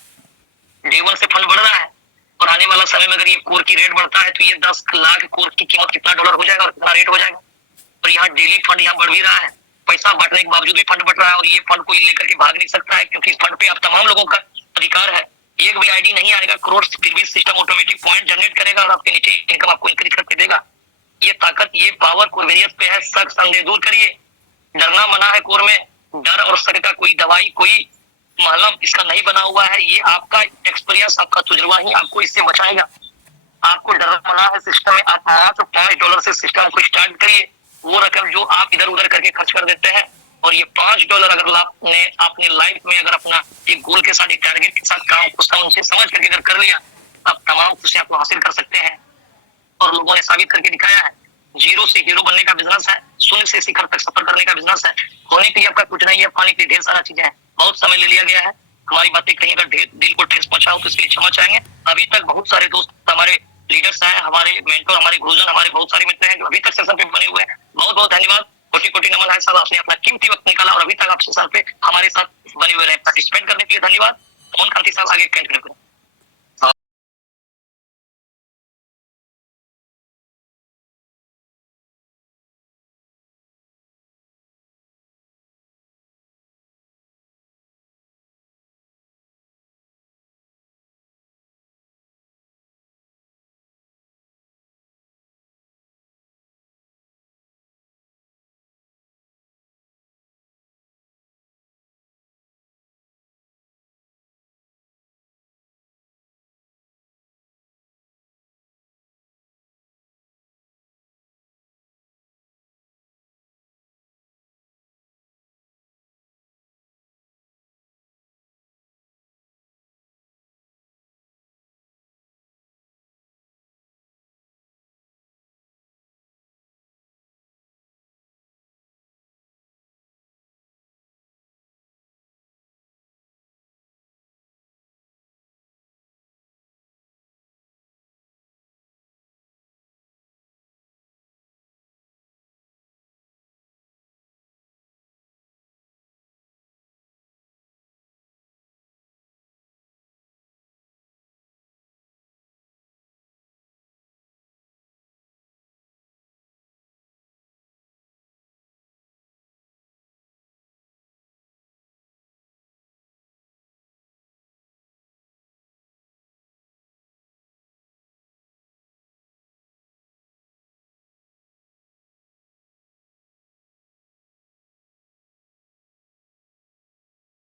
डे 1 से फंड बढ़ रहा है और आने वाला समय में अगर ये कोर की रेट बढ़ता है तो ये 10 लाख कोर की कीमत कितना डॉलर हो जाएगा और कितना रेट हो जाएगा। और यहाँ डेली फंड यहाँ बढ़ भी रहा है, पैसा बांटने के बावजूद भी फंड बढ़ रहा है। और ये फंड कोई लेकर के भाग नहीं सकता है क्योंकि इस फंड पे आप तमाम लोगों का अधिकार है। एक भी आईडी नहीं आएगा करोड़, फिर भी सिस्टम ऑटोमेटिक पॉइंट जनरेट करेगा और आपके नीचे इनकम आपको इंक्रीज करके देगा। ये ताकत, ये पावर कोरवेरियस पे है। शक संदेह दूर करिए, डरना मना है कोर में। डर और शक का कोई दवाई, कोई महलम इसका नहीं बना हुआ है। ये आपका एक्सपीरियंस, आपका तजुर्बा ही आपको इससे बचाएगा। आपको डरना मना है सिस्टम में, आप मात्र $5 से सिस्टम को स्टार्ट करिए। वो रकम जो आप इधर उधर करके खर्च कर देते हैं और ये $5 अगर आपने लाइफ में अगर अपना एक गोल के साथ, एक टारगेट के साथ काम को समझ करके अगर कर लिया, आप तमाम खुशियां आपको हासिल कर सकते हैं। और लोगों ने साबित करके दिखाया है, जीरो से हीरो बनने का बिजनेस है, शून्य से शिखर तक सफर करने का बिजनेस है। होने के लिए आपका कुछ नहीं है, पाने के लिए ढेर सारा चीजें हैं। बहुत समय ले लिया गया है, हमारी बातें कहीं अगर दिल को ठेस पहुंचा हो तो इसके लिए क्षमा चाहेंगे। अभी तक बहुत सारे दोस्त हमारे लीडर्स हैं, हमारे मेंटोर, हमारे गुरुजन, हमारे बहुत सारे मित्र हैं जो अभी तक सेशन पे बने हुए हैं। बहुत बहुत धन्यवाद, कोटि कोटि नमन है साहब। आपने अपना कीमती वक्त निकाला और अभी तक आप सेशन पे हमारे साथ बने हुए रहे। पार्टिसिपेट करने के लिए धन्यवाद। फोन करती साहब आगे कंटिन्यू करें।